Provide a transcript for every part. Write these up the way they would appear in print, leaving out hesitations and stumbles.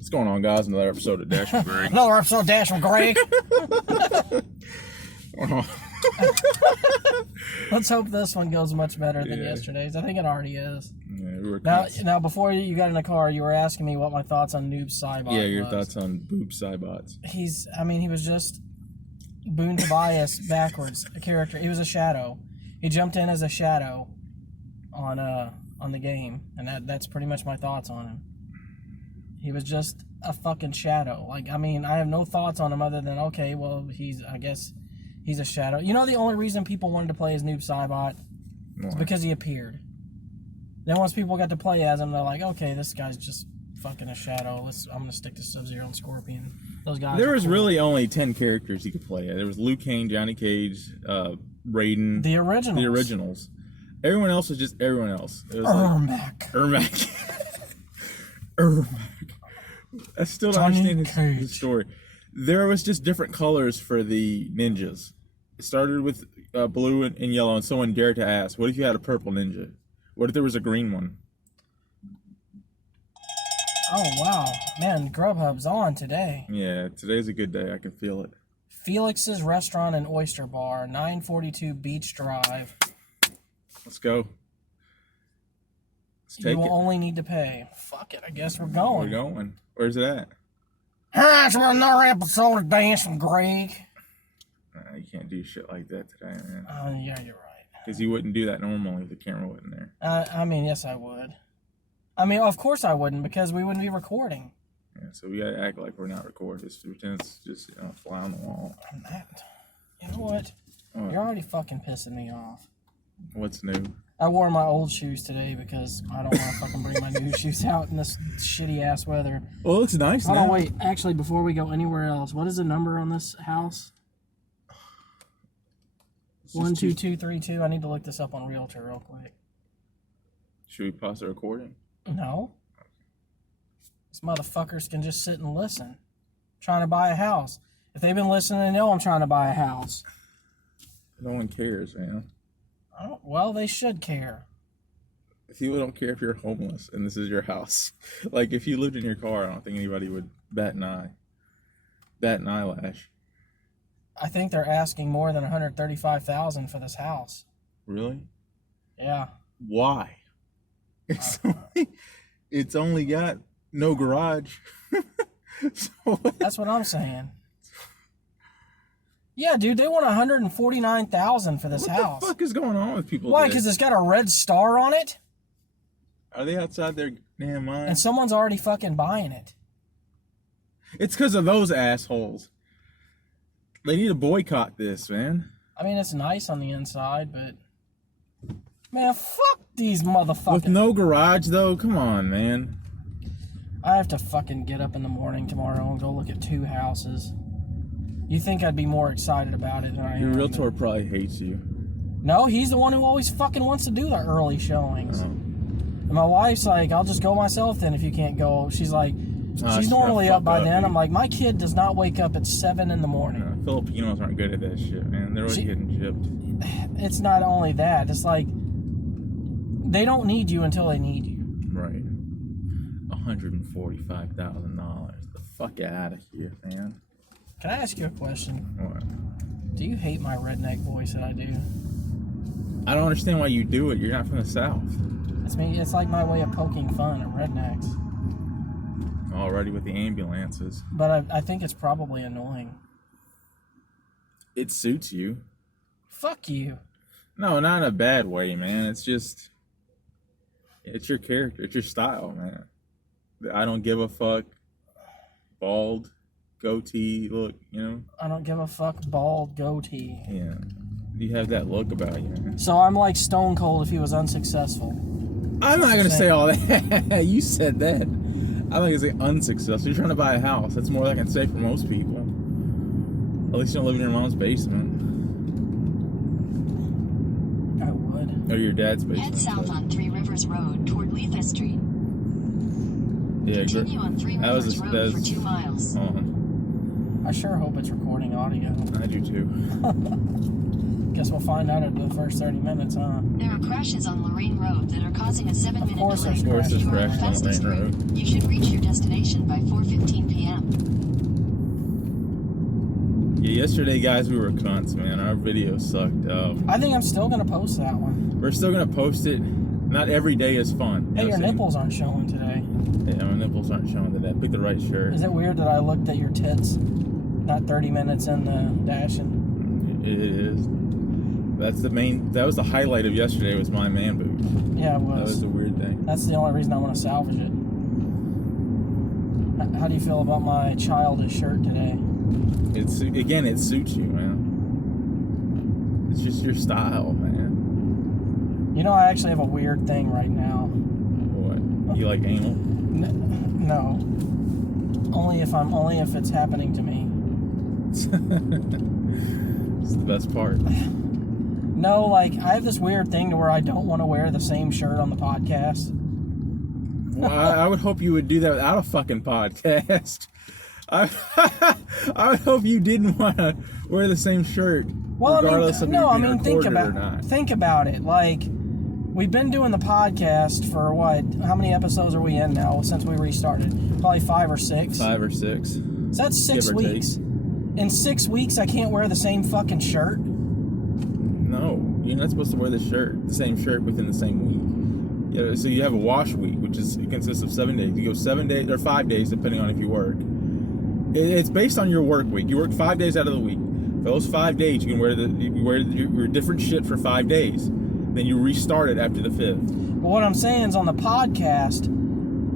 What's going on, guys? Another episode of Dash with Greg. Another episode of Dash with Greg. Let's hope this one goes much better than yesterday's. I think it already is. Yeah, we were now, before you got in the car, you were asking me what my thoughts on Noob Saibot Yeah, your thoughts on Boob Saibots. He was just Boone Tobias backwards, a character. He was a shadow. He jumped in as a shadow on the game, and that's pretty much my thoughts on him. He was just a fucking shadow. I have no thoughts on him other than, okay, well, I guess he's a shadow. You know, the only reason people wanted to play as Noob Saibot is because he appeared. Then once people got to play as him, they're like, okay, this guy's just fucking a shadow. I'm going to stick to Sub-Zero and Scorpion. Those guys. There was really only 10 characters you could play as. There was Liu Kang, Johnny Cage, Raiden. The originals. Everyone else was just everyone else. It was Ermac. I still don't understand his story. There was just different colors for the ninjas. It started with blue and yellow, and someone dared to ask, what if you had a purple ninja? What if there was a green one? Oh, wow. Man, Grubhub's on today. Yeah, today's a good day. I can feel it. Felix's Restaurant and Oyster Bar, 942 Beach Drive. Let's go. You will only need to pay. Fuck it, I guess we're going. We're going. Where's it at? It's another episode of Dance with Greg. You can't do shit like that today, man. Yeah, you're right. Because you wouldn't do that normally if the camera wasn't there. Yes, I would. Of course I wouldn't, because we wouldn't be recording. Yeah, so we gotta act like we're not recording. Just pretend it's just a fly on the wall. You know what? You're already fucking pissing me off. What's new? I wore my old shoes today because I don't want to fucking bring my new shoes out in this shitty ass weather. Well, it looks nice now. Hold on, wait. Actually, before we go anywhere else, what is the number on this house? 12232. I need to look this up on Realtor real quick. Should we pause the recording? No. These motherfuckers can just sit and listen. I'm trying to buy a house. If they've been listening, they know I'm trying to buy a house. No one cares, man. Well, they should care. People don't care if you're homeless and this is your house. Like, if you lived in your car, I don't think anybody would bat an eyelash. I think they're asking more than $135,000 for this house. Really? Yeah. Why? It's only got no garage. That's what I'm saying. Yeah, dude, they want $149,000 for this house. What the fuck is going on with people? Why? Because it's got a red star on it? Are they outside their damn mind? And someone's already fucking buying it. It's because of those assholes. They need to boycott this, man. It's nice on the inside, but... Man, fuck these motherfuckers. With no garage, though? Come on, man. I have to fucking get up in the morning tomorrow and go look at 2 houses. You think I'd be more excited about it than I am? Your realtor probably hates you. No, he's the one who always fucking wants to do the early showings. And my wife's like, I'll just go myself then if you can't go. She's like, she's normally up by then. Dude. I'm like, my kid does not wake up at 7 in the morning. Filipinos aren't good at that shit, man. They're always getting gypped. It's not only that. It's like, they don't need you until they need you. Right. $145,000. The fuck out of here, man. Can I ask you a question? What? Do you hate my redneck voice that I do? I don't understand why you do it. You're not from the South. It's like my way of poking fun at rednecks. Already with the ambulances. But I think it's probably annoying. It suits you. Fuck you. No, not in a bad way, man. It's just... It's your character. It's your style, man. I don't give a fuck. Bald. Goatee look, you know? I don't give a fuck, bald goatee. Yeah. You have that look about you, man. So I'm like Stone Cold if he was unsuccessle. I'm not going to say all that. You said that. I'm not going to say unsuccessful. You're trying to buy a house. That's more than I can say for most people. At least you don't live in your mom's basement. I would. Or your dad's basement. Head south on 3 Rivers Road toward Letha Street. Yeah, Continue on 3 Rivers Road for 2 miles. I sure hope it's recording audio. I do too. Guess we'll find out after the first 30 minutes, huh? There are crashes on Lorraine Road that are causing a 7-minute delay. Of course there's crashes on Lorraine Road. You should reach your destination. destination by 4:15 p.m. Yeah, yesterday, guys, we were cunts, man. Our video sucked. I think I'm still gonna post that one. We're still gonna post it. Not every day is fun. Hey, your nipples aren't showing today. Yeah, my nipples aren't showing today. Pick the right shirt. Is it weird that I looked at your tits not 30 minutes in the dashing? It is. That was the highlight of yesterday, was my man boobs. Yeah, it was. That was a weird thing. That's the only reason I want to salvage it. How do you feel about my childish shirt today? It suits you, man. It's just your style, man. You know, I actually have a weird thing right now. What? You like anal? No. Only if it's happening to me. It's the best part. No, like, I have this weird thing to where I don't want to wear the same shirt on the podcast. Well, I would hope you would do that without a fucking podcast. I would hope you didn't want to wear the same shirt, regardless of if you're being recorded or not. Think about it. Like, we've been doing the podcast for what? How many episodes are we in now since we restarted? Probably 5 or 6. 5 or 6. So that's 6 weeks. In 6 weeks, I can't wear the same fucking shirt. No, you're not supposed to wear the same shirt within the same week. Yeah, so you have a wash week, which consists of 7 days. You go 7 days or 5 days, depending on if you work. It's based on your work week. You work 5 days out of the week. For those 5 days, you can wear your different shit for 5 days. Then you restart it after the 5th. But what I'm saying is, on the podcast,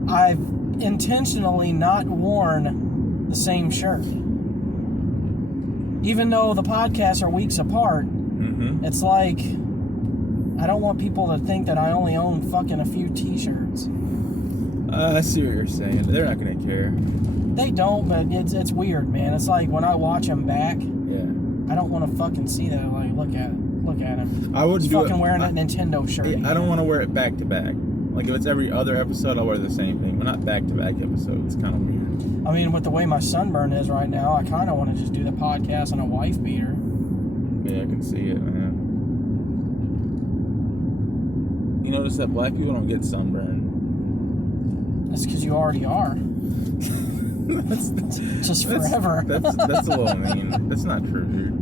I've intentionally not worn the same shirt. Even though the podcasts are weeks apart, it's like, I don't want people to think that I only own fucking a few t-shirts. I see what you're saying. They're not gonna care. They don't, but it's weird, man. It's like when I watch them back, Yeah. I don't want to fucking see that. Like, look at him. I wouldn't He's do fucking it. wearing a Nintendo shirt. I don't want to wear it back to back. Like, if it's every other episode, I'll wear the same thing. But not back to back episodes. It's kind of weird. I mean, with the way my sunburn is right now, I kind of want to just do the podcast on a wife beater. Yeah, I can see it, man. You notice that black people don't get sunburn. That's because you already are. Just forever. That's a little mean. That's not true, dude.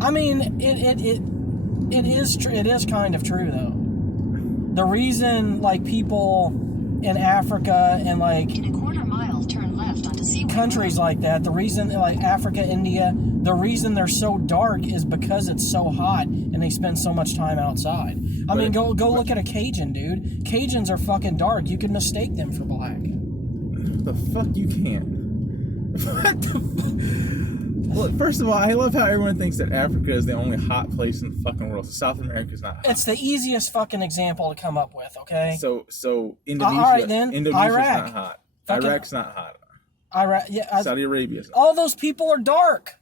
I mean, it is kind of true though. The reason, like, people in Africa and, like, In a quarter mile, turn left onto Seaway countries Road. like that, the reason, like Africa, India, the reason they're so dark is because it's so hot and they spend so much time outside. I mean, go look at a Cajun, dude. Cajuns are fucking dark. You can mistake them for black. The fuck you can't. What the fuck? Well, first of all, I love how everyone thinks that Africa is the only hot place in the fucking world. So South America's not hot. It's the easiest fucking example to come up with, okay? So Indonesia, all right, then. Indonesia's Iraq. not hot. Fucking- Iraq's not hot. Iraq, yeah. Saudi Arabia's not. All those people are dark.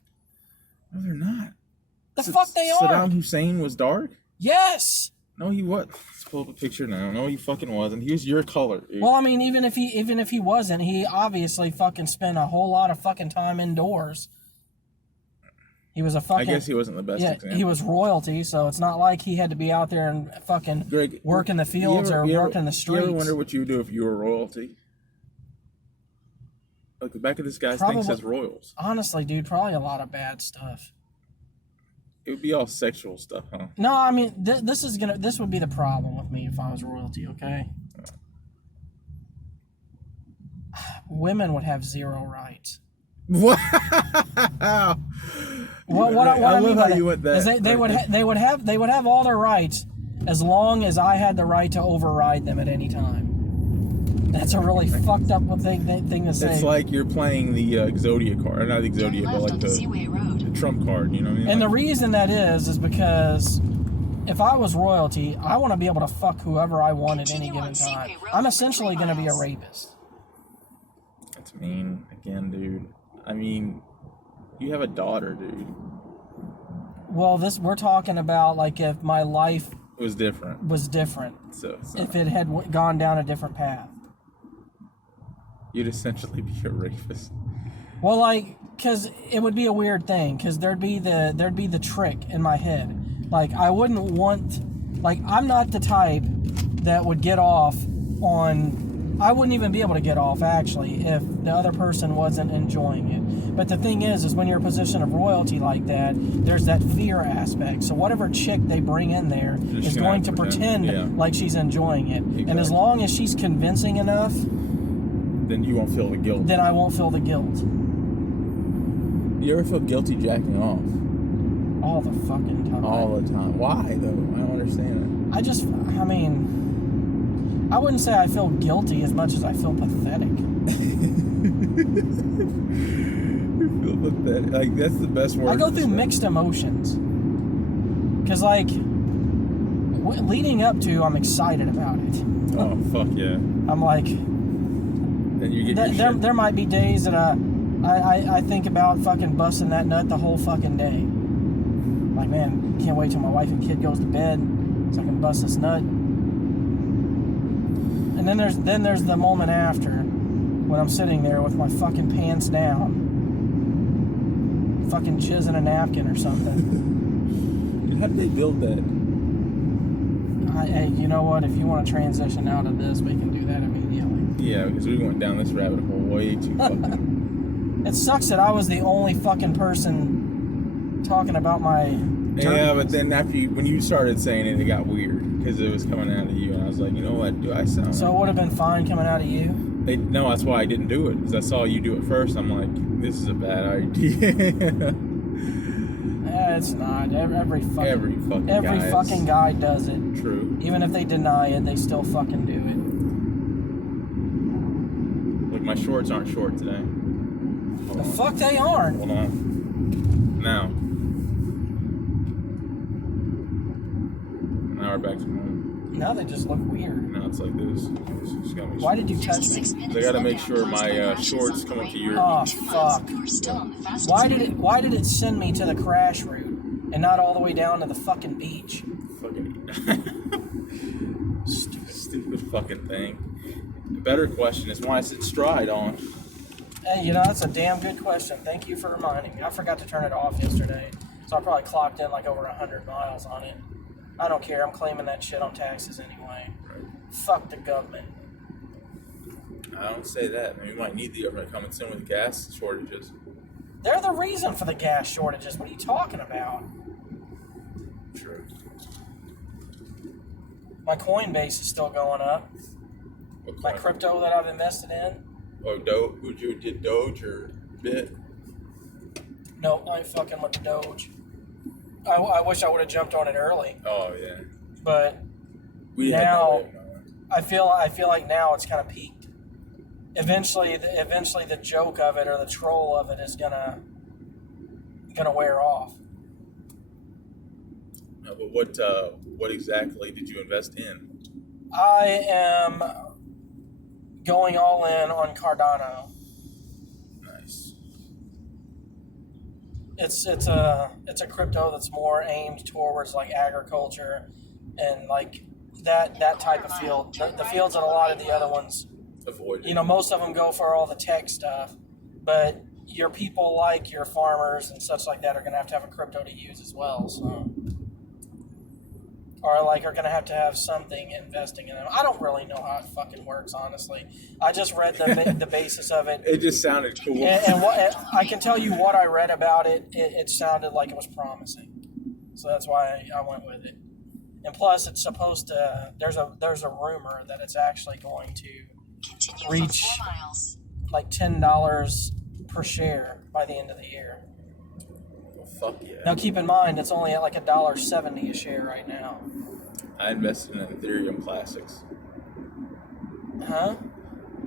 No, they're not. The fuck they are. Saddam Hussein was dark? Yes. No, he was. Let's pull up a picture now. No, he fucking wasn't. He was your color, dude. Well, I mean, even if he wasn't, he obviously fucking spent a whole lot of fucking time indoors. He was a fucking. I guess he wasn't the best example. He was royalty, so it's not like he had to be out there and fucking Greg, work in the fields or work in the streets. You ever wonder what you would do if you were royalty? Like, the back of this guy's thing says royals. Honestly, dude, probably a lot of bad stuff. It would be all sexual stuff, huh? No, I mean, this would be the problem with me if I was royalty, okay? Women would have zero rights. Wow. What I mean by that is they would have all their rights as long as I had the right to override them at any time. That's a really fucked up thing to say. It's like you're playing the Exodia card, not the Exodia, but like the Trump card. You know what I mean? And like, the reason that is because if I was royalty, I want to be able to fuck whoever I want at any given time. I'm essentially going to be a rapist. That's mean, again, dude. I mean, you have a daughter, dude. Well, we're talking about, like, if my life was different. So if it had gone down a different path. You'd essentially be a rapist. Well, like, because it would be a weird thing, because there'd be the trick in my head. Like, I wouldn't want, like, I'm not the type that would get off I wouldn't even be able to get off, actually, if the other person wasn't enjoying it. But the thing is when you're in a position of royalty like that, there's that fear aspect. So whatever chick they bring in there is going to pretend like she's enjoying it. Exactly. And as long as she's convincing enough, then you won't feel the guilt. Then I won't feel the guilt. You ever feel guilty jacking off? All the fucking time. All the time. Why, though? I don't understand I wouldn't say I feel guilty as much as I feel pathetic. You feel pathetic. Like, that's the best word. I go through mixed emotions. Because, like, leading up to, I'm excited about it. Oh, fuck yeah. I'm like... Then you get there might be days that I think about fucking busting that nut the whole fucking day. Like, man, can't wait till my wife and kid goes to bed so I can bust this nut. And then there's the moment after when I'm sitting there with my fucking pants down, fucking jizz in a napkin or something. Dude, how did they build that? Hey, you know what? If you want to transition out of this, we can do that immediately. Yeah, because we went down this rabbit hole way too fucking. It sucks that I was the only fucking person talking about my. Yeah, but then when you started saying it, it got weird because it was coming out of you, and I was like, you know what? Do I sound? So it would have been fine coming out of you. No, that's why I didn't do it because I saw you do it first. I'm like, this is a bad idea. It's not. Every fucking guy does it. True. Even if they deny it, they still fucking do it. Look, my shorts aren't short today. The fuck they aren't. Hold on. Now we're back to normal. Now they just look weird. Now it's like this. Why did you touch me? I gotta make sure my shorts come up to your. Oh fuck! Why did it send me to the crash route and not all the way down to the fucking beach? Fucking stupid fucking thing. The better question is why is it stride on? Hey, that's a damn good question. Thank you for reminding me. I forgot to turn it off yesterday, so I probably clocked in like over 100 miles on it. I don't care. I'm claiming that shit on taxes anyway. Right. Fuck the government. I don't say that. I mean, we might need the government coming soon with gas shortages. They're the reason for the gas shortages. What are you talking about? True. My Coinbase is still going up. My crypto that I've invested in. Oh, did Doge or Bit? No, I ain't fucking with the Doge. I wish I would have jumped on it early. Oh yeah. But now I feel like now it's kind of peaked. Eventually the joke of it or the troll of it is gonna wear off. No, but what exactly did you invest in? I am going all in on Cardano. Nice. It's a crypto that's more aimed towards like agriculture and like that type of field. The fields that a lot of the other ones avoid. Most of them go for all the tech stuff, but your people like your farmers and such like that are going to have a crypto to use as well. So, or like are going to have something investing in them. I don't really know how it fucking works, honestly. I just read the basis of it. It just sounded cool. And what I can tell you what I read about it. It sounded like it was promising, so that's why I went with it. And plus, it's supposed to. There's a rumor that it's actually going to reach like $10 per share by the end of the year. Well, fuck yeah. Now keep in mind it's only at like $1.70 a share right now. I invested in Ethereum Classics. Huh?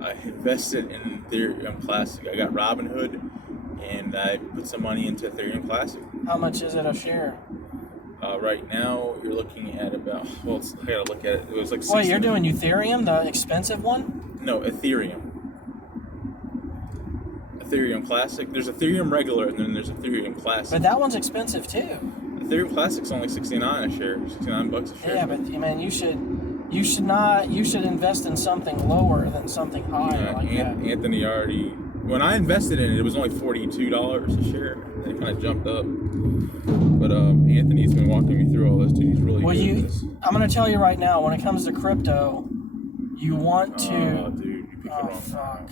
I invested in Ethereum Classic. I got Robinhood, and I put some money into Ethereum Classic. How much is it a share? Right now, you're looking at about. Well, I gotta look at it. It was like. Wait, you're doing Ethereum, the expensive one? No, Ethereum. Ethereum Classic. There's Ethereum regular, and then there's Ethereum Classic. But that one's expensive too. Ethereum Classic's only $69 a share. $69 a share. Yeah, but man, you should invest in something lower than something higher like that. Anthony already. When I invested in it, it was only $42 a share. And it kind of jumped up. But Anthony's been walking me through all this too. He's really good at this. I'm going to tell you right now, when it comes to crypto, You want to... Oh, dude, you picked the wrong fuck.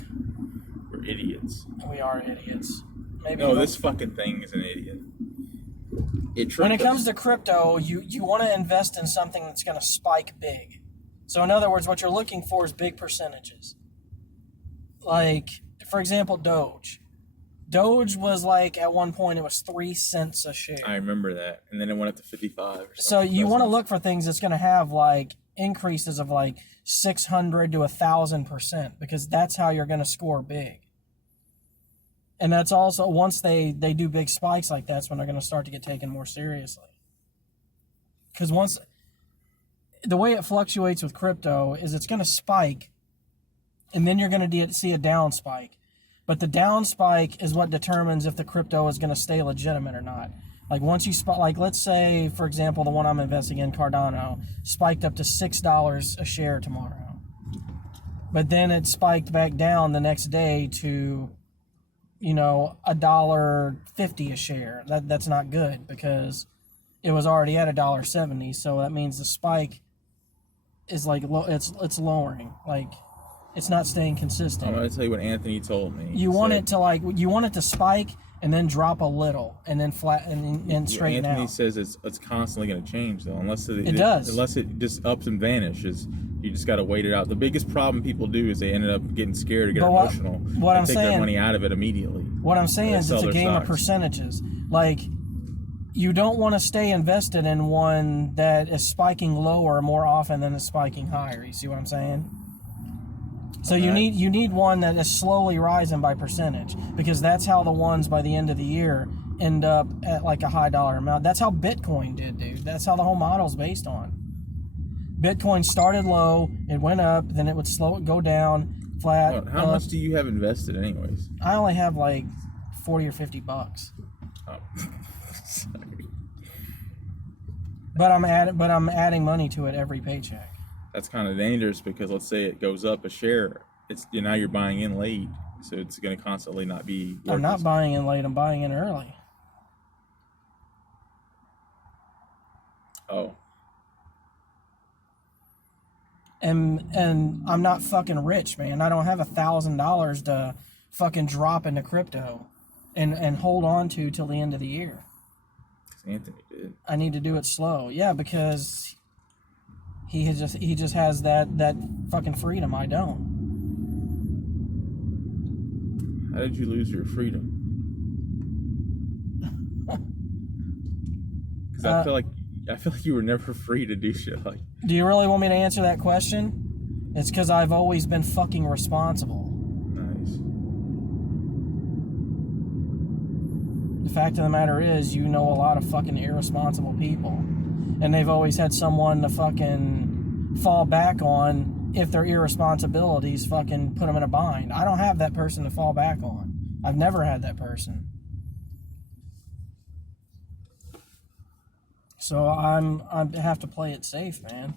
We're idiots. We are idiots. Maybe No, this fucking thing is an idiot. When it comes to crypto, you want to invest in something that's going to spike big. So in other words, what you're looking for is big percentages. Like, for example, Doge. Doge was like, at one point, it was 3 cents a share. I remember that. And then it went up to 55 or something. So you want to look for things that's going to have like increases of like 600 to 1,000%, because that's how you're going to score big. And that's also, once they do big spikes like that, that's when they're going to start to get taken more seriously. Because once, the way it fluctuates with crypto is it's going to spike, and then you're going to see a down spike. But the down spike is what determines if the crypto is going to stay legitimate or not. Like once you like let's say, for example, the one I'm investing in, Cardano, spiked up to $6 a share tomorrow. But then it spiked back down the next day to, $1.50 a share. That's not good, because it was already at $1.70. So that means the spike is like it's lowering. Like, it's not staying consistent. I'm going to tell you what Anthony told me. You want it to spike and then drop a little and then flat and straighten out. Anthony says it's constantly going to change, though, unless it does. Unless it just ups and vanishes. You just got to wait it out. The biggest problem people do is they ended up getting scared or get emotional and take their money out of it immediately. What I'm saying is it's a game of percentages. Like, you don't want to stay invested in one that is spiking lower more often than it's spiking higher. You see what I'm saying? So you need one that is slowly rising by percentage, because that's how the ones by the end of the year end up at like a high dollar amount. That's how Bitcoin did, dude. That's how the whole model's based on. Bitcoin started low, it went up, then it would go down, flat. How much do you have invested anyways? I only have like $40 or $50. Oh. Sorry. But I'm adding money to it every paycheck. That's kind of dangerous, because let's say it goes up a share, now you're buying in late, so it's going to constantly not be worth I'm not buying in late, I'm buying in early. Oh. And I'm not fucking rich, man. I don't have $1,000 to fucking drop into crypto and hold on to till the end of the year. Anthony did. I need to do it slow. Yeah, because he just has that fucking freedom. I don't. How did you lose your freedom? Because I feel like you were never free to do shit like. Do you really want me to answer that question? It's because I've always been fucking responsible. Nice. The fact of the matter is, you know a lot of fucking irresponsible people. And they've always had someone to fucking fall back on if their irresponsibilities fucking put them in a bind. I don't have that person to fall back on. I've never had that person. So I have to play it safe, man.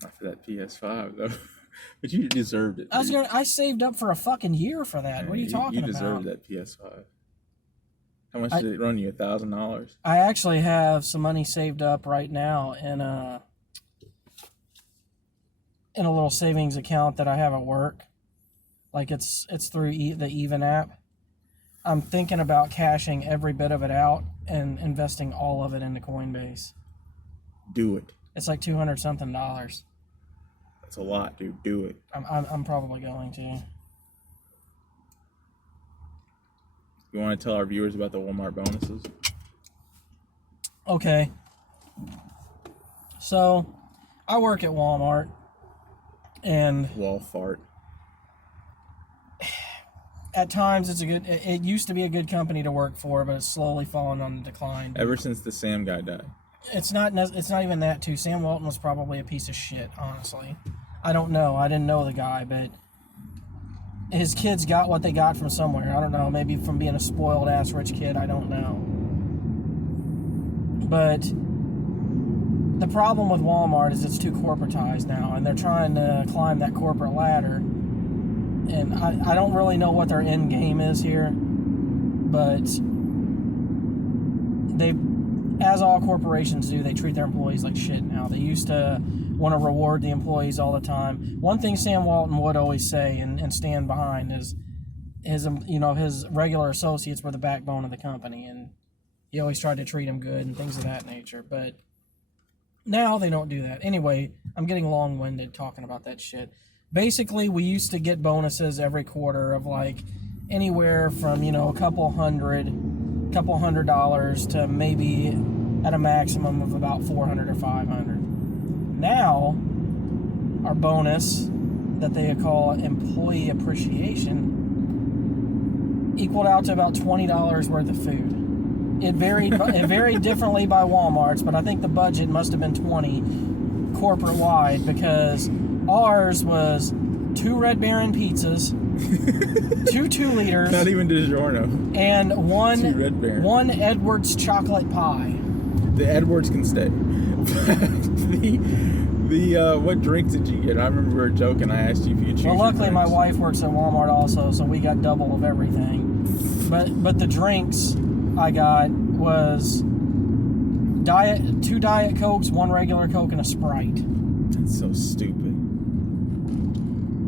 Not for that PS5 though, but you deserved it. I saved up for a fucking year for that. What are you talking about? You deserved that PS5. How much did it run you? $1,000? I actually have some money saved up right now in a little savings account that I have at work. Like it's through the Even app. I'm thinking about cashing every bit of it out and investing all of it into Coinbase. Do it. It's like $200 something. That's a lot, dude. Do it. I'm probably going to. You want to tell our viewers about the Walmart bonuses? Okay. So, I work at Walmart, and Walfart. At times it used to be a good company to work for, but it's slowly fallen on the decline. Ever since the Sam guy died. It's not even that too. Sam Walton was probably a piece of shit, honestly. I don't know. I didn't know the guy, but his kids got what they got from somewhere. I don't know. Maybe from being a spoiled ass rich kid. I don't know. But the problem with Walmart is it's too corporatized now, and they're trying to climb that corporate ladder. And I don't really know what their end game is here, but as all corporations do, they treat their employees like shit now. They used to want to reward the employees all the time. One thing Sam Walton would always say and stand behind is his regular associates were the backbone of the company, and he always tried to treat them good and things of that nature. But now they don't do that. Anyway, I'm getting long-winded talking about that shit. Basically, we used to get bonuses every quarter of like anywhere from, a couple $100 to maybe at a maximum of about $400 or $500. Now, our bonus that they call employee appreciation equaled out to about $20 worth of food. It varied differently by Walmart's, but I think the budget must have been $20 corporate-wide, because ours was 2 Red Baron pizzas, 2 2-liters, Not even DiGiorno. and 2 Red Baron. one Edwards chocolate pie. The Edwards can stay. What drinks did you get? I remember we were joking. I asked you if you could choose. Well, your luckily my drinks. wife works at Walmart also, so we got double of everything. But the drinks I got was 2 Diet Cokes, 1 regular Coke, and a Sprite. That's so stupid.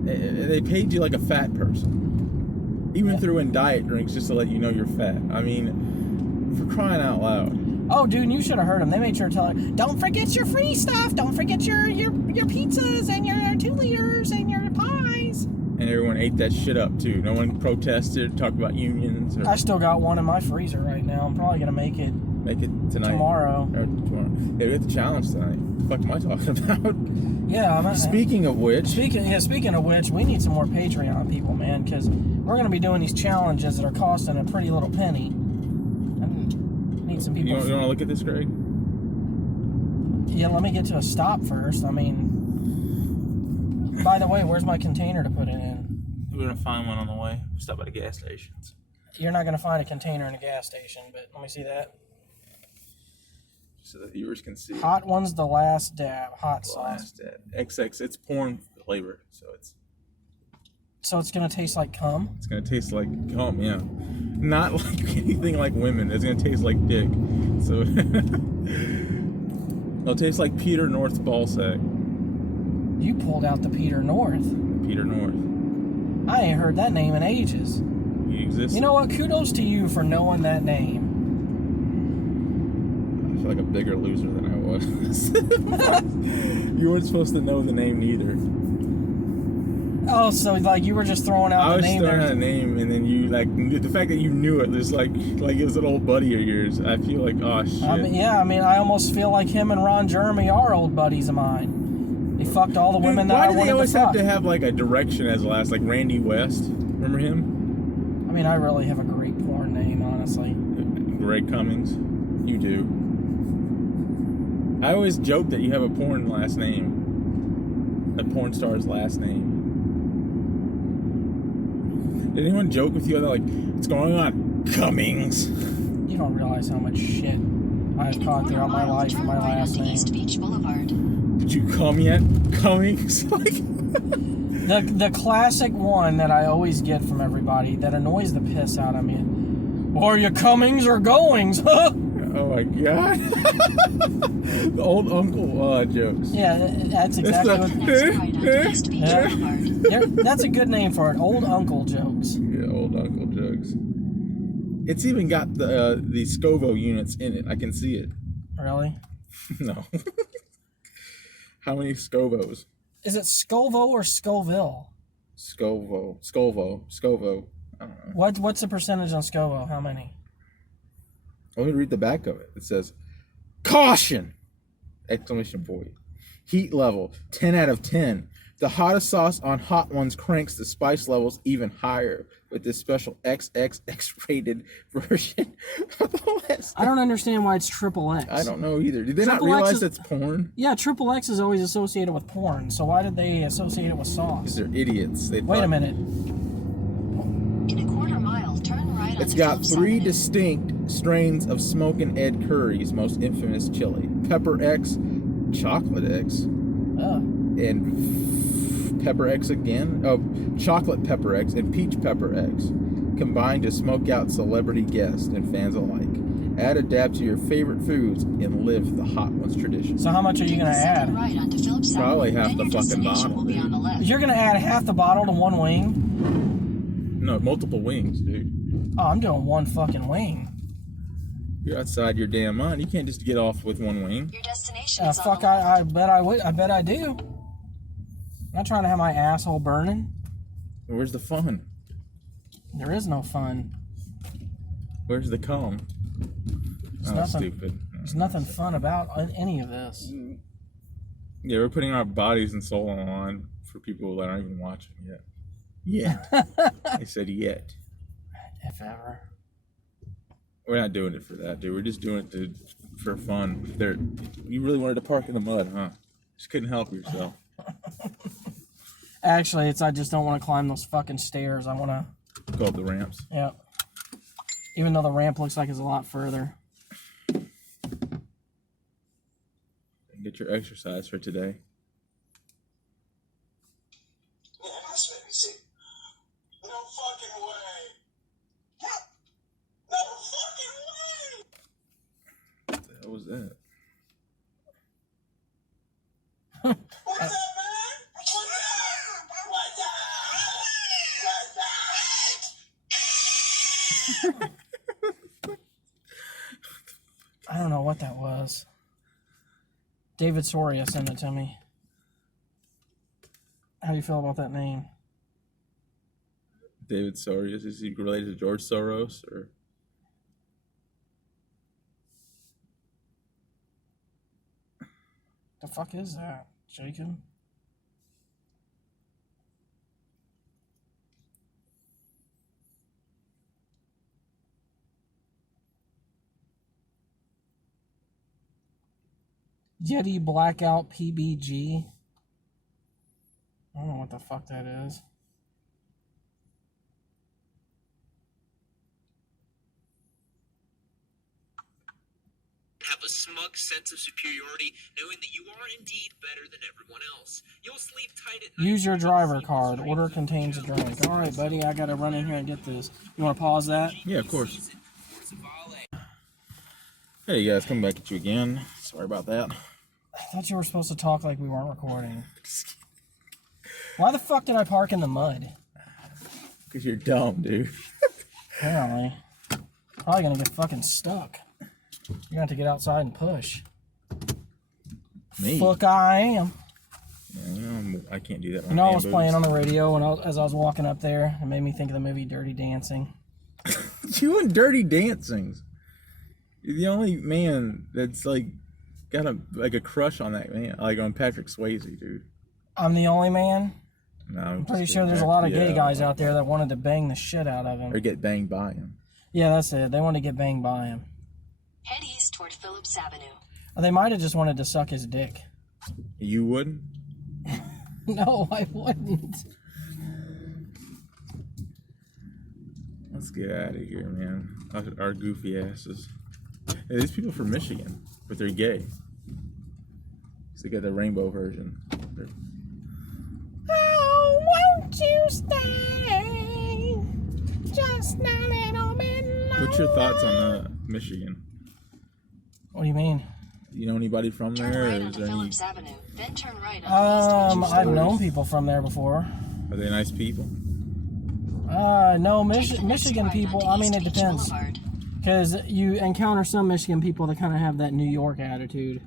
They paid you like a fat person. Even threw in diet drinks just to let you know you're fat. I mean, for crying out loud. Oh, dude, you should have heard them. They made sure to tell her, don't forget your free stuff. Don't forget your pizzas and your 2-liters and your pies. And everyone ate that shit up, too. No one protested, talked about unions. Or I still got one in my freezer right now. I'm probably going to make it tonight. tomorrow. Or tomorrow. Yeah, we have the challenge tonight. What the fuck am I talking about? Yeah. Speaking of which, Speaking of which, we need some more Patreon people, man, because we're going to be doing these challenges that are costing a pretty little penny. I need some people. you want to look at this, Greg? Yeah, let me get to a stop first. I mean, by the way, where's my container to put it in? We're going to find one on the way. Stop at the gas stations. You're not going to find a container in a gas station, but let me see that. So the viewers can see. Hot one's the last dab. Hot sauce. XX, it's porn flavor, so it's going to taste like cum? It's gonna taste like cum, yeah. Not like anything like women. It's gonna taste like dick. So it'll taste like Peter North's ballsack. You pulled out the Peter North. Peter North. I ain't heard that name in ages. He exists. You know what? Kudos to you for knowing that name. I feel like a bigger loser than I was. You weren't supposed to know the name neither. Oh, so like you were just throwing out the name I was throwing there. out a name, and then you the fact that you knew it was like it was an old buddy of yours. I feel like, oh shit. I mean, I almost feel like him and Ron Jeremy are old buddies of mine. They fucked all the women that I wanted to fuck. Why do they always have to have like a direction as last, like Randy West? Remember him? I mean, I really have a great porn name, honestly. Greg Cummings. You do. I always joke that you have a porn last name. A porn star's last name. Did anyone joke with you about like, what's going on, Cummings? You don't realize how much shit I've caught throughout my life for my last name. East Beach Boulevard. Did you come yet? Cummings? The classic one that I always get from everybody that annoys the piss out of me. Are you Cummings or Goings? Oh my god. The old uncle jokes. Yeah, that's exactly what. Next right onto East Beach Yeah. Boulevard. That's a good name for it. Old uncle jokes. Yeah, old uncle jokes. It's even got the Scovo units in it. I can see it. Really? No. How many Scovos? Is it Scoville or Scoville? Scovo. I don't know. What's the percentage on Scovo? How many? Let me read the back of it. It says, "Caution!" Exclamation point. Heat level 10 out of 10. The hottest sauce on hot ones cranks the spice levels even higher with this special XXX rated version of the last. I don't understand why it's triple X. I don't know either. Did they not Triple X realize is- that's porn? Yeah, triple X is always associated with porn, so why did they associate it with sauce? Because they're idiots. Wait a minute. In a quarter mile, turn right onto It's got 3 Phillips Avenue. distinct strains of Smokin' Ed Curry's most infamous chili. Pepper X, Chocolate X, and Pepper X again. Oh, Chocolate Pepper X and Peach Pepper X, combined to smoke out celebrity guests and fans alike. Add a dab to your favorite foods and live the hot ones tradition. So how much are you gonna add? Right onto Phillips Probably Avenue. half Then the your fucking destination bottle, will be on the dude. left. You're gonna add half the bottle to one wing? No, multiple wings, dude. Oh, I'm doing one fucking wing. You're outside your damn mind. You can't just get off with one wing. Your destination is on Fuck, the left. I bet I would. I bet I do. I'm not trying to have my asshole burning. Where's the fun? There is no fun. Where's the cum? It's Oh, nothing. stupid. There's nothing fun about any of this. Yeah, we're putting our bodies and soul on the line for people that aren't even watching yet. Yeah. I said yet. If ever. We're not doing it for that, dude. We're just doing it for fun. You really wanted to park in the mud, huh? Just couldn't help yourself. Actually, I just don't want to climb those fucking stairs. I want to. Go up the ramps. Yeah. Even though the ramp looks like it's a lot further. Get your exercise for today. Yeah, that's what you see. No fucking way. No fucking way. What the hell was that? What's up, man? What's up? What's up? I don't know what that was. David Soria sent it to me. How do you feel about that name? David Soros. Is he related to George Soros or? The fuck is that? Jacob? Yeti Blackout PBG. I don't know what the fuck that is. Have a smug sense of superiority, knowing that you are indeed better than everyone else. You'll sleep tight at night. Use your driver card. Order contains a drink. All right, buddy, I gotta run in here and get this. You want to pause that? Yeah, of course. Hey guys, coming back at you again. Sorry about that. I thought you were supposed to talk like we weren't recording. Why the fuck did I park in the mud? Because you're dumb, dude. Apparently. Probably gonna get fucking stuck. You're gonna have to get outside and push. Me? Fuck, I am. Yeah, I can't do that. You know, I was playing on the radio as I was walking up there. It made me think of the movie Dirty Dancing. You and Dirty Dancings. You're the only man that's like got a crush on that man, like on Patrick Swayze, dude. I'm the only man? No, I'm pretty sure there's a lot of gay guys out there that wanted to bang the shit out of him. or get banged by him. Yeah, that's it. They wanted to get banged by him. Head east toward Phillips Avenue. Or they might have just wanted to suck his dick. You wouldn't? No, I wouldn't. Let's get out of here, man. Our goofy asses. Hey, these people from Michigan, but they're gay. So they got the rainbow version. Oh, won't you stay just a little bit longer? What's your thoughts on Michigan? What do you mean? You know anybody from Turn there? Or right is onto there any? Phillips Avenue. Then turn right onto East I've known people from there before. Are they nice people? No, Take the next Michigan right people, onto I mean, East it Beach depends. Boulevard. Because you encounter some Michigan people that kind of have that New York attitude.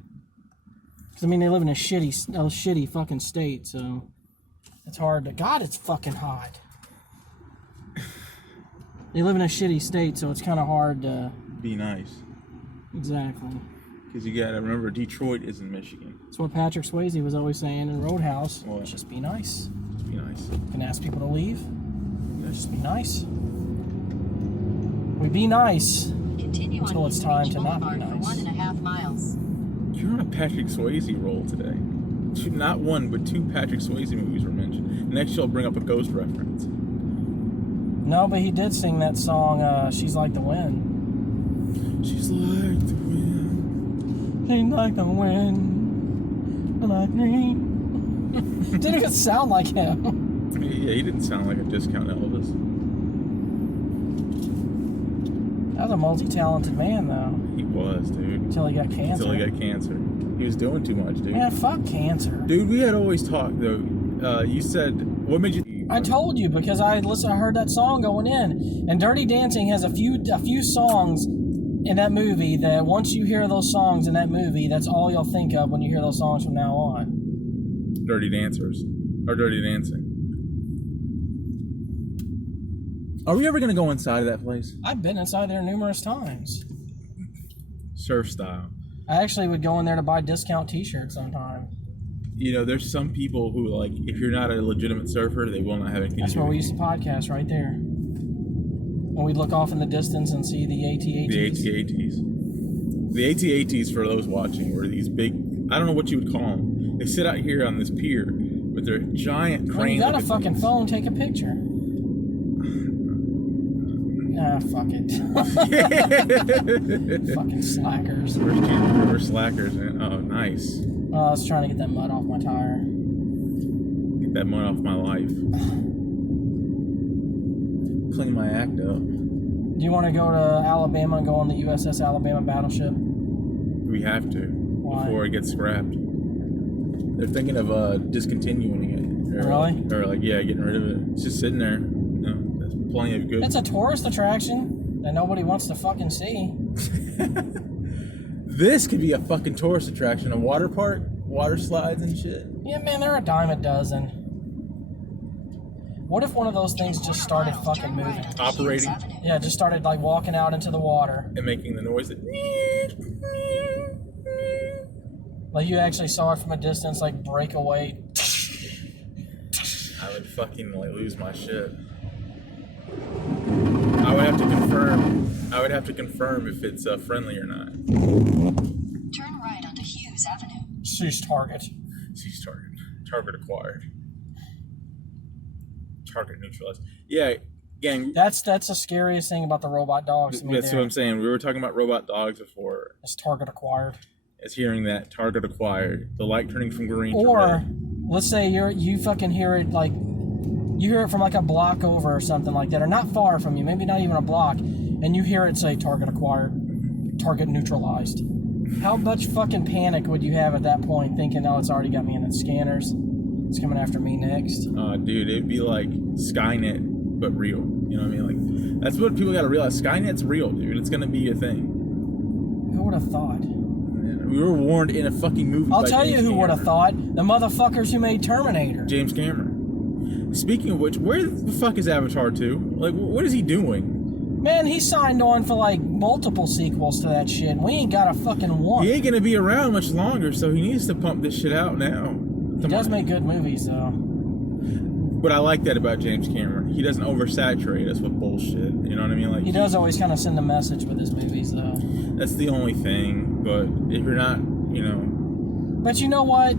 Because, I mean, they live in a shitty fucking state, so it's hard to... God, it's fucking hot. They live in a shitty state, so it's kind of hard to... Be nice. Exactly. Because you gotta remember, Detroit is in Michigan. That's what Patrick Swayze was always saying in Roadhouse. What? Just be nice. Just be nice. You can ask people to leave. Just be nice. We be nice. Continue Until on it's East time Beach to not be Boulevard for nice. 1.5 miles. You're on a Patrick Swayze roll today. Not one, but two Patrick Swayze movies were mentioned. Next, you'll bring up a Ghost reference. No, but he did sing that song, She's Like the Wind. She's like the wind. She's like the wind. Like me. Didn't even sound like him. Yeah, he didn't sound like a discount Elvis. That was a multi-talented man, though. He was, dude. Until he got cancer. Until he got cancer. He was doing too much, dude. Man, fuck cancer. Dude, we had always talked, though. You said, what made you... I told you, because I heard that song going in. And Dirty Dancing has a few songs in that movie that once you hear those songs in that movie, that's all you'll think of when you hear those songs from now on. Dirty Dancers. Or Dirty Dancing. Are we ever going to go inside of that place? I've been inside there numerous times. Surf style. I actually would go in there to buy discount t-shirts sometime. You know, there's some people who, like, if you're not a legitimate surfer, they will not have anything That's to do where we with used to podcast, right there. And we'd look off in the distance and see the AT-ATs. the AT-ATs. The AT-ATs, for those watching, were these big, I don't know what you would call them. They sit out here on this pier with their giant crane. When you got a fucking phone, take a picture. Nah, fuck it. Fucking slackers. We're slackers, man. Oh, nice. I was trying to get that mud off my tire. Get that mud off my life. Clean my act up. Do you want to go to Alabama and go on the USS Alabama battleship? We have to. Why? Before it gets scrapped. They're thinking of discontinuing it. Really? Or like, yeah, getting rid of it. It's just sitting there. You know, there's plenty of good. It's a tourist attraction that nobody wants to fucking see. This could be a fucking tourist attraction. A water park, water slides and shit. Yeah, man, they're a dime a dozen. What if one of those things just started fucking moving? Operating Yeah, just started like walking out into the water. and making the noise that. Like you actually saw it from a distance, like break away. I would fucking like lose my shit. I would have to confirm. I would have to confirm if it's friendly or not. Turn right onto Hughes Avenue. Cease target. Cease target. Target acquired. Target neutralized. Yeah, gang. That's the scariest thing about the robot dogs to me. That's what I'm saying. We were talking about robot dogs before. It's target acquired. It's hearing that target acquired. The light turning from green to Or red. let's say you fucking hear it like you hear it from like a block over or something like that, or not far from you, maybe not even a block, and you hear it say target acquired, target neutralized. How much fucking panic would you have at that point, thinking, oh, it's already got me in its scanners, it's coming after me next? Dude, it'd be like Skynet, but real. You know what I mean? Like, that's what people gotta realize. Skynet's real, dude. It's gonna be a thing. Who would have thought? We were warned in a fucking movie. I'll by tell James you who would have Cameron. thought. The motherfuckers who made Terminator. James Cameron. Speaking of which, where the fuck is Avatar 2? Like, what is he doing? Man, he signed on for like multiple sequels to that shit. We ain't got a fucking one. He ain't gonna be around much longer, so he needs to pump this shit out now. He does make good movies, though. But I like that about James Cameron. He doesn't oversaturate us with bullshit. You know what I mean? Like He does always kind of send a message with his movies, though. That's the only thing. But if you're not, you know, But you know what?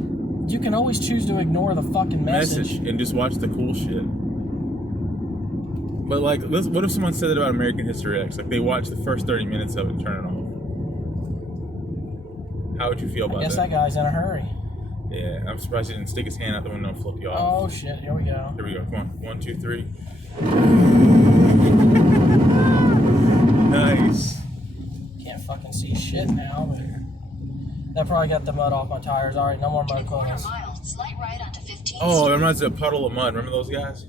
You can always choose to ignore the fucking message. and just watch the cool shit. But like, what if someone said that about American History X? Like they watch the first 30 minutes of it and turn it off. How would you feel about I guess that? that guy's in a hurry. Yeah, I'm surprised he didn't stick his hand out the window and flip you off. Oh shit, here we go. Here we go. Come on. 1, 2, 3. Nice. Can't fucking see shit now, but that probably got the mud off my tires. Alright, no more In a mud quarter clones. mile, slight right onto 15th Oh, that Street. reminds me of a puddle of mud. Remember those guys?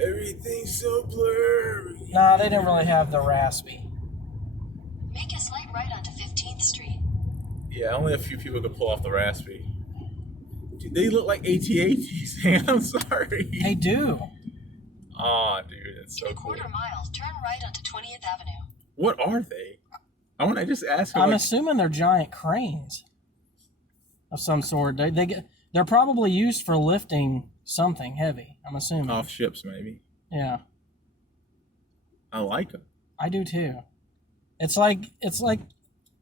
Everything's so blurry. Nah, they didn't really have the raspy. Make a slight right onto 15th Street. Yeah, only a few people could pull off the raspy. Dude, they look like AT-ATs, man. I'm sorry. They do. Aw, dude, that's so In a cool. quarter mile, turn right onto 20th Avenue. What are they? I want to just ask her. I'm like, assuming they're giant cranes of some sort. They're probably used for lifting something heavy. I'm assuming. off ships, maybe. Yeah, I like them. I do too. It's like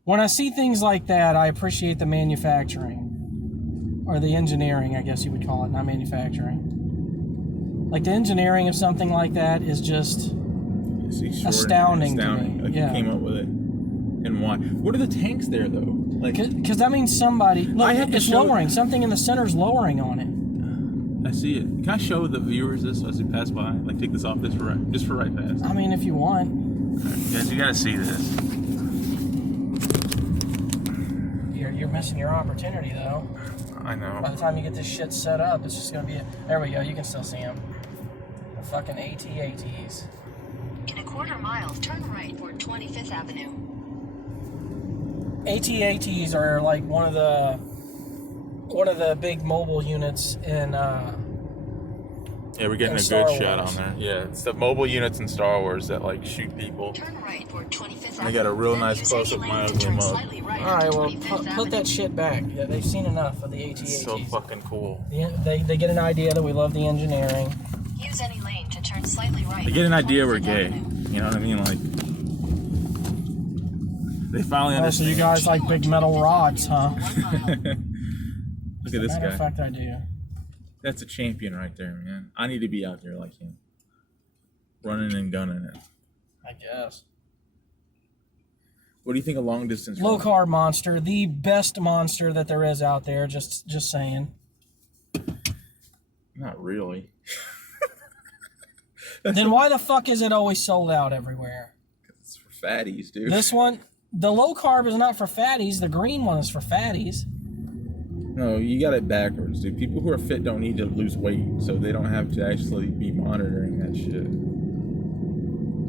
when I see things like that, I appreciate the manufacturing or the engineering, I guess you would call it, not manufacturing. Like the engineering of something like that is just astounding to me. Like Yeah. you came up with it. And why? What are the tanks there though? Like because that means somebody. Look, I have to it's show- lowering. Something in the center's lowering on it. I see it. Can I show the viewers this as we pass by? Like, take this off this right, just for right past. I mean, if you want. Guys, you gotta see this. You're missing your opportunity, though. I know. By the time you get this shit set up, it's just gonna be. There we go. You can still see them. The fucking AT-ATs. In a quarter mile, turn right toward 25th Avenue. AT-ATs are like one of the big mobile units in. Yeah, we're getting in a Star good shot Wars. on there. Yeah, it's the mobile units in Star Wars that like shoot people. Turn right toward 25th I got a real Then nice use close-up any of my lane to ugly turn mug. slightly right All right, onto well, 25th put that Avenue. shit back. Yeah, they've seen enough of the AT-ATs. It's so fucking cool. Yeah, they get an idea that we love the engineering. Use any lane to turn slightly right. They get an onto idea we're 25th gay. Avenue. You know what I mean? Like, they finally Oh, so understand. you guys like big metal rods, huh? Look at this Matter of guy. fact, I do. That's a champion right there, man. I need to be out there like him. Running and gunning it. I guess. What do you think of long distance Low running? carb monster, the best monster that there is out there. Just saying. Not really. Then why the fuck is it always sold out everywhere? It's for fatties, dude. This one, the low carb is not for fatties. The green one is for fatties. No, you got it backwards, dude. People who are fit don't need to lose weight, so they don't have to actually be monitoring that shit.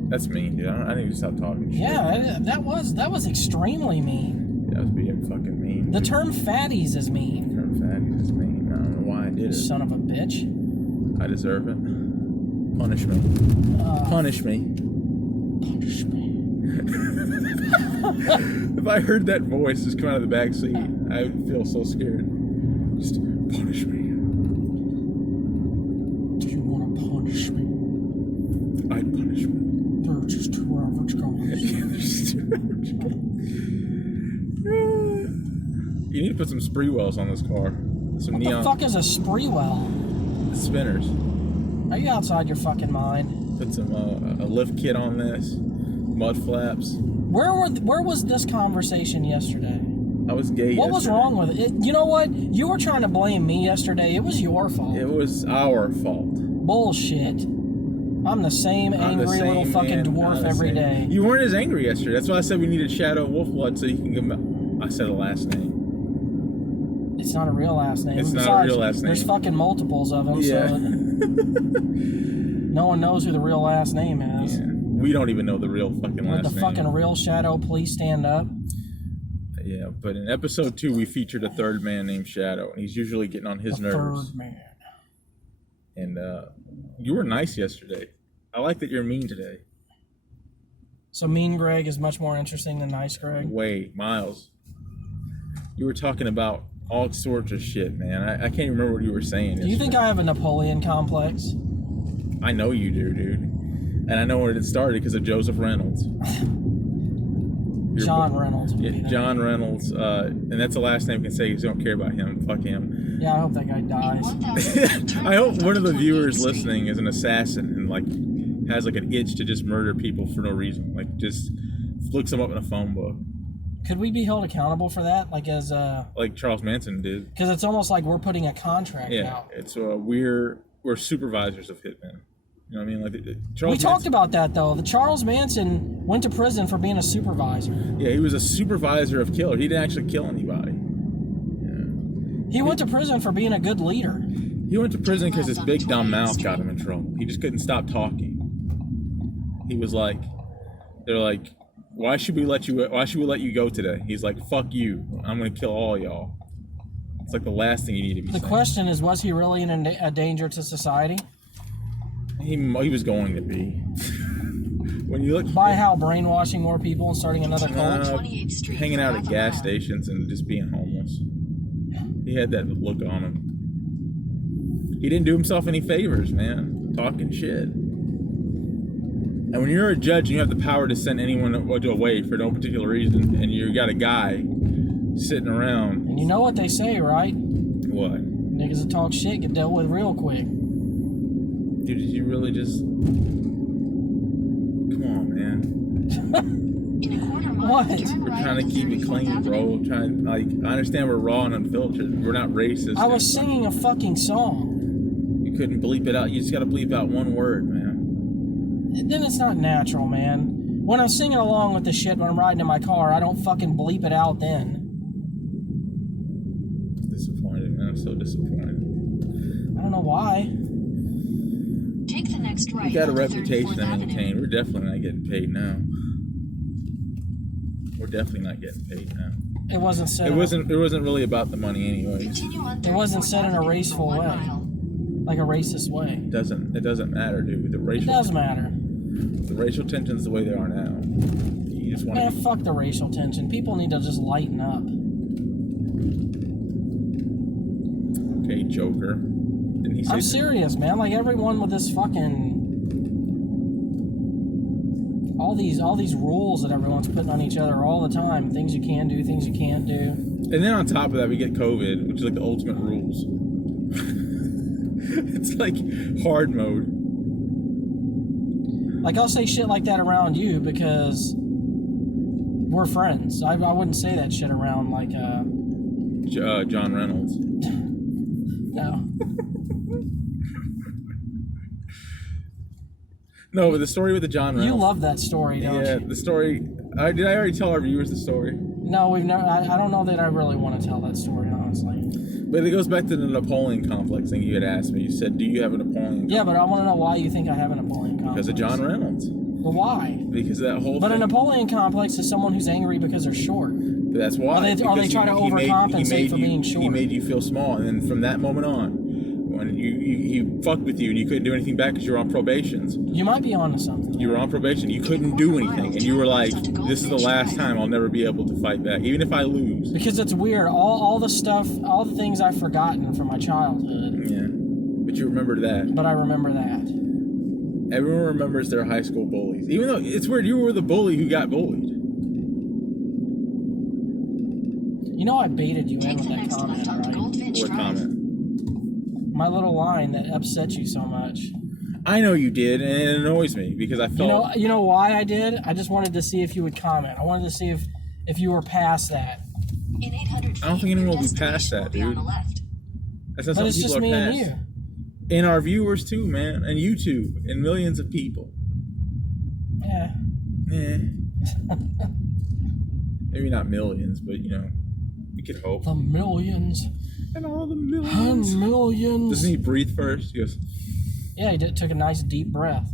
That's mean, dude. I need to stop talking shit. Yeah, that was extremely mean. That was being fucking mean. The term fatties is mean. The term fatties is mean. I don't know why I did it. Son of a bitch. I deserve it. Punish me. Punish me. Punish me. If I heard that voice just come out of the back seat, I would feel so scared. Just punish me. Do you want to punish me? I'd punish me. There are just 2 average guys. You need to put some spree wells on this car. Some What neon the fuck is a spree well? spinners. Are you outside your fucking mind? Put some a lift kit on this. Mud flaps. Where was this conversation yesterday? I was gay. What was yesterday. wrong with it? You know what? You were trying to blame me yesterday. It was your fault. It was our fault. Bullshit. I'm the same I'm the angry little same fucking man. dwarf I'm the every same. day. You weren't as angry yesterday. That's why I said we needed Shadow Wolfblood so you can give him. I said a last name. It's not a real last name. It's not a Besides, real last name. There's fucking multiples of them, Yeah. so no one knows who the real last name is. Yeah. We don't even know the real fucking Would last the name. fucking real Shadow please stand up? Yeah, but in episode 2, we featured a third man named Shadow, and he's usually getting on his The nerves. third man. And you were nice yesterday. I like that you're mean today. So Mean Greg is much more interesting than Nice Greg. Wait, Miles. You were talking about all sorts of shit, man. I can't remember what you were saying. Do you think I have a Napoleon complex? I know you do, dude. And I know where it started because of Joseph Reynolds. John Reynolds. would Yeah, be that. John Reynolds. And that's the last name I can say because you don't care about him. Fuck him. Yeah, I hope that guy dies. 1000 turn I hope left one of the onto viewers 28th Street. listening is an assassin and like has like an itch to just murder people for no reason. Like just looks them up in a phone book. Could we be held accountable for that? Like as Like Charles Manson did. because it's almost like we're putting a contract Yeah. out. It's we're supervisors of hitmen. You know what I mean? Like Charles We talked Manson, about that though. The Charles Manson went to prison for being a supervisor. Yeah, he was a supervisor of killer. He didn't actually kill anybody. He went to prison for being a good leader. He went to prison because his big dumb mouth got him in trouble. He just couldn't stop talking. He was like, they're like, why should we let you go today? He's like, fuck you. I'm gonna kill all y'all. It's like the last thing you need to be The saying. question is, was he really a danger to society? He was going to be. When you look By how brainwashing more people and starting another cult? 28th Street hanging for out half at a gas mile. stations and just being homeless. He had that look on him. He didn't do himself any favors, man. Talking shit. And when you're a judge and you have the power to send anyone away for no particular reason, and you got a guy sitting around, And you know what they say, right? what? Niggas that talk shit get dealt with real quick. Dude, did you really just... Come on, man. In a quarter mile, What? turn We're right trying to onto keep it 34th clean, Avenue. bro. I understand we're raw and unfiltered. We're not racist. I was singing a fucking song. You couldn't bleep it out. You just got to bleep out one word, man. Then it's not natural, man. When I'm singing along with the shit when I'm riding in my car, I don't fucking bleep it out then. Disappointed, man. I'm so disappointed. I don't know why. Take the next right. We got a onto reputation 34th to Avenue. maintain. We're definitely not getting paid now. We're definitely not getting paid now. It wasn't said. It wasn't really about the money anyway. Continue on It wasn't 34th said in a Avenue for raceful 1 way. mile. Like a racist way. It doesn't matter, dude. The It racial does matter. the racial tensions the way they are now. You just want Man, to fuck the racial tension. People need to just lighten up. okay, Joker. Didn't he say I'm serious, man. Like everyone with this fucking all these rules that everyone's putting on each other all the time. Things you can do, things you can't do. And then on top of that, we get COVID, which is like the ultimate rules. It's like hard mode. Like I'll say shit like that around you because we're friends. I wouldn't say that shit around like John Reynolds. no. No, but the story with the John Reynolds. You love that story, don't Yeah, you? the story. Did I already tell our viewers the story? No, we've never. I don't know that I really want to tell that story, honestly. But it goes back to the Napoleon complex thing you had asked me. You said, "Do you have a Napoleon?" Yeah, but I want to know why you think I have a Napoleon complex. Because of John Reynolds. But why? Because of that whole. But a thing. Napoleon complex is someone who's angry because they're short. That's why. Are they Because trying to he made overcompensate for you- being short? He made you feel small, and then from that moment on, when he fucked with you and you couldn't do anything back because you were on probations. You might be onto something. You were on probation. You couldn't do anything, and you were like, "This is the last time I'll never be able to fight back, even if I lose." Because it's weird. All the stuff, all the things I've forgotten from my childhood. Yeah, but you remember that. But I remember that. Everyone remembers their high school bullies, even though it's weird. You were the bully who got bullied. You know I baited you in Take with the that next comment, left onto right? Goldfinch What Drive. comment? My little line that upset you so much. I know you did, and it annoys me because I felt. You know why I did? I just wanted to see if you would comment. I wanted to see if you were past that. In 800 feet, I don't think anyone your will be past destination that, will be on dude. the left. That's not But something it's people just are me and past. you. And our viewers too, man, and YouTube, and millions of people. Yeah. Eh. Maybe not millions, but you know, we could hope. The millions. And all the millions. Millions. Doesn't he breathe first? He goes. Yeah, he took a nice deep breath.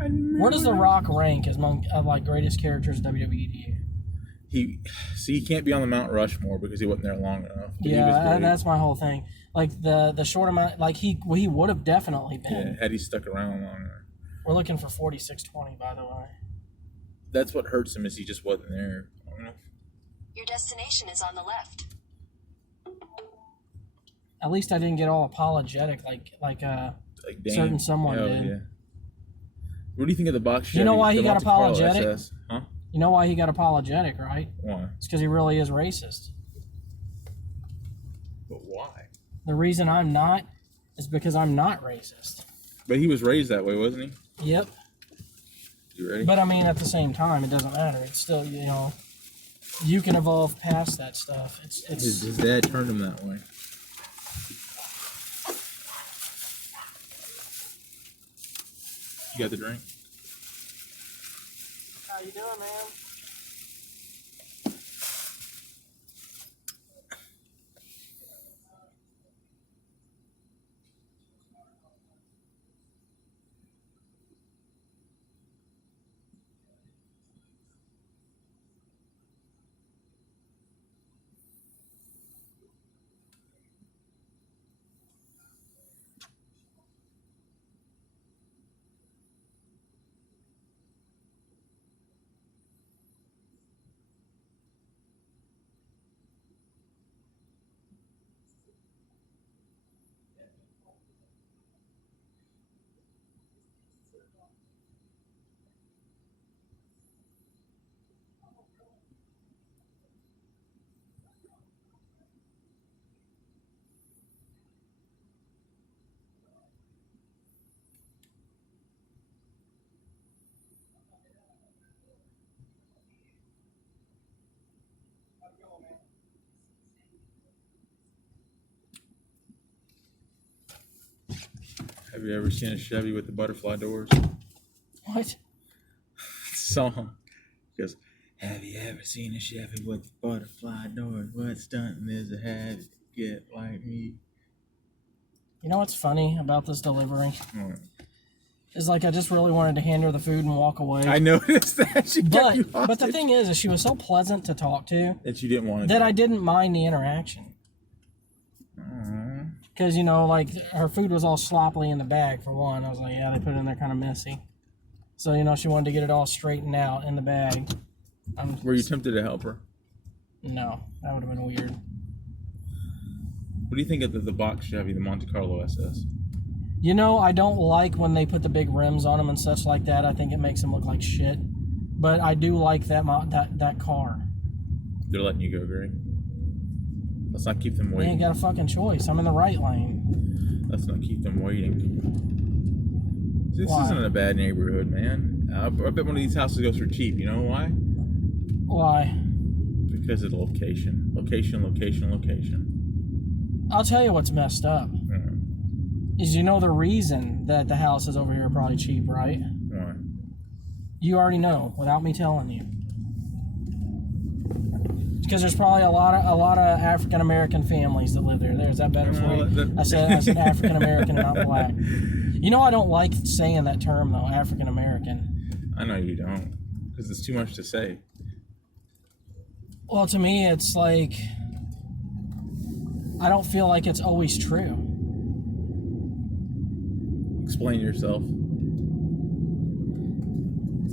"And Where does The millions." Rock rank as among like greatest characters in WWE to you? He can't be on the Mount Rushmore because he wasn't there long enough. But he was Yeah, great. that's my whole thing. Like the short amount, like he would have definitely been. Yeah, had he stuck around longer. We're looking for 4620, by the way. That's what hurts him is he just wasn't there long enough. Your destination is on the left. At least I didn't get all apologetic like Like Dane. certain someone Hell did. Yeah. What do you think of the box? You know Chevy, why he the got Monte Carlo apologetic? SS? Huh? You know why he got apologetic, right? Why? It's because he really is racist. But why? The reason I'm not is because I'm not racist. But he was raised that way, wasn't he? Yep. You ready? But I mean, at the same time, it doesn't matter. It's still, you know, you can evolve past that stuff. His dad turned him that way. You got the drink? How you doing, man? Have you ever seen a Chevy with the butterfly doors? What? Song. He goes, have you ever seen a Chevy with the butterfly doors? What stunting is it have to get like me? You know what's funny about this delivery? Mm. Is like I just really wanted to hand her the food and walk away. I noticed that. She kept you hostage. But the thing is she was so pleasant to talk to that you didn't want to that I didn't mind the interaction. Because, you know, like, her food was all sloppily in the bag, for one. I was like, yeah, they put it in there kind of messy. So, you know, she wanted to get it all straightened out in the bag. Were you tempted to help her? No, that would have been weird. What do you think of the box Chevy, the Monte Carlo SS? You know, I don't like when they put the big rims on them and such like that. I think it makes them look like shit. But I do like that car. They're letting you go, Greg. Let's not keep them They waiting. ain't got a fucking choice. I'm in the right lane. Let's not keep them waiting. This Why? isn't a bad neighborhood, man. I bet one of these houses goes for cheap. You know why? Why? Because of the location. Location. I'll tell you what's messed up. Is you know the reason that the houses over here are probably cheap, right? Why? You already know without me telling you. Because there's probably a lot of African American families that live there. Is that better for you? I said African American, not black. You know I don't like saying that term though, African American. I know you don't, because it's too much to say. Well, to me, it's like I don't feel like it's always true. Explain yourself.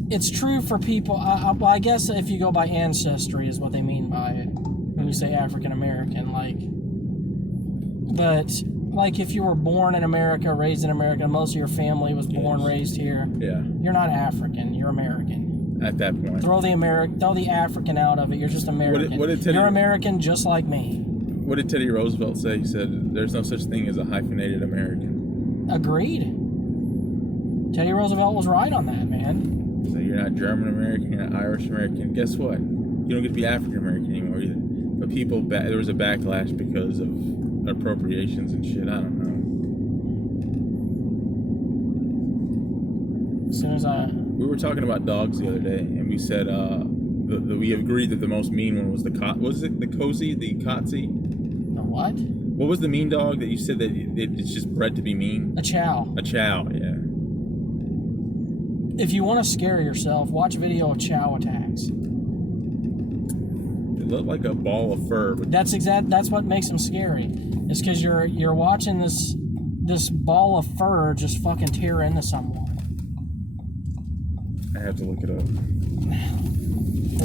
It's true for people. I guess if you go by ancestry is what they mean by it when you say African American. But if you were born in America, raised in America, most of your family was born, raised here. Yeah. You're not African. You're American. At that point. Throw the African out of it. You're just American. What did Teddy, you're American just like me. What did Teddy Roosevelt say? He said, "There's no such thing as a hyphenated American." Agreed. Teddy Roosevelt was right on that, man. So you're not German American, you're not Irish American. Guess what? You don't get to be African American anymore either. But there was a backlash because of appropriations and shit. I don't know. As soon as we were talking about dogs the other day, and we said we agreed that the most mean one was the Kotzi? The what? What was the mean dog that you said that it's just bred to be mean? A chow. A chow, yeah. If you want to scare yourself, watch a video of chow attacks. It looked like a ball of fur. But That's what makes them scary. It's because you're watching this ball of fur just fucking tear into someone. I have to look it up.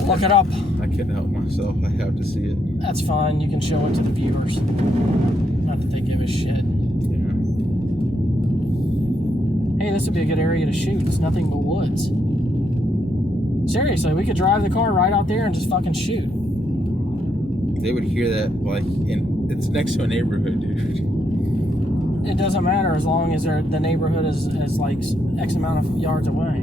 Look it up. I can't help myself. I have to see it. That's fine. You can show it to the viewers. Not that they give a shit. Yeah. Hey, this would be a good area to shoot. It's nothing but woods. Seriously, we could drive the car right out there and just fucking shoot. They would hear that, it's next to a neighborhood, dude. It doesn't matter as long as the neighborhood is like X amount of yards away.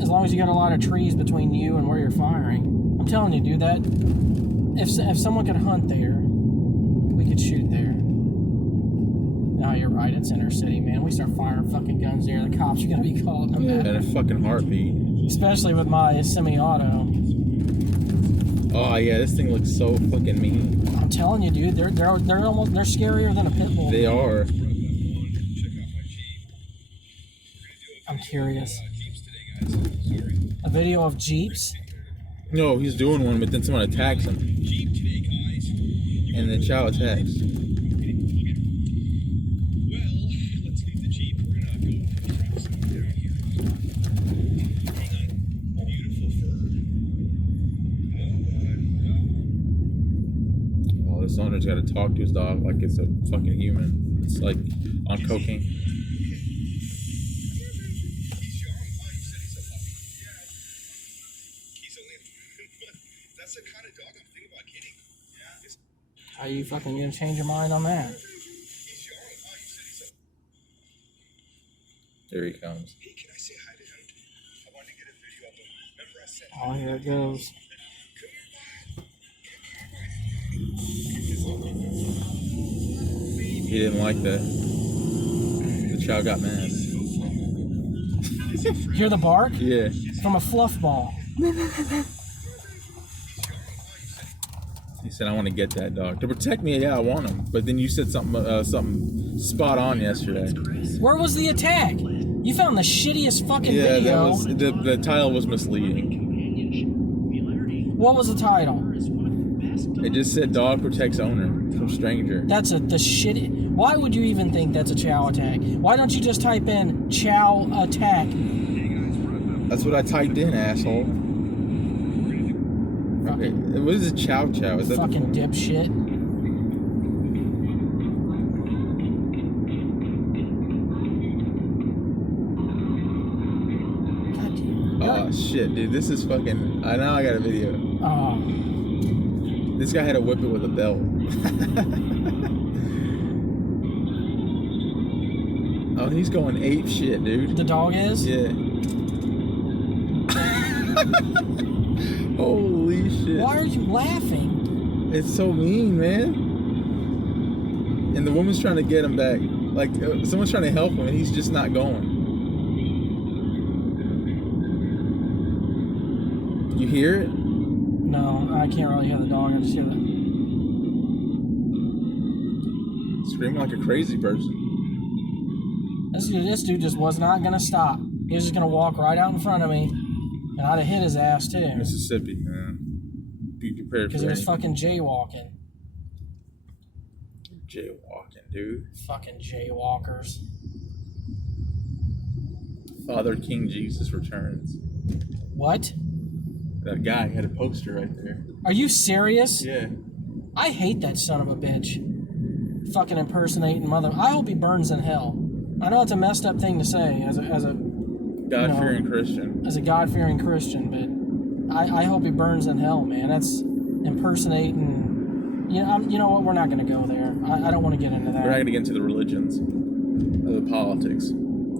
As long as you got a lot of trees between you and where you're firing. I'm telling you, dude, that if someone could hunt there, we could shoot there. No, you're right. It's inner city, man. We start firing fucking guns there. The cops are gonna be called. No matter. And a fucking heartbeat. Especially with my semi-auto. Oh yeah, this thing looks so fucking mean. I'm telling you, dude, they're scarier than a pit bull. They are. I'm curious. A video of Jeeps? No, he's doing one, but then someone attacks him. And the chow attacks. Oh, this owner's got to talk to his dog like it's a fucking human. It's like on cocaine. Are you fucking gonna change your mind on that? There he comes. Oh, here it goes. He didn't like that. Chow got mad. Hear the bark? Yeah. From a fluff ball. He said, I want to get that dog. To protect me, yeah, I want him. But then you said something spot on yesterday. Where was the attack? You found the shittiest fucking Yeah, video. that was the title was misleading. What was the title? It just said dog protects owner from stranger. That's the shit. Why would you even think that's a Chow attack? Why don't you just type in Chow attack? That's what I typed in, asshole. Okay, what is a chow chow? Is that Fucking dipshit. Oh shit, dude, this is fucking. I know I got a video. Oh. This guy had to whip it with a belt. Oh, he's going ape shit, dude. The dog is? Yeah. Holy shit. Why are you laughing? It's so mean, man. And the woman's trying to get him back. Like, someone's trying to help him, and he's just not going. You hear it? No, I can't really hear the dog. I just hear the... Screaming like a crazy person. This dude just was not going to stop. He was just going to walk right out in front of me. And I'd have hit his ass, too. Mississippi, man. Be prepared for Because he was anything. fucking jaywalking. Jaywalking, dude. Fucking jaywalkers. Father King Jesus returns. What? That guy had a poster right there. Are you serious? Yeah. I hate that son of a bitch. Fucking impersonating mother. I hope he burns in hell. I know it's a messed up thing to say as a God-fearing Christian. As a God-fearing Christian, but I hope he burns in hell, man. That's impersonating. You know what? We're not going to go there. I don't want to get into that. We're not going to get into the religions, the politics.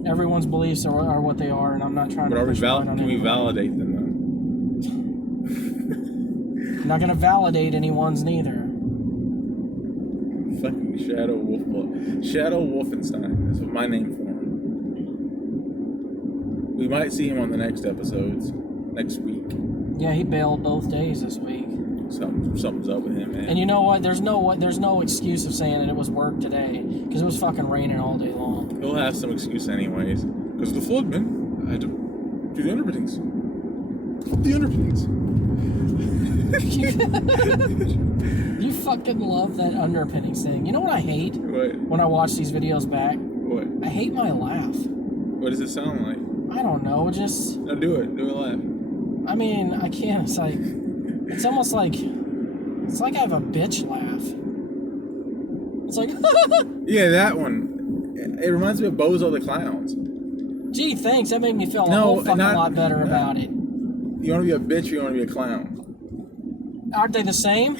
Everyone's beliefs are what they are, and I'm not trying But to. can we validate them though? I'm not going to validate anyone's neither. Fucking Shadow Wolfenstein. That's what my name for him. We might see him on the next episodes next week. Yeah, he bailed both days this week. Something's up with him, man. And you know what? There's no excuse of saying that it was work today because it was fucking raining all day long. He'll have some excuse anyways. Because of the flood, man. I had to do the underpinnings. You fucking love that underpinnings thing. You know what I hate? What? When I watch these videos back? What? I hate my laugh. What does it sound like? I don't know, just... No, do it. Do a laugh. I mean, I can't. It's like... It's almost like... It's like I have a bitch laugh. It's like... Yeah, that one. It reminds me of Bozo the Clowns. Gee, thanks. That made me feel a whole fucking lot better about it. You want to be a bitch or you want to be a clown? Aren't they the same?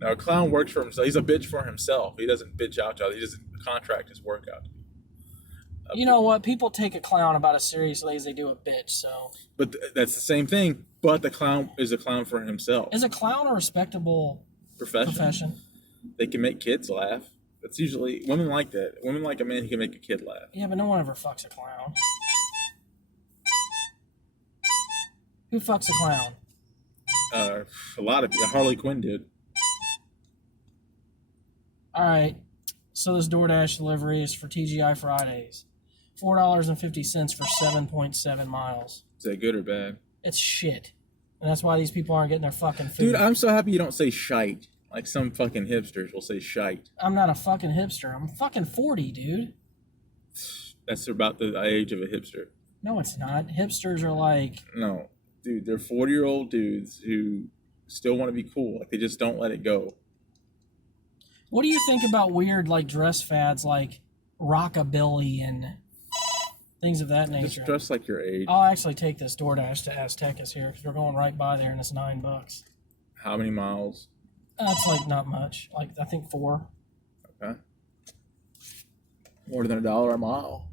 No, a clown works for himself. He's a bitch for himself. He doesn't bitch out to others. He doesn't contract his work out. You know what? People take a clown about as seriously as they do a bitch, so... But that's the same thing. But the clown is a clown for himself. Is a clown a respectable profession? They can make kids laugh. That's usually... Women like that. Women like a man who can make a kid laugh. Yeah, but no one ever fucks a clown. Who fucks a clown? A lot of people. Harley Quinn did. Alright, so this DoorDash delivery is for TGI Fridays. $4.50 for 7.7 miles. Is that good or bad? It's shit. And that's why these people aren't getting their fucking food. Dude, I'm so happy you don't say shite. Like some fucking hipsters will say shite. I'm not a fucking hipster. I'm fucking 40, dude. That's about the age of a hipster. No, it's not. Hipsters are like... No. Dude, they're 40-year-old dudes who still want to be cool. Like, they just don't let it go. What do you think about weird, like, dress fads like rockabilly and things of that nature? Just dress like your age. I'll actually take this DoorDash to Aztecas here because we're going right by there and it's $9. How many miles? That's like not much. Like, I think 4. Okay. More than $1 a mile.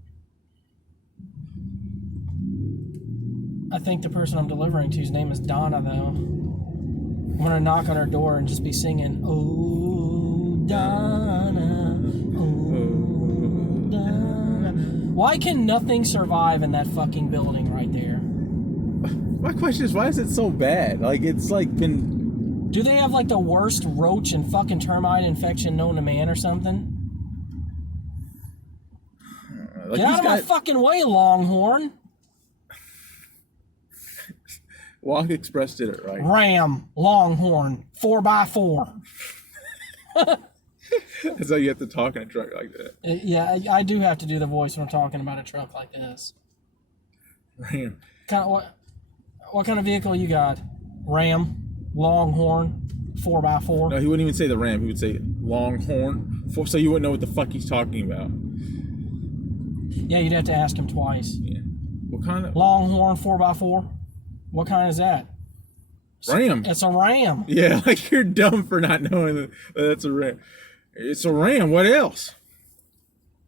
I think the person I'm delivering to's name is Donna, though. I'm going to knock on her door and just be singing, "Oh, Donna, oh, Why can nothing survive in that fucking building right there? My question is, why is it so bad? Like, it's like been... Do they have like the worst roach and fucking termite infection known to man or something? Like, Get out of my fucking way, Longhorn. Walk Express did it right. Ram, Longhorn, 4x4. That's how you have to talk in a truck like that. Yeah, I do have to do the voice when I'm talking about a truck like this. Ram. What kind of vehicle you got? Ram, Longhorn, 4x4. No, he wouldn't even say the Ram. He would say Longhorn, so you wouldn't know what the fuck he's talking about. Yeah, you'd have to ask him twice. Yeah. What kind of... Longhorn 4x4? What kind is that? Ram. It's a Ram. Yeah, like you're dumb for not knowing that that's a Ram. It's a Ram. What else?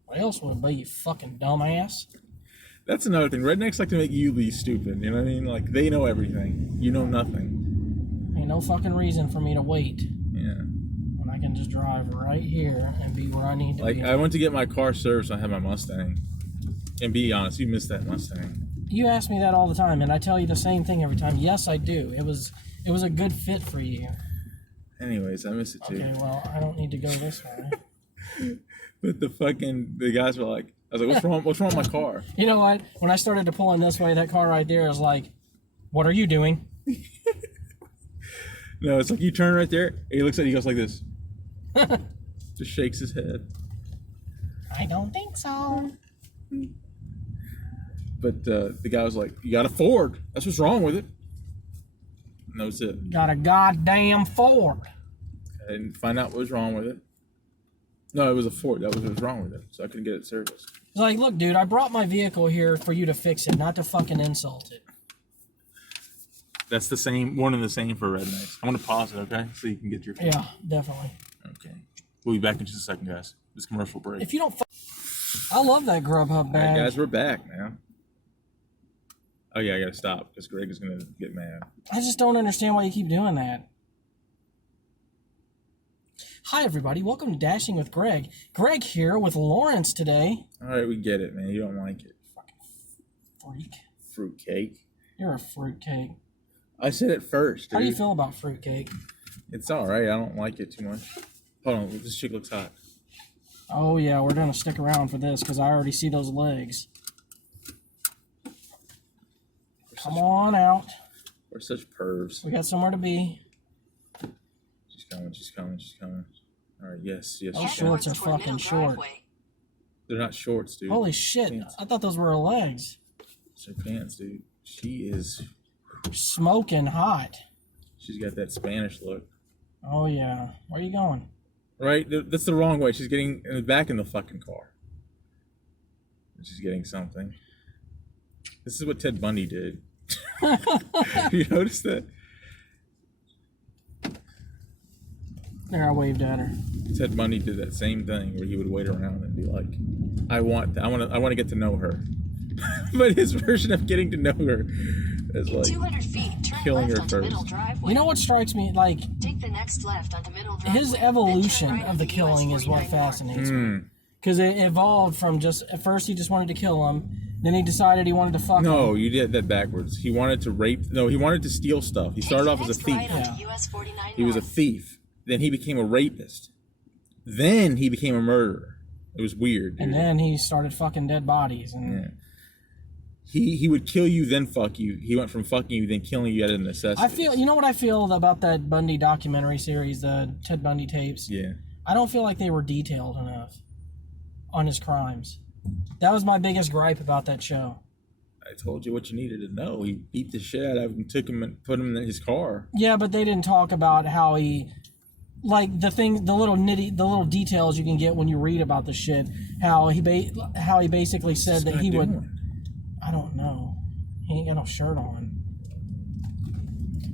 What else would it be, you fucking dumbass? That's another thing. Rednecks like to make you be stupid. You know what I mean? Like, they know everything. You know nothing. Ain't no fucking reason for me to wait. Yeah. When I can just drive right here and be where I need to be. Like, I went to get my car serviced. I had my Mustang. And be honest, you missed that Mustang. You ask me that all the time, and I tell you the same thing every time. Yes, I do. It was a good fit for you. Anyways, I miss it too. Okay, well, I don't need to go this way. But the guys were like, I was like, what's wrong? What's wrong with my car? You know what? When I started to pull in this way, that car right there is like, what are you doing? No, it's like you turn right there, and he looks at you, he goes like this. Just shakes his head. I don't think so. But the guy was like, you got a Ford. That's what's wrong with it. And that was it. Got a goddamn Ford. I didn't find out what was wrong with it. No, it was a Ford. That was what was wrong with it. So I couldn't get it serviced. It's like, look, dude, I brought my vehicle here for you to fix it, not to fucking insult it. That's the same, one and the same for rednecks. I'm going to pause it, okay? So you can get your... Yeah, definitely. Okay. We'll be back in just a second, guys. This commercial break. If you don't... I love that Grubhub All right, bag. guys, we're back now. Oh, yeah, I got to stop because Greg is going to get mad. I just don't understand why you keep doing that. Hi, everybody. Welcome to Dashing with Greg. Greg here with Lawrence today. All right, we get it, man. You don't like it. Freak. Fruitcake. You're a fruitcake. I said it first, dude. How do you feel about fruitcake? It's all right. I don't like it too much. Hold on. This chick looks hot. Oh, yeah, we're going to stick around for this because I already see those legs. Come on out. We're such pervs. We got somewhere to be. She's coming. She's coming. She's coming. All right. Yes. Yes. Those she's shorts coming. are fucking short. They're not shorts, dude. Holy shit. Pants. I thought those were her legs. It's her pants, dude. She is... Smoking hot. She's got that Spanish look. Oh, yeah. Where are you going? Right? That's the wrong way. She's getting back in the fucking car. She's getting something. This is what Ted Bundy did. You noticed that? There, I waved at her. Ted Bundy did that same thing where he would wait around and be like, I want to get to know her. But his version of getting to know her is like 200 feet, turn killing left her onto first. middle driveway. You know what strikes me? Like, Take the next left onto middle driveway. his then evolution turn right of the onto killing US is what 49 north. fascinates me. Because it evolved from just, at first he just wanted to kill him, then he decided he wanted to fuck him. No, you did that backwards. He wanted to rape. No, he wanted to steal stuff. He started off as a thief. Right onto US 49 He was a north. thief. Then he became a rapist. Then he became a murderer. It was weird, dude. And then he started fucking dead bodies. And Yeah. He would kill you, then fuck you. He went from fucking you, then killing you out of necessity. I feel, you know what I feel about that Bundy documentary series, the Ted Bundy tapes? Yeah. I don't feel like they were detailed enough on his crimes. That was my biggest gripe about that show. I told you what you needed to know. He beat the shit out of him, took him and put him in his car. Yeah, but they didn't talk about how he, like the little details you can get when you read about the shit. How he basically said that he would. I don't know. He ain't got no shirt on.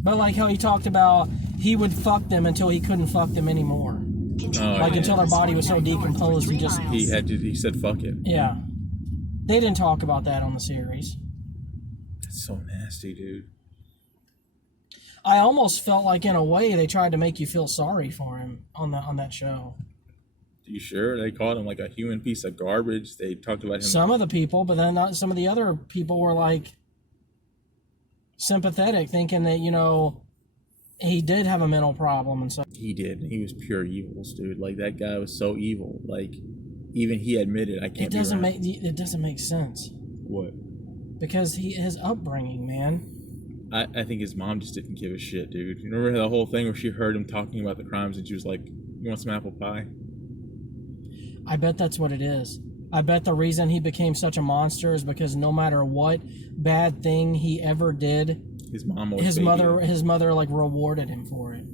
But like how he talked about he would fuck them until he couldn't fuck them anymore. Continue Like yeah. until their body was so 49 north for decomposed, 3 he just. miles. He said fuck it. Yeah. They didn't talk about that on the series. That's so nasty, dude. I almost felt like in a way they tried to make you feel sorry for him on that show. You sure? They called him like a human piece of garbage. They talked about him. Some of the people, but then not some of the other people were like sympathetic, thinking that, you know, he did have a mental problem and stuff. He did. He was pure evil, dude. Like, that guy was so evil. Like, even he admitted, I can't. It doesn't make sense. What? Because his upbringing, man. I think his mom just didn't give a shit, dude. You remember the whole thing where she heard him talking about the crimes and she was like, "You want some apple pie?" I bet that's what it is. I bet the reason he became such a monster is because no matter what bad thing he ever did, his mother like rewarded him for it.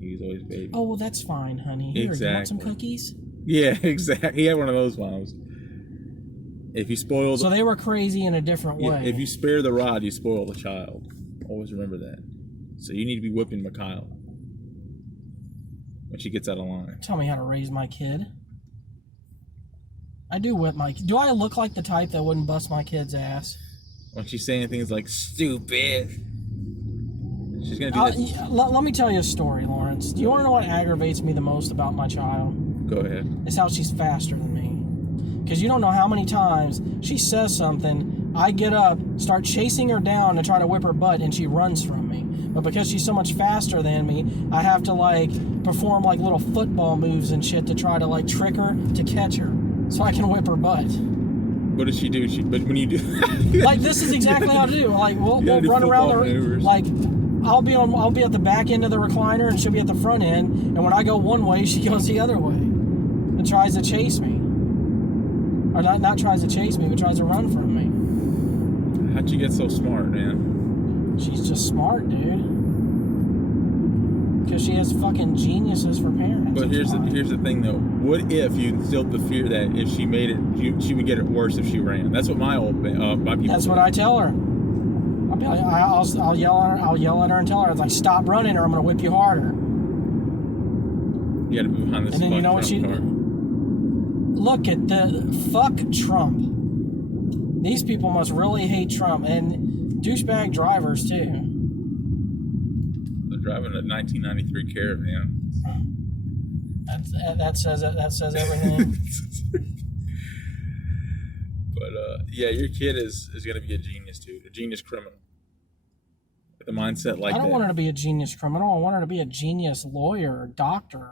He was always baby. Oh, well, that's fine, honey. Here, Exactly. you want some cookies? Yeah, exactly. He had one of those moms. If you spoil, so they were crazy in a different way. If you spare the rod, you spoil the child. Always remember that. So you need to be whipping Mikhail when she gets out of line. Tell me how to raise my kid. I do whip my. Do I look like the type that wouldn't bust my kid's ass? When she's saying things like "stupid," she's gonna do that. Let me tell you a story, Lawrence. Do you want to know what aggravates me the most about my child? Go ahead. It's how she's faster than me. Because you don't know how many times she says something, I get up, start chasing her down to try to whip her butt, and she runs from me. But because she's so much faster than me, I have to like perform like little football moves and shit to try to like trick her to catch her, so I can whip her butt. What does she do? But when you do, like this is exactly how to do. Like we'll run around the like. I'll be at the back end of the recliner and she'll be at the front end, and when I go one way, she goes the other way and tries to chase me. Or not tries to chase me, but tries to run from me. How'd you get so smart, man? She's just smart, dude. Because she has fucking geniuses for parents. But here's the thing, though. What if you instilled the fear that if she made it, she would get it worse if she ran? That's what my people. That's what I tell her. I'll be like, I'll yell at her and tell her, it's like, stop running, or I'm gonna whip you harder. You gotta be behind this. And then you know what she? Car. Look at fuck Trump. These people must really hate Trump, and douchebag drivers too. They're driving a 1993 Caravan. That says it. That says everything. But yeah, your kid is gonna be a genius, dude. A genius criminal. With a mindset like that. I don't want her to be a genius criminal. I want her to be a genius lawyer or doctor.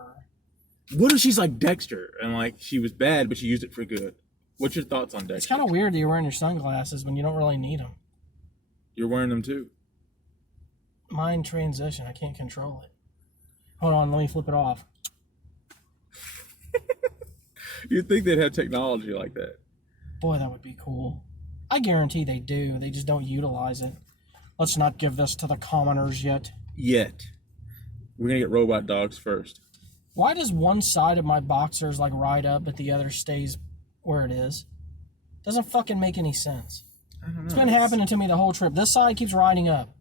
What if she's like Dexter and like she was bad, but she used it for good? What's your thoughts on Dexter? It's kind of weird that you're wearing your sunglasses when you don't really need them. You're wearing them too. Mind transition. I can't control it. Hold on, let me flip it off. You'd think they'd have technology like that. Boy, that would be cool. I guarantee they do. They just don't utilize it. Let's not give this to the commoners yet. We're gonna get robot dogs first. Why does one side of my boxers like ride up, but the other stays where it is? Doesn't fucking make any sense. I don't know. It's been happening to me the whole trip. This side keeps riding up,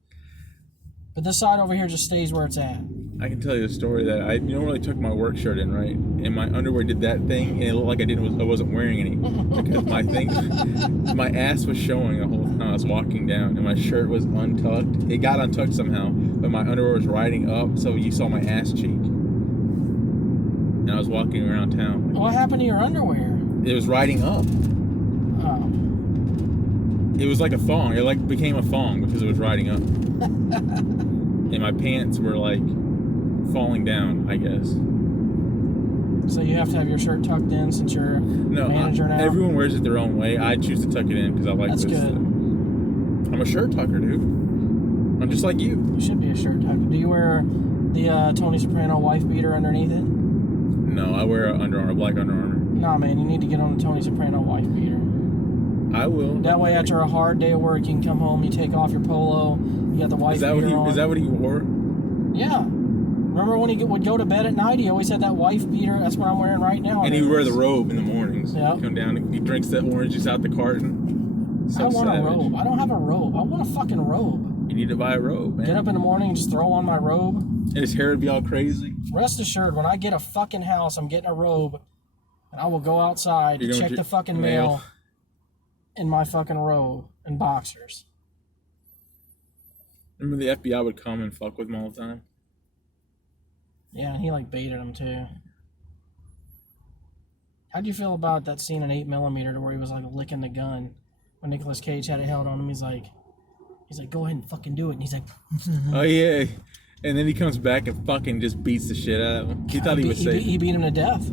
but this side over here just stays where it's at. I can tell you a story that I normally tuck my work shirt in, right? And my underwear did that thing, and it looked like I wasn't wearing any because my ass was showing the whole time I was walking down, and my shirt was untucked. It got untucked somehow, but my underwear was riding up, so you saw my ass cheek. And I was walking around town. What happened to your underwear? It was riding up. Oh. It was like a thong. It like became a thong because it was riding up. And my pants were like falling down, I guess. So you have to have your shirt tucked in since you're a manager now? Everyone wears it their own way. I choose to tuck it in because I like That's this. Good. I'm a shirt tucker, dude. I'm just like you. You should be a shirt tucker. Do you wear the Tony Soprano wife beater underneath it? No, I wear a black Under Armour. Nah, man, you need to get on the Tony Soprano wife beater. I will. That way, after a hard day of work, you can come home, you take off your polo, you got the wife beater on. Is that what he wore? Yeah. Remember when he would go to bed at night, he always had that wife beater. That's what I'm wearing right now. And he would wear the robe in the mornings. Yeah. Come down and he drinks that orange juice out the carton. So I want savage. a robe. I don't have a robe. I want a fucking robe. You need to buy a robe, man. Get up in the morning and just throw on my robe. And his hair would be all crazy. Rest assured, when I get a fucking house, I'm getting a robe, and I will go outside to check the fucking mail in my fucking robe and boxers. Remember the FBI would come and fuck with him all the time? Yeah, and he like baited them too. How'd you feel about that scene in 8mm where he was like licking the gun when Nicolas Cage had it held on him? He's like, go ahead and fucking do it. And he's like, Oh yeah, and then he comes back and fucking just beats the shit out of him. He thought he was safe. He beat him to death.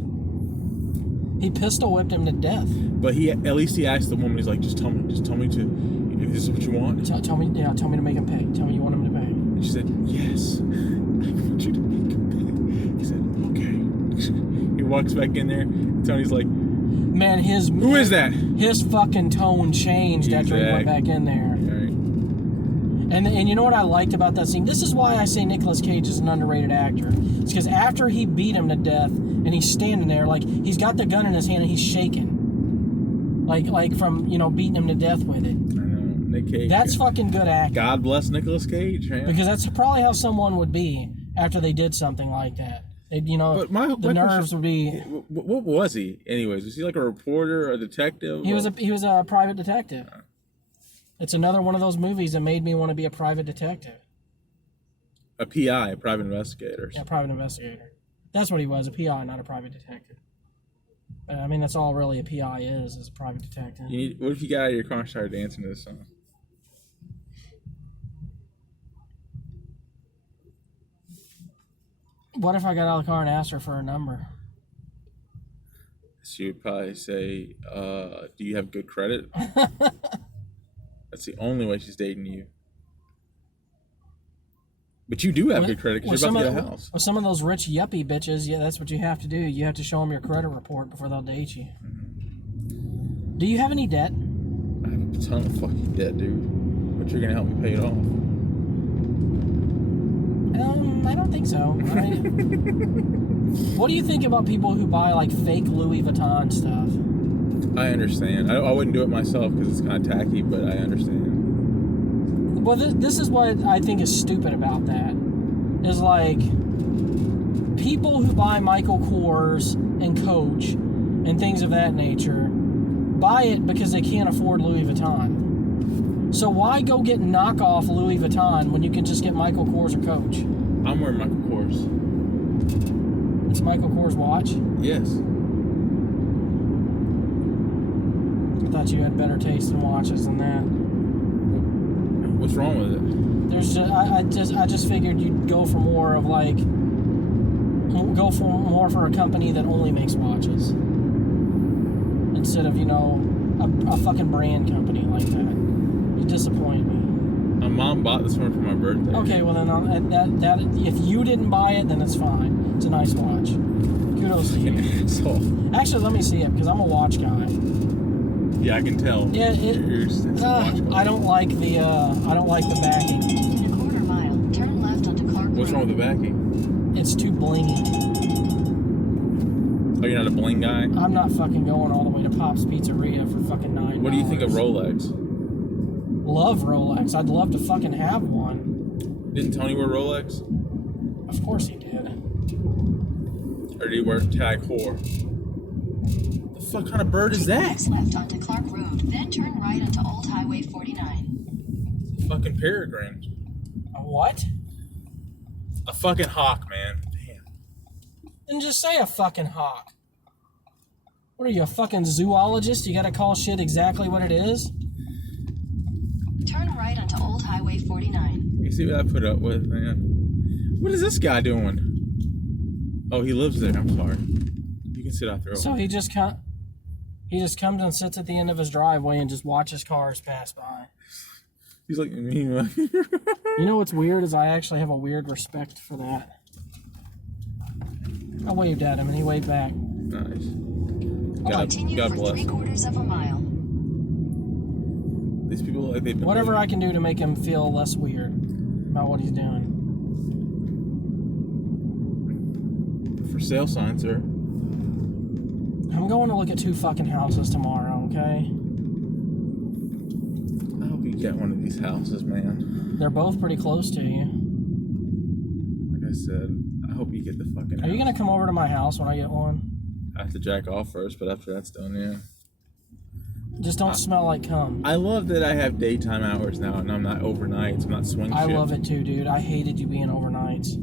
He pistol whipped him to death. But at least he asked the woman. He's like, just tell me to. If this is what you want. Tell me to make him pay. Tell me you want him to pay. And she said, yes. I want you to make him pay. He said, okay. He walks back in there. Tony's like, man, who is that? His fucking tone changed after he went back in there. Right. And you know what I liked about that scene? This is why I say Nicolas Cage is an underrated actor. It's because after he beat him to death and he's standing there, like, he's got the gun in his hand and he's shaking. Like from, beating him to death with it. I know. Nick Cage. That's fucking good acting. God bless Nicolas Cage, man. Because that's probably how someone would be after they did something like that. But my nerves would be. What was he, anyways? Was he like a reporter or a detective? He was a private detective. It's another one of those movies that made me want to be a private detective. A PI, a private investigator. Yeah, private investigator. That's what he was, a PI, not a private detective. I mean, that's all really a PI is a private detective. What if you got out of your car and started dancing to this song? What if I got out of the car and asked her for a number? She would probably say, do you have good credit? That's the only way she's dating you. But you do have good credit because you're about to get a house. With some of those rich yuppie bitches, yeah, that's what you have to do. You have to show them your credit report before they'll date you. Do you have any debt? I have a ton of fucking debt, dude. But you're going to help me pay it off. I don't think so. What do you think about people who buy, like, fake Louis Vuitton stuff? I understand. I wouldn't do it myself because it's kind of tacky, but I understand. Well, this is what I think is stupid about that. Is like, people who buy Michael Kors and Coach and things of that nature buy it because they can't afford Louis Vuitton. So why go get knockoff Louis Vuitton when you can just get Michael Kors or Coach? I'm wearing Michael Kors. It's a Michael Kors watch? Yes. I thought you had better taste in watches than that. What's wrong with it? I just figured you'd go for more of like, for a company that only makes watches instead of a fucking brand company like that. You disappoint me. My mom bought this one for my birthday. Okay, well then that if you didn't buy it, then it's fine. It's a nice watch. Kudos to you. Asshole. Actually, let me see it because I'm a watch guy. Yeah, I can tell. Yeah, I don't like the backing. In a quarter mile, turn left onto Clark What's wrong with the backing? It's too blingy. Oh, you're not a bling guy? I'm not fucking going all the way to Pop's Pizzeria for fucking $9. What do you think of Rolex? Love Rolex. I'd love to fucking have one. Didn't Tony wear Rolex? Of course he did. Or did he wear Tag Heuer? The fuck kind of bird is that? Next left onto Clark Road, then turn right onto Old Highway 49. Fucking peregrine. A what? A fucking hawk, man. Damn. Then just say a fucking hawk. What are you, a fucking zoologist? You gotta call shit exactly what it is? Turn right onto Old Highway 49. You see what I put up with, man? What is this guy doing? Oh, he lives there. I'm sorry. You can sit out there. So he just comes and sits at the end of his driveway and just watches cars pass by. He's like me. You know what's weird is I actually have a weird respect for that. I waved at him and he waved back. Nice. Continue God for bless. 3/4 mile. These people look like they've been Whatever living. I can do to make him feel less weird about what he's doing. For sale sign, sir. I'm going to look at 2 fucking houses tomorrow, okay? I hope you get one of these houses, man. They're both pretty close to you. Like I said, I hope you get the fucking Are house. you going to come over to my house when I get one? I have to jack off first, but after that's done, yeah. Just don't smell like cum. I love that I have daytime hours now, and I'm not overnights. I'm not swing I shift. love it too, dude. I hated you being overnights.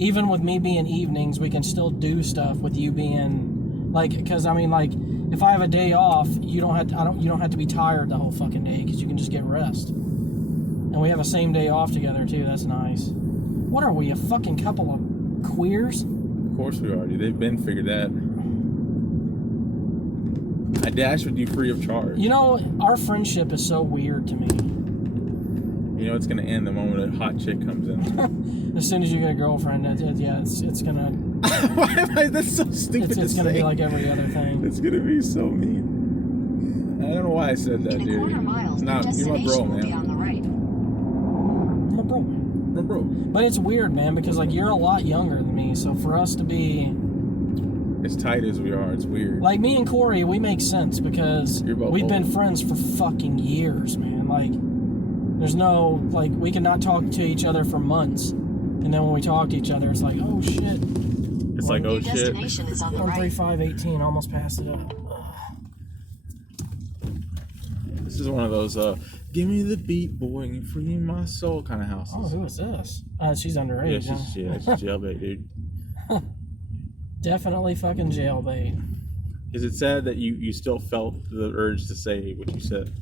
Even with me being evenings, we can still do stuff with you being Like, because I mean, like, if I have a day off, you don't have to be tired the whole fucking day because you can just get rest. And we have a same day off together too. That's nice. What are we, a fucking couple of queers? Of course we are, dude. They've been figured that. I dash with you free of charge. You know, our friendship is so weird to me. You know it's gonna end the moment a hot chick comes in. As soon as you get a girlfriend, it's gonna. Why am I? That's so stupid. It's gonna be like every other thing. It's gonna be so mean. I don't know why I said that, In a dude. quarter mile, It's your not. You're my destination bro, will be on man. the right. My bro. Bro. But it's weird, man, because like you're a lot younger than me, so for us to be As tight as we are, it's weird. like me and Corey, we make sense because You're both we've been old. friends for fucking years, man. Like, there's no like we can not talk to each other for months, and then when we talk to each other, it's like, oh shit. It's like, oh Your shit. destination is on the right. 13518, almost passed it up. This is one of those, give me the beat, boy, and free my soul kind of houses. Oh, who is this? She's Yeah, underage. huh? she's jailbait, dude. Definitely fucking jailbait. Is it sad that you still felt the urge to say what you said?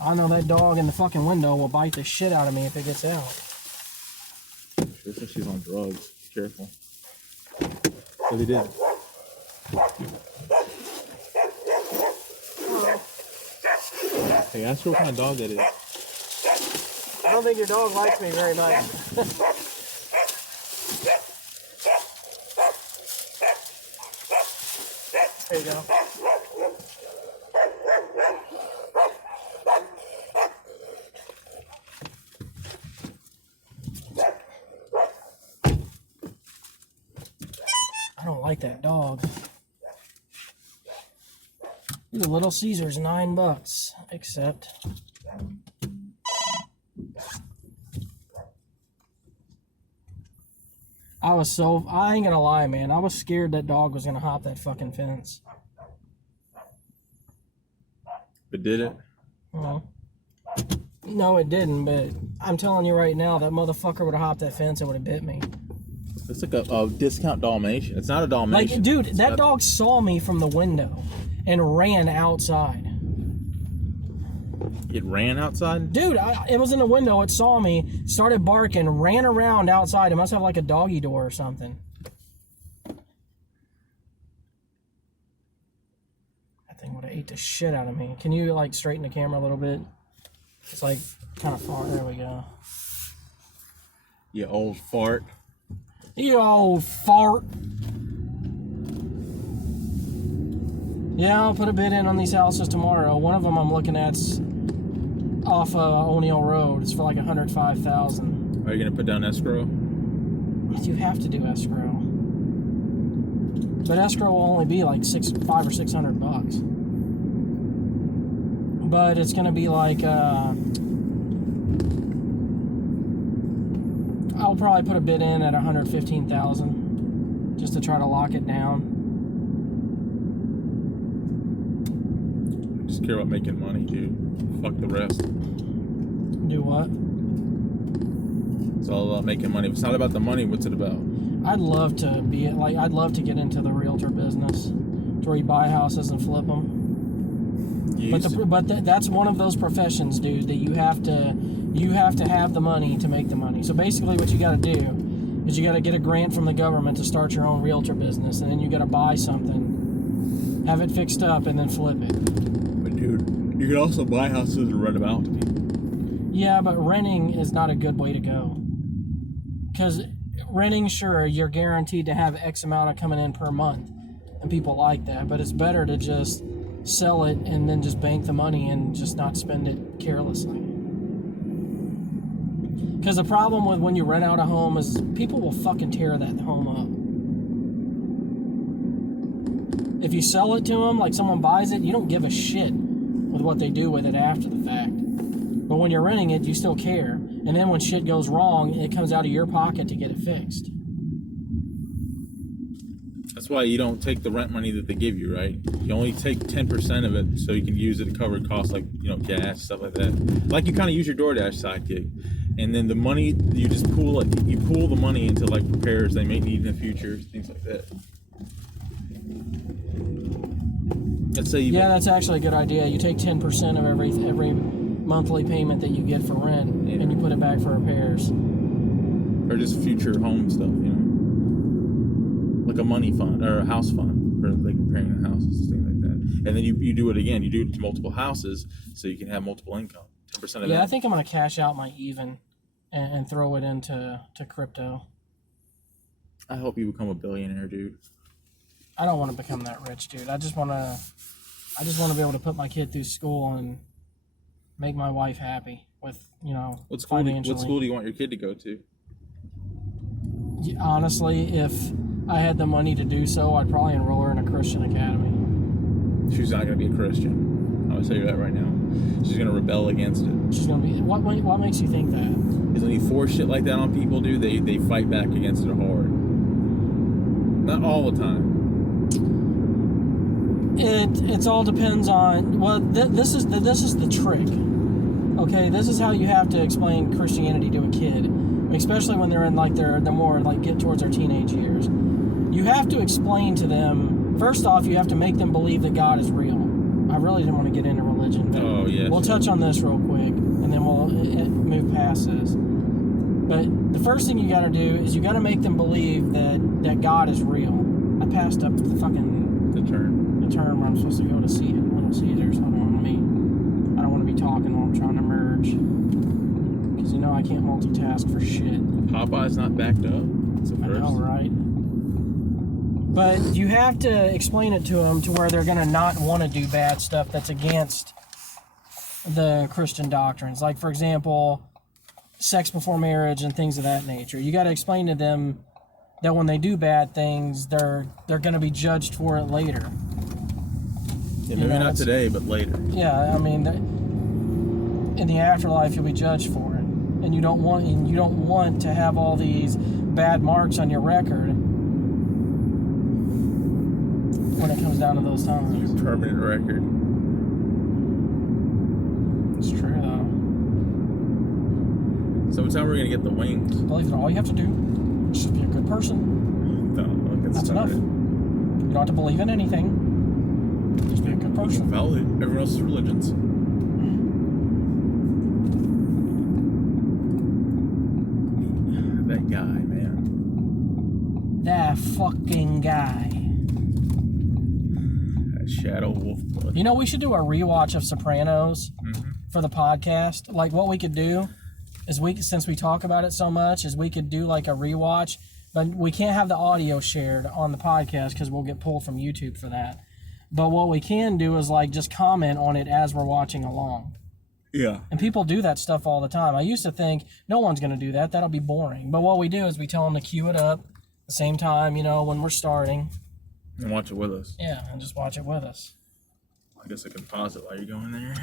I know that dog in the fucking window will bite the shit out of me if it gets out. Sure think she's on drugs. Be careful. What they did. Hey, ask her what kind of dog that is. I don't think your dog likes me very much. There you go. I don't like that dog. Ooh, Little Caesars, $9, except. I ain't gonna lie, man. I was scared that dog was gonna hop that fucking fence. But did it? Well, no, it didn't, but I'm telling you right now, that motherfucker would have hopped that fence and would have bit me. It's like a discount Dalmatian. It's not a Dalmatian. Like, dude, It's that got- dog saw me from the window and ran outside. It ran outside? Dude, it was in the window. It saw me, started barking, ran around outside. It must have like a doggy door or something. That thing would have ate the shit out of me. Can you like straighten the camera a little bit? It's like kind of far. There we go. You old fart. You old fart. Yeah, I'll put a bid in on these houses tomorrow. One of them I'm looking at's off O'Neill Road. It's for like $105,000. Are you gonna put down escrow? You have to do escrow, but escrow will only be like $500 or $600. But it's gonna be like I'll probably put a bid in at $115,000 just to try to lock it down. I just care about making money, dude. Fuck the rest. Do what? It's all about making money. If it's not about the money, what's it about? I'd love to be like, I'd love to get into the realtor business, to where you buy houses and flip them. That's one of those professions, dude, that you have to have the money to make the money. So basically, what you got to do is you got to get a grant from the government to start your own realtor business, and then you got to buy something, have it fixed up, and then flip it. But dude, you can also buy houses and rent them out to people. Yeah, but renting is not a good way to go. Because renting, sure, you're guaranteed to have X amount of coming in per month, and people like that. But it's better to just sell it and then just bank the money and just not spend it carelessly. Because the problem with when you rent out a home is people will fucking tear that home up. If you sell it to them, like someone buys it, you don't give a shit with what they do with it after the fact. But when you're renting it, you still care. And then when shit goes wrong, it comes out of your pocket to get it fixed. That's why you don't take the rent money that they give you, right? You only take 10% of it so you can use it to cover costs like, gas, stuff like that. Like you kind of use your DoorDash sidekick. And then the money, you just pool it. You pool the money into like repairs they may need in the future, things like that. Let's say Yeah, that's actually a good idea. You take 10% of every monthly payment that you get for rent, and you put it back for repairs. Or just future home stuff, like a money fund or a house fund for like repairing the houses, things like that. And then you do it again. You do it to multiple houses so you can have multiple income. 10% of that. Yeah, I think I'm gonna cash out my even and throw it into crypto. I hope you become a billionaire, dude. I don't want to become that rich, dude. I just want to be able to put my kid through school and make my wife happy with, What school do financially. you want your kid to go to? Honestly, if I had the money to do so, I'd probably enroll her in a Christian academy. She's not going to be a Christian. I'm going to tell you that right now. She's going to rebel against it. She's gonna be. What makes you think that? Because when you force shit like that on people, dude, they fight back against it hard. Not all the time. It all depends on. Well, this is the trick. Okay, this is how you have to explain Christianity to a kid, especially when they're in like they're more like get towards their teenage years. You have to explain to them. First off, you have to make them believe that God is real. I really didn't want to get into religion, but we'll touch on this real quick, and then we'll move past this. But the first thing you got to do is you got to make them believe that God is real. I passed up the term where I'm supposed to go to see it. Little Caesars. Hold on, I don't want to be talking while I'm trying to merge, because I can't multitask for shit. Popeye's not backed up. It's a first. I know, right? But you have to explain it to them to where they're going to not want to do bad stuff that's against the Christian doctrines. Like, for example, sex before marriage and things of that nature. You got to explain to them that when they do bad things, they're going to be judged for it later. Yeah, maybe not today, but later. Yeah, I mean, in the afterlife, you'll be judged for it, and you don't want to have all these bad marks on your record when it comes down to those times. Your permanent record. It's true, though. So what time are we gonna get the wings? Believe it, all you have to do is just be a good person. No, That's enough. You don't have to believe in anything. Just be a good You can person. follow everyone else's religions. That guy, man. That fucking guy. That Shadow Wolf blood. We should do a rewatch of Sopranos for the podcast. Like, what we could do is since we talk about it so much, is we could do like a rewatch, but we can't have the audio shared on the podcast because we'll get pulled from YouTube for that. But what we can do is like just comment on it as we're watching along. Yeah. And people do that stuff all the time. I used to think no one's going to do that. That'll be boring. But what we do is we tell them to cue it up at the same time, when we're starting. And watch it with us. Yeah, and just watch it with us. I guess I can pause it while you're going there.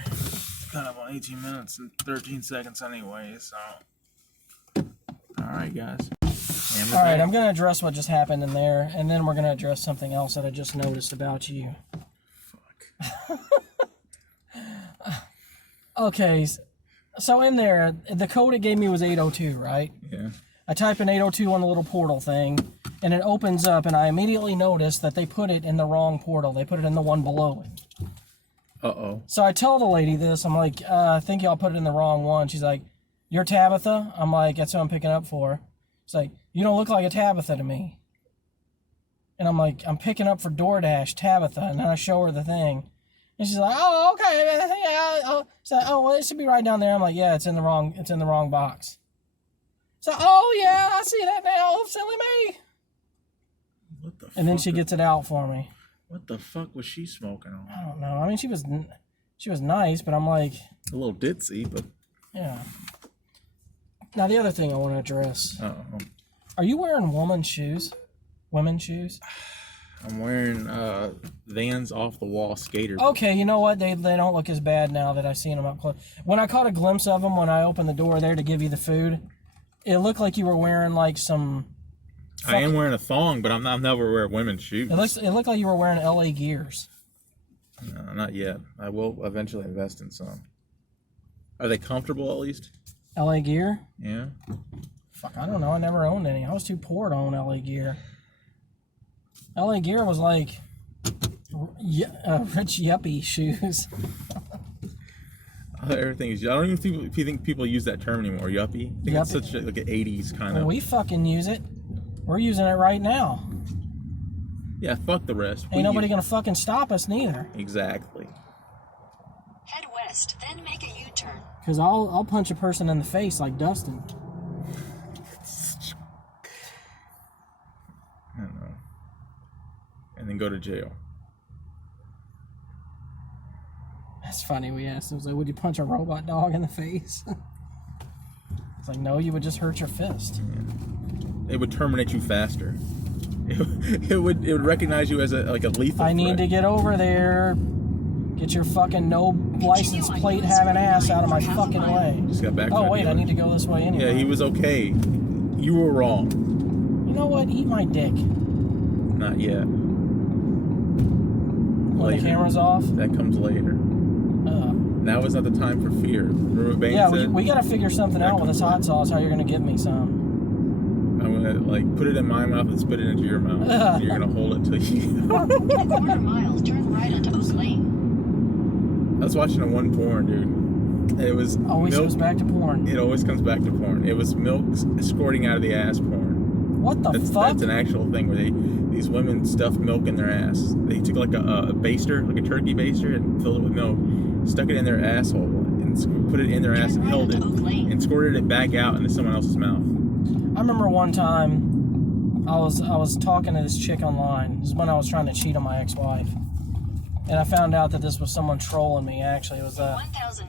Kind of on 18 minutes and 13 seconds anyway, so. Alright, guys. All right, I'm going to address what just happened in there, and then we're going to address something else that I just noticed about you. Fuck. Okay, so in there, the code it gave me was 802, right? Yeah. I type in 802 on the little portal thing, and it opens up, and I immediately noticed that they put it in the wrong portal. They put it in the one below it. Uh-oh. So I tell the lady this. I'm like, I think y'all put it in the wrong one. She's like, you're Tabitha? I'm like, that's who I'm picking up for. She's like, you don't look like a Tabitha to me. And I'm like, I'm picking up for DoorDash, Tabitha. And then I show her the thing. And she's like, oh, okay. Yeah. She's like, oh, well, it should be right down there. I'm like, yeah, it's in the wrong box. So, oh, yeah, I see that now. Silly me. What the fuck? And then she gets it out for me. What the fuck was she smoking on? I don't know. I mean, she was nice, but I'm like... A little ditzy, but... Yeah. Now, the other thing I want to address. Uh-oh. Are you wearing women's shoes? Women's shoes? I'm wearing Vans off the wall skater. Okay, you know what? They don't look as bad now that I've seen them up close. When I caught a glimpse of them when I opened the door there to give you the food, it looked like you were wearing like some... I am wearing a thong, but I'm never wearing women's shoes. It looked like you were wearing LA Gears. No, not yet. I will eventually invest in some. Are they comfortable at least? LA Gear? Yeah. Fuck, I don't know. I never owned any. I was too poor to own LA Gear. LA Gear was like rich yuppie shoes. Everything is. I don't even think if you think people use that term anymore. Yuppie. I think it's such like an '80s kind Well, of. we fucking use it. We're using it right now. Yeah, fuck the rest. Ain't nobody gonna fucking stop us neither. Exactly. Head west, then make a U-turn. Cause I'll punch a person in the face like Dustin. I don't know. And then go to jail. That's funny. We asked him, like, would you punch a robot dog in the face? It's like, no, you would just hurt your fist. It would terminate you faster. It would recognize you as a lethal I need threat. to get over there. Get your fucking no license plate having ass out of my fucking way. Just got back. Oh wait, I need to go this way anyway. Yeah, he was okay. You were wrong. You know what? Eat my dick. Not yet. When the camera's off. That comes later. Now is not the time for fear. Remember what Bane Yeah, said? we gotta figure something out with this hot sauce. How you're gonna give me some? I'm gonna put it in my mouth and spit it into your mouth. And you're gonna hold it till you. In a quarter mile, turn right onto Oak Lane. I was watching a one porn, dude. It was Always milk. goes back to porn. It always comes back to porn. It was milk squirting out of the ass porn. What the fuck? That's an actual thing where these women stuffed milk in their ass. They took like a baster, like a turkey baster, and filled it with milk, stuck it in their asshole, and put it in their ass and held it, and squirted it back out into someone else's mouth. I remember one time I was talking to this chick online. This is when I was trying to cheat on my ex-wife. And I found out that this was someone trolling me. Actually, it was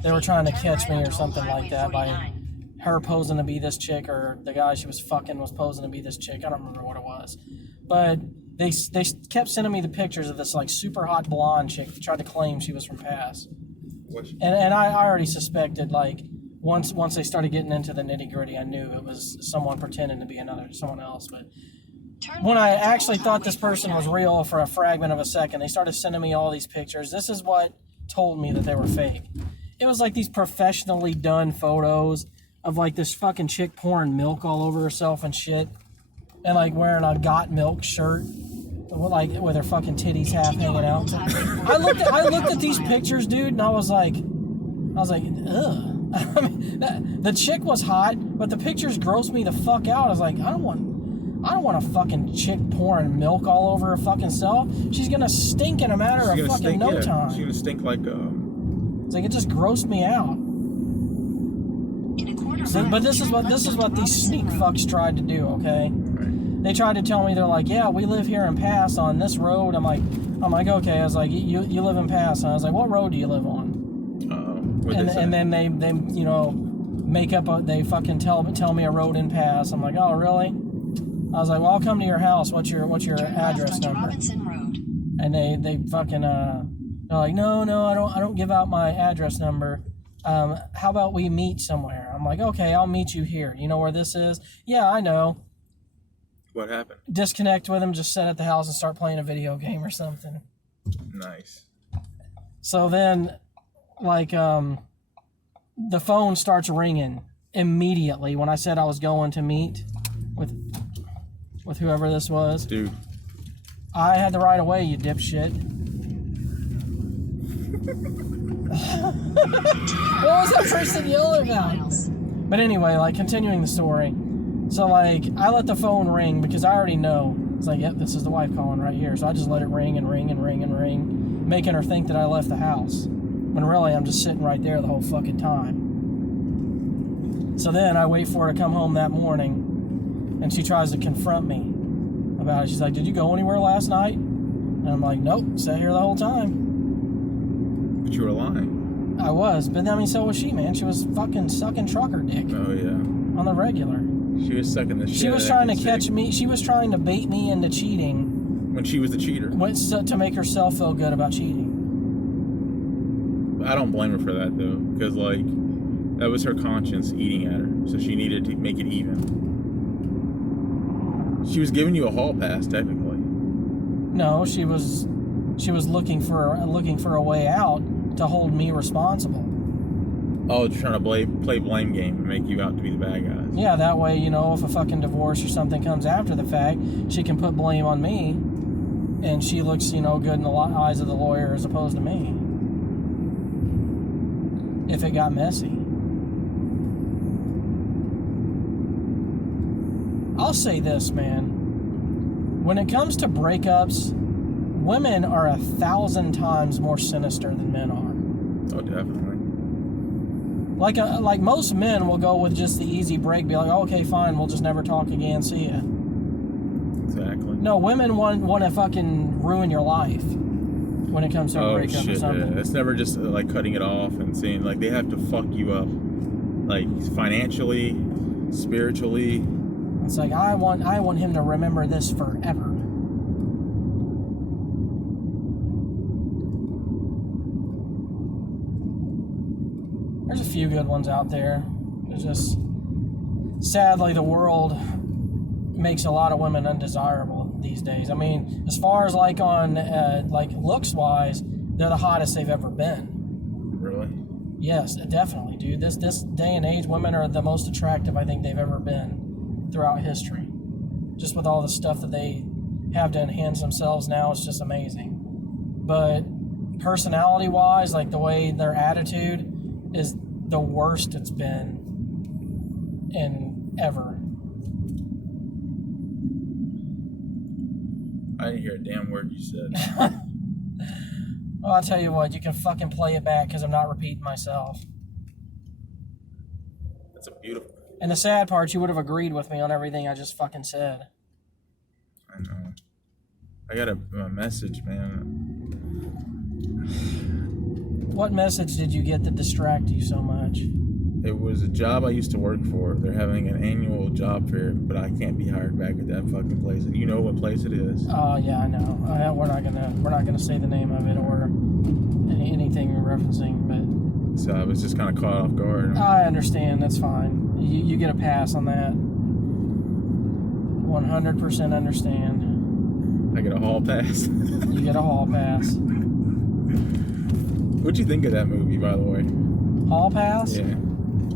they were trying to catch me or something like that by her posing to be this chick, or the guy she was fucking was posing to be this chick. I don't remember what it was, but they kept sending me the pictures of this like super hot blonde chick that tried to claim she was from Pass. And I already suspected, like, once they started getting into the nitty gritty, I knew it was someone pretending to be someone else. But when I actually thought this person was real for a fragment of a second, they started sending me all these pictures. This is what told me that they were fake. It was like these professionally done photos of like this fucking chick pouring milk all over herself and shit, and like wearing a Got Milk shirt, with her fucking titties half hanging out. I looked at these pictures, dude, and I was like, ugh. I mean, the chick was hot, but the pictures grossed me the fuck out. I was like, I don't want a fucking chick pouring milk all over her fucking self. She's gonna stink in a matter of fucking no time. She's gonna stink like It's like, it just grossed me out. But this is what these sneak fucks tried to do, okay? Right. They tried to tell me, they're like, yeah, we live here in Pass on this road. I'm like, okay. I was like, you live in Pass. And I was like, what road do you live on? And then they make up they fucking tell me a road in Pass. I'm like, oh really? I was like, well, I'll come to your house. What's your address number? Robinson Road. And they fucking they're like, no, I don't give out my address number. How about we meet somewhere? I'm like, okay, I'll meet you here. You know where this is? Yeah, I know. What happened? Disconnect with him, just sit at the house and start playing a video game or something. Nice. So then, like, the phone starts ringing immediately when I said I was going to meet with whoever this was. Dude. I had the right of way, you dipshit. What was that person yelling about? But anyway, like, continuing the story. So, like, I let the phone ring because I already know. It's like, yep, this is the wife calling right here. So I just let it ring and ring and ring and ring, making her think that I left the house. When really, I'm just sitting right there the whole fucking time. So then I wait for her to come home that morning, and she tries to confront me about it. She's like, did you go anywhere last night? And I'm like, nope, sat here the whole time. But you were lying. I was, but I mean, so was she, man. She was fucking sucking trucker dick. Oh, yeah. On the regular. She was sucking the shit. She was trying to catch me. She was trying to bait me into cheating. When she was the cheater. To make herself feel good about cheating. I don't blame her for that, though. Because, like, that was her conscience eating at her. So she needed to make it even. She was giving you a hall pass, technically. No, she was looking for a way out to hold me responsible. Oh, trying to play blame game and make you out to be the bad guys. Yeah, that way, you know, if a fucking divorce or something comes after the fact, she can put blame on me, and she looks, you know, good in the eyes of the lawyer as opposed to me. If it got messy. I'll say this, man. When it comes to breakups, women are 1,000 times more sinister than men are. Oh, definitely. Like most men will go with just the easy break, be like, oh, okay, fine, we'll just never talk again, see ya. Exactly. No, women want to fucking ruin your life when it comes to a breakup or something. Yeah. It's never just like cutting it off and saying like they have to fuck you up, like financially, spiritually. It's like I want him to remember this forever. There's a few good ones out there. There's just sadly the world makes a lot of women undesirable these days. I mean, as far as like on like looks wise, they're the hottest they've ever been. Really? Yes, definitely, dude. This day and age, women are the most attractive I think they've ever been throughout history. Just with all the stuff that they have to enhance themselves now, it's just amazing. But personality wise, like the way their attitude is the worst it's been in ever. I didn't hear a damn word you said. Well, I'll tell you what, you can fucking play it back because I'm not repeating myself. That's a beautiful. And the sad part, you would have agreed with me on everything I just fucking said. I know. I got a message, man. What message did you get that distracted you so much? It was a job I used to work for. They're having an annual job fair, but I can't be hired back at that fucking place. And you know what place it is. Oh yeah, I know. We're not gonna say the name of it or anything referencing, but So I was just kind of caught off guard. I understand. That's fine. You get a pass on that. 100% understand. I get a hall pass. You get a hall pass. What'd you think of that movie, by the way? Hall pass? Yeah.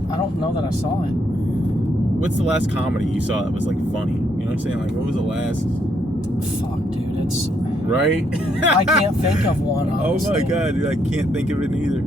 I don't know that I saw it. What's the last comedy you saw that was like funny? You know what I'm saying? Like, what was the last? Fuck, dude. It's Right? I can't think of one. Oh Honestly. my god, dude, I can't think of it either.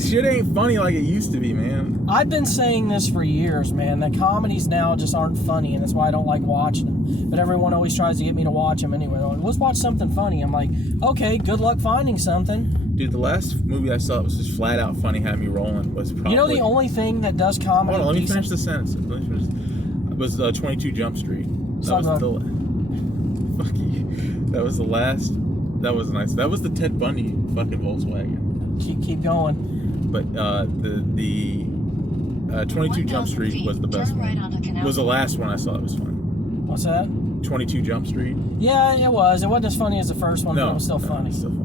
Shit ain't funny like it used to be, man. I've been saying this for years, man. That comedies now just aren't funny, and that's why I don't like watching them. But everyone always tries to get me to watch them anyway. They're like, let's watch something funny. I'm like, okay, good luck finding something. Dude, the last movie I saw that was just flat out funny, had me rolling, was probably... You know the only thing that does comedy... Hold on, let me decent- finish the sentence. It was 22 Jump Street. That Stop was that. Fuck you. That was the last... That was nice. That was the Ted Bundy fucking Volkswagen. Keep going. But the 22 Jump Street was the best Turn right one. onto Canal Was the last one I saw that was fun. What's that? 22 Jump Street. Yeah, it was. It wasn't as funny as the first one, but it was still funny. It's still funny.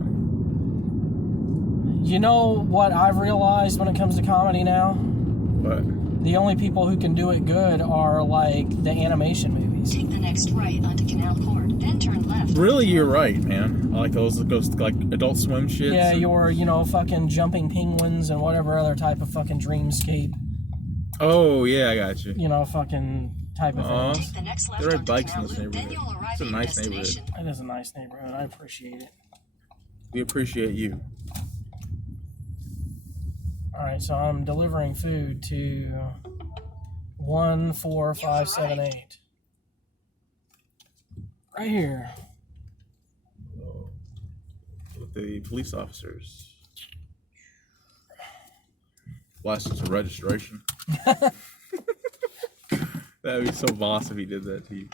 You know what I've realized when it comes to comedy now? But The only people who can do it good are like the animation movies. Take the next right onto Canal Court, then turn left. really, you're right, man. I like those like Adult Swim shit. Yeah, your, fucking jumping penguins and whatever other type of fucking dreamscape, Oh yeah, I got you. fucking type of Aw. things. Take the next left There are onto bikes in Canal this Loop, then neighborhood. you'll arrive It's a at your nice neighborhood. destination. It is a nice neighborhood. I appreciate it. We appreciate you. All right, so I'm delivering food to 14578. Right here. With the police officers. License and registration. That'd be so boss if he did that to you.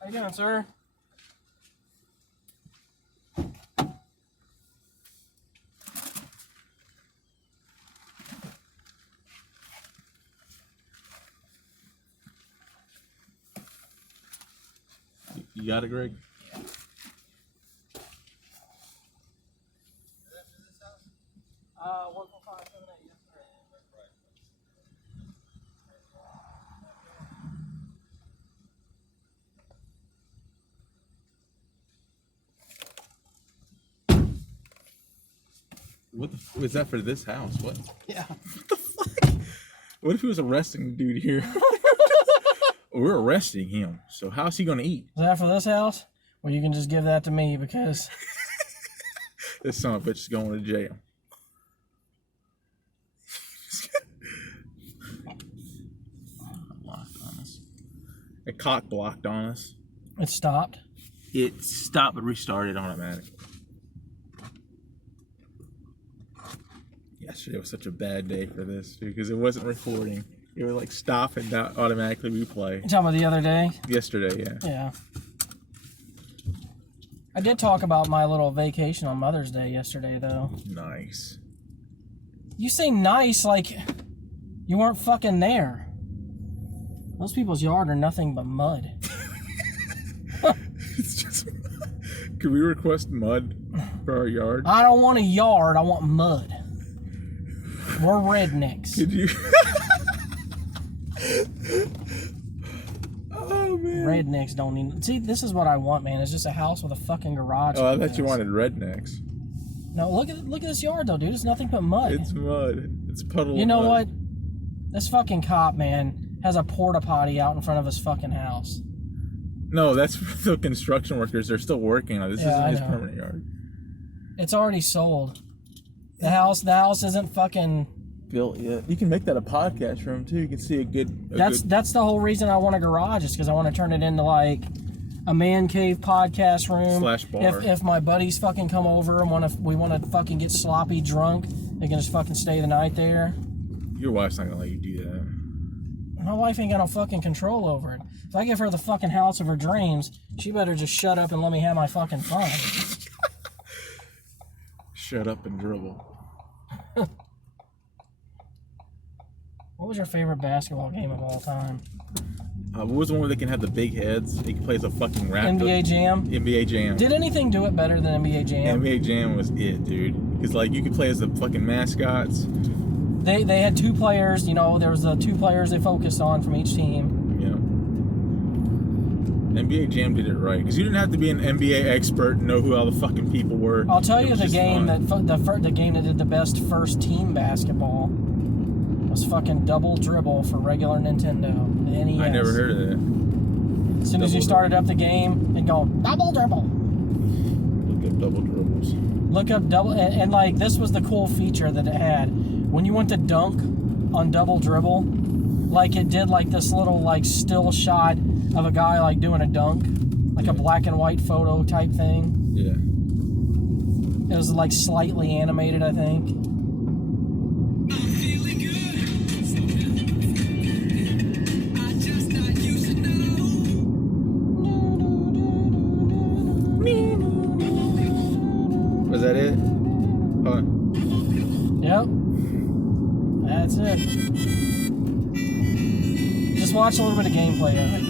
How you doing, sir? You got it, Greg? 14578. Yes, sir. What the is that for this house? What? Yeah. What the fuck? What if he was arresting the dude here? We're arresting him. So how's he gonna eat? Is that for this house? Well, you can just give that to me because This son of a bitch is going to jail. Locked on us. It cock blocked on us. it stopped. It stopped but restarted automatically. Yesterday was such a bad day for this, dude, because it wasn't recording. It would like stop and not automatically replay. You talking about the other day? Yesterday, yeah. Yeah. I did talk about my little vacation on Mother's Day yesterday, though. Nice. You say nice like you weren't fucking there. Those people's yard are nothing but mud. It's just. Could we request mud for our yard? I don't want a yard, I want mud. We're rednecks. Could you? Oh man. Rednecks don't need. See, this is what I want, man. It's just a house with a fucking garage. Oh, I thought you wanted rednecks. No, look at this yard though, dude. It's nothing but mud. It's mud. It's puddle. You know of what? mud. This fucking cop, man, has a porta potty out in front of his fucking house. No, that's for the construction workers. They're still working on it. This Yeah, isn't I his know. permanent yard. It's already sold. The house isn't fucking. Built yet. You can make that a podcast room too. You can see a good. That's the whole reason I want a garage, is because I want to turn it into like a man cave podcast room. / bar. If my buddies fucking come over and we want to fucking get sloppy drunk, they can just fucking stay the night there. Your wife's not gonna let you do that. My wife ain't got no fucking control over it. If I give her the fucking house of her dreams, she better just shut up and let me have my fucking fun. Shut up and dribble. What was your favorite basketball game of all time? What was the one where they can have the big heads? He can play as a fucking raptor. NBA Jam? NBA Jam. Did anything do it better than NBA Jam? NBA Jam was it, dude. Because like you could play as the fucking mascots. They had 2 players, you know, there was the 2 players they focused on from each team. Yeah. NBA Jam did it right. Because you didn't have to be an NBA expert and know who all the fucking people were. I'll tell It you was the just game fun. the game that did the best first team basketball was fucking Double Dribble for regular Nintendo, the NES. I never heard of that. As soon as you started up the game, and go Double Dribble. Look up double dribbles. Look up double, and like this was the cool feature that it had. When you went to dunk on Double Dribble, like it did like this little like still shot of a guy like doing a dunk, like a black and white photo type thing. Yeah. It was like slightly animated, I think. Was that it? Huh. Yep. That's it. Just watch a little bit of gameplay of it.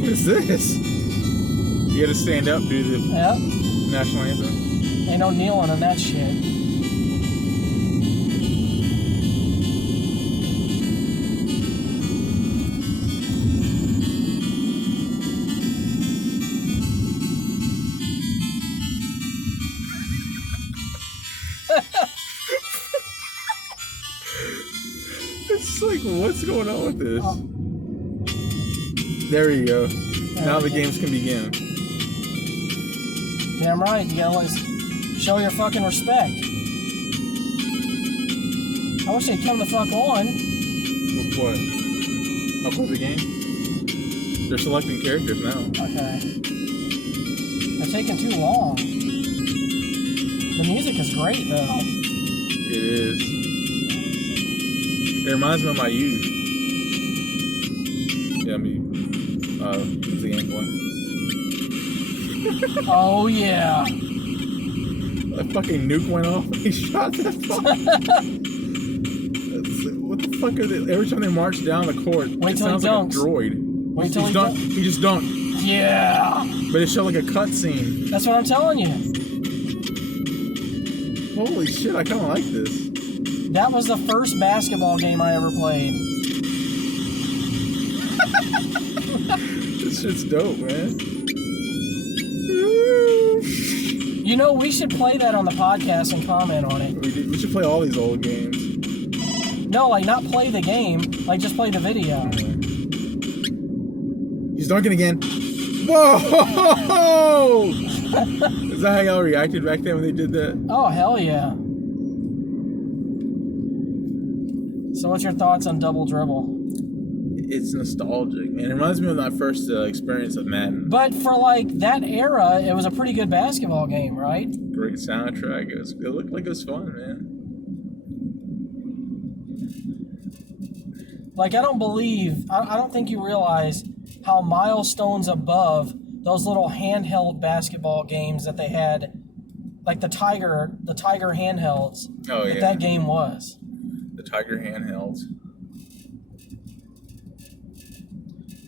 What is this? You gotta stand up, do the Yep. national anthem. Ain't no kneeling on that shit. It's like, what's going on with this? There you go. Now the games can begin. Damn right, you gotta show your fucking respect. I wish they'd come the fuck on. With what? I'll play the game. They're selecting characters now. Okay. They're taking too long. The music is great though. It is. It reminds me of my youth. Yeah, me. Use the gameplay. Oh yeah. A fucking nuke went off when he shot that fuck. What the fuck are they? Every time they march down the court, Wait it till he sounds like a dunks. droid. Wait till he dunked. dunks. He just dunked. Yeah. But it showed like a cutscene. That's what I'm telling you. Holy shit, I kind of like this. That was the first basketball game I ever played. This shit's dope, man. You know, we should play that on the podcast and comment on it. We should play all these old games. No, like not play the game, like just play the video. He's dunking again. Whoa! Is that how y'all reacted back then when they did that? Oh, hell yeah. So what's your thoughts on Double Dribble? It's nostalgic, man. It reminds me of my first experience of Madden. But for like that era, it was a pretty good basketball game, right? Great soundtrack. It looked like it was fun, man. Like, I don't think you realize how milestones above those little handheld basketball games that they had, like the Tiger handhelds. Oh, yeah. That game was. The Tiger handhelds.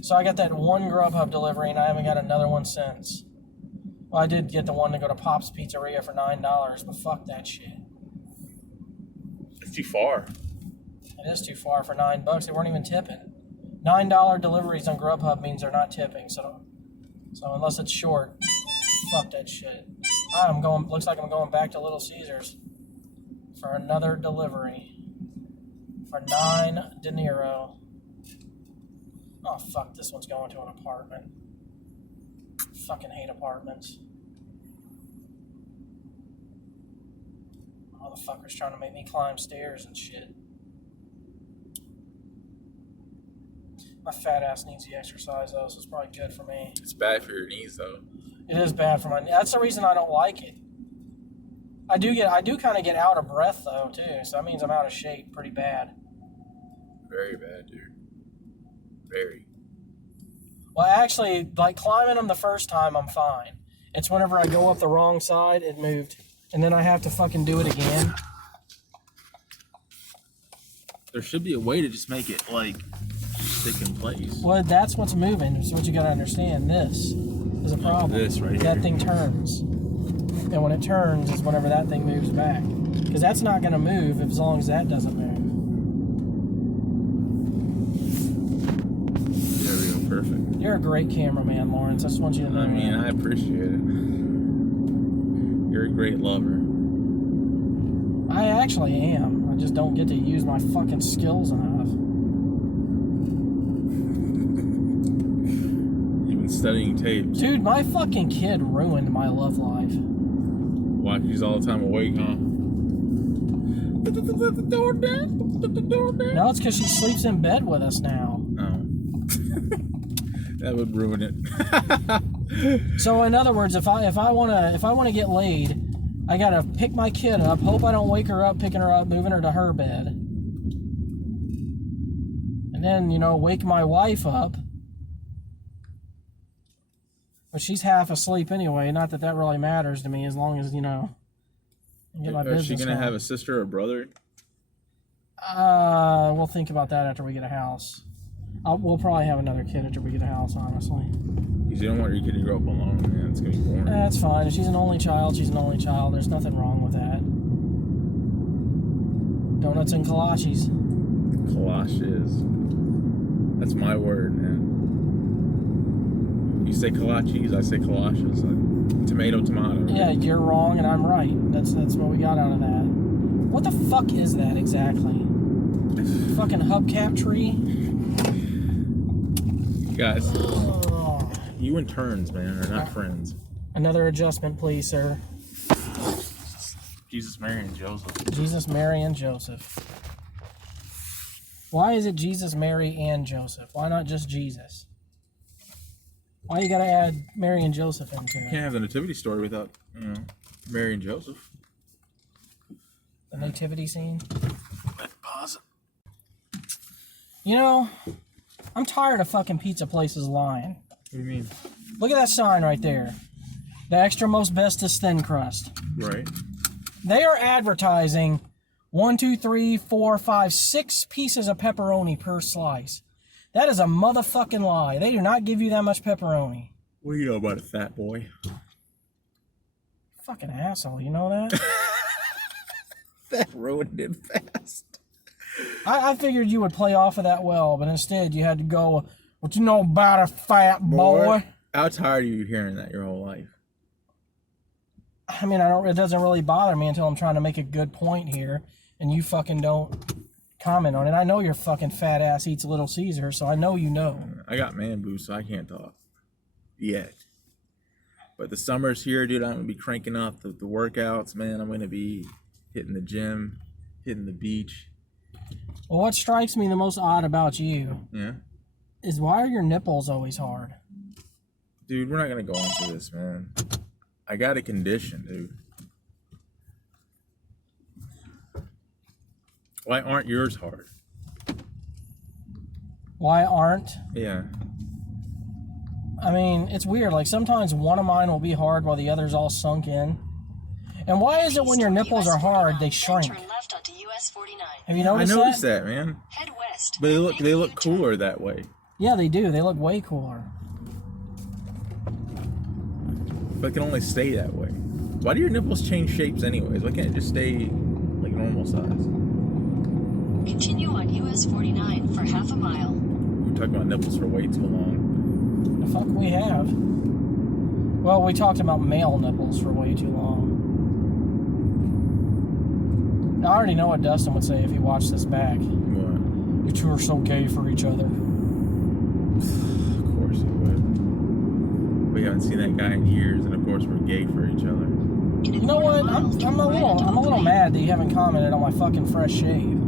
So I got that one Grubhub delivery, and I haven't got another one since. Well, I did get the one to go to Pop's Pizzeria for $9, but fuck that shit. It's too far. It is too far for $9. They weren't even tipping. $9 deliveries on Grubhub means they're not tipping. So unless it's short, fuck that shit. Looks like I'm going back to Little Caesars for another delivery for $9 dinero. Oh fuck! This one's going to an apartment. Fucking hate apartments. Motherfuckers trying to make me climb stairs and shit. My fat ass needs the exercise though, so it's probably good for me. It's bad for your knees though. It is bad for my knees. That's the reason I don't like it. I do kind of get out of breath though too, so that means I'm out of shape pretty bad. Very bad, dude. Very. Well, actually, like climbing them the first time, I'm fine. It's whenever I go up the wrong side, it moved, and then I have to fucking do it again. There should be a way to just make it like stick in place. Well, that's what's moving. That's what you gotta understand. This is a problem. This right That here. thing turns, and when it turns is whenever that thing moves back, because that's not gonna move as long as that doesn't move. There we go. Perfect. You're a great cameraman, Lawrence. I just want you to know. I mean, that. I appreciate it. You're a great lover. I actually am. I just don't get to use my fucking skills enough. You've been studying tapes. Dude, my fucking kid ruined my love life. Why? She's all the time awake, huh? The door down. The door down. No, it's because she sleeps in bed with us now. Oh. That would ruin it. So in other words, if I wanna get laid, I gotta pick my kid up, hope I don't wake her up, picking her up, moving her to her bed, and then wake my wife up. But she's half asleep anyway. Not that really matters to me, as long as I get my business. Is she gonna done. have a sister or brother? We'll think about that after we get a house. We'll probably have another kid after we get a house, honestly. Because you don't want your kid to grow up alone, man. It's gonna be boring. That's fine. If she's an only child, she's an only child. There's nothing wrong with that. Donuts and kolaches. Kolaches. That's my word, man. You say kolaches, I say kolaches. Like tomato. Yeah, you're wrong and I'm right. That's what we got out of that. What the fuck is that exactly? Fucking hubcap tree? Guys, Oh. you and turns, man, are not friends. Another adjustment, please, sir. Jesus, Mary, and Joseph. Jesus, Mary, and Joseph. Why is it Jesus, Mary, and Joseph? Why not just Jesus? Why you gotta add Mary and Joseph into it? Can't have the nativity story without, Mary and Joseph. The nativity scene? Let's pause it. I'm tired of fucking pizza places lying. What do you mean? Look at that sign right there. The extra most bestest thin crust. Right. They are advertising 1, 2, 3, 4, 5, 6 pieces of pepperoni per slice. That is a motherfucking lie. They do not give you that much pepperoni. What do you know about a fat boy? Fucking asshole, you know that? That ruined it fast. I figured you would play off of that well, but instead you had to go, what you know about a fat boy? How tired are you hearing that your whole life? I mean, it doesn't really bother me until I'm trying to make a good point here, and you fucking don't comment on it. I know your fucking fat ass eats Little Caesar, so I know you know. I got man boobs, so I can't talk yet. But the summer's here, dude. I'm gonna be cranking up the workouts, man. I'm gonna be hitting the gym, hitting the beach. Well, what strikes me the most odd about you is why are your nipples always hard? Dude, we're not gonna go into this, man. I got a condition, dude. Why aren't yours hard? Why aren't? Yeah. I mean, it's weird. Like, sometimes one of mine will be hard while the other's all sunk in. And why is it when your nipples are hard, they shrink? Turn left onto US 49. Have you noticed I noticed that, man. Head west. But they look cooler that way. Yeah, they do. They look way cooler. But it can only stay that way. Why do your nipples change shapes anyways? Why can't it just stay like normal size? Continue on US 49 for half a mile. We're talking about nipples for way too long. The fuck we have? Well, we talked about male nipples for way too long. I already know what Dustin would say if he watched this back. What? You two are so gay for each other. Of course he would. We haven't seen that guy in years, and of course we're gay for each other. You know what? I'm a little mad that you haven't commented on my fucking fresh shave.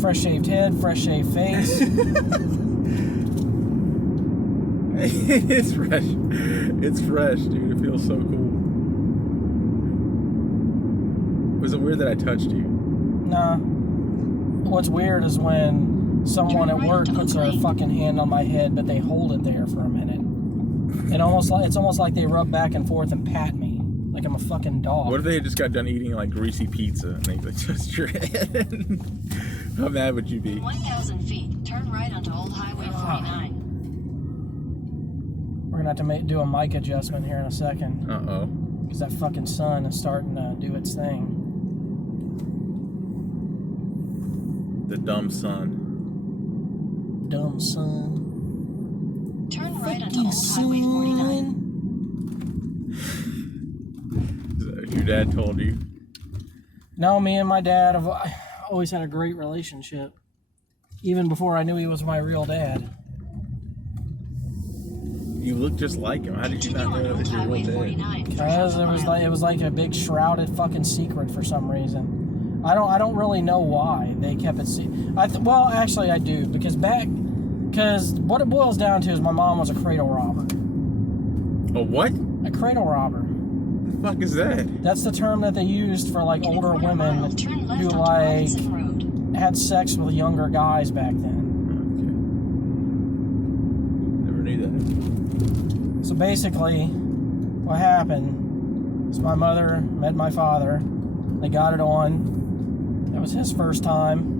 Fresh shaved head, fresh shaved face. It's fresh. It's fresh, dude. It feels so cool. Was it weird that I touched you? Nah. What's weird is when someone at work puts their fucking hand on my head, but they hold it there for a minute. It's almost like they rub back and forth and pat me like I'm a fucking dog. What if they just got done eating like greasy pizza and they like touched your head? How mad would you be? 1,000 feet. Turn right onto Old Highway 49. We're gonna have to do a mic adjustment here in a second. Uh-oh. Because that fucking sun is starting to do its thing. The dumb sun. Dumb sun. Turn right onto Old Highway 49. Is that what your dad told you? No, me and my dad have always had a great relationship. Even before I knew he was my real dad. You look just like him. How did you not know that was your real dad? Because it was like a big shrouded fucking secret for some reason. I don't really know why they kept it secret. Well, actually I do, because what it boils down to is my mom was a cradle robber. A what? A cradle robber. The fuck is that? That's the term that they used for like older women who like had sex with younger guys back then. Okay. Never knew that. So basically, what happened is my mother met my father. They got it on. That was his first time.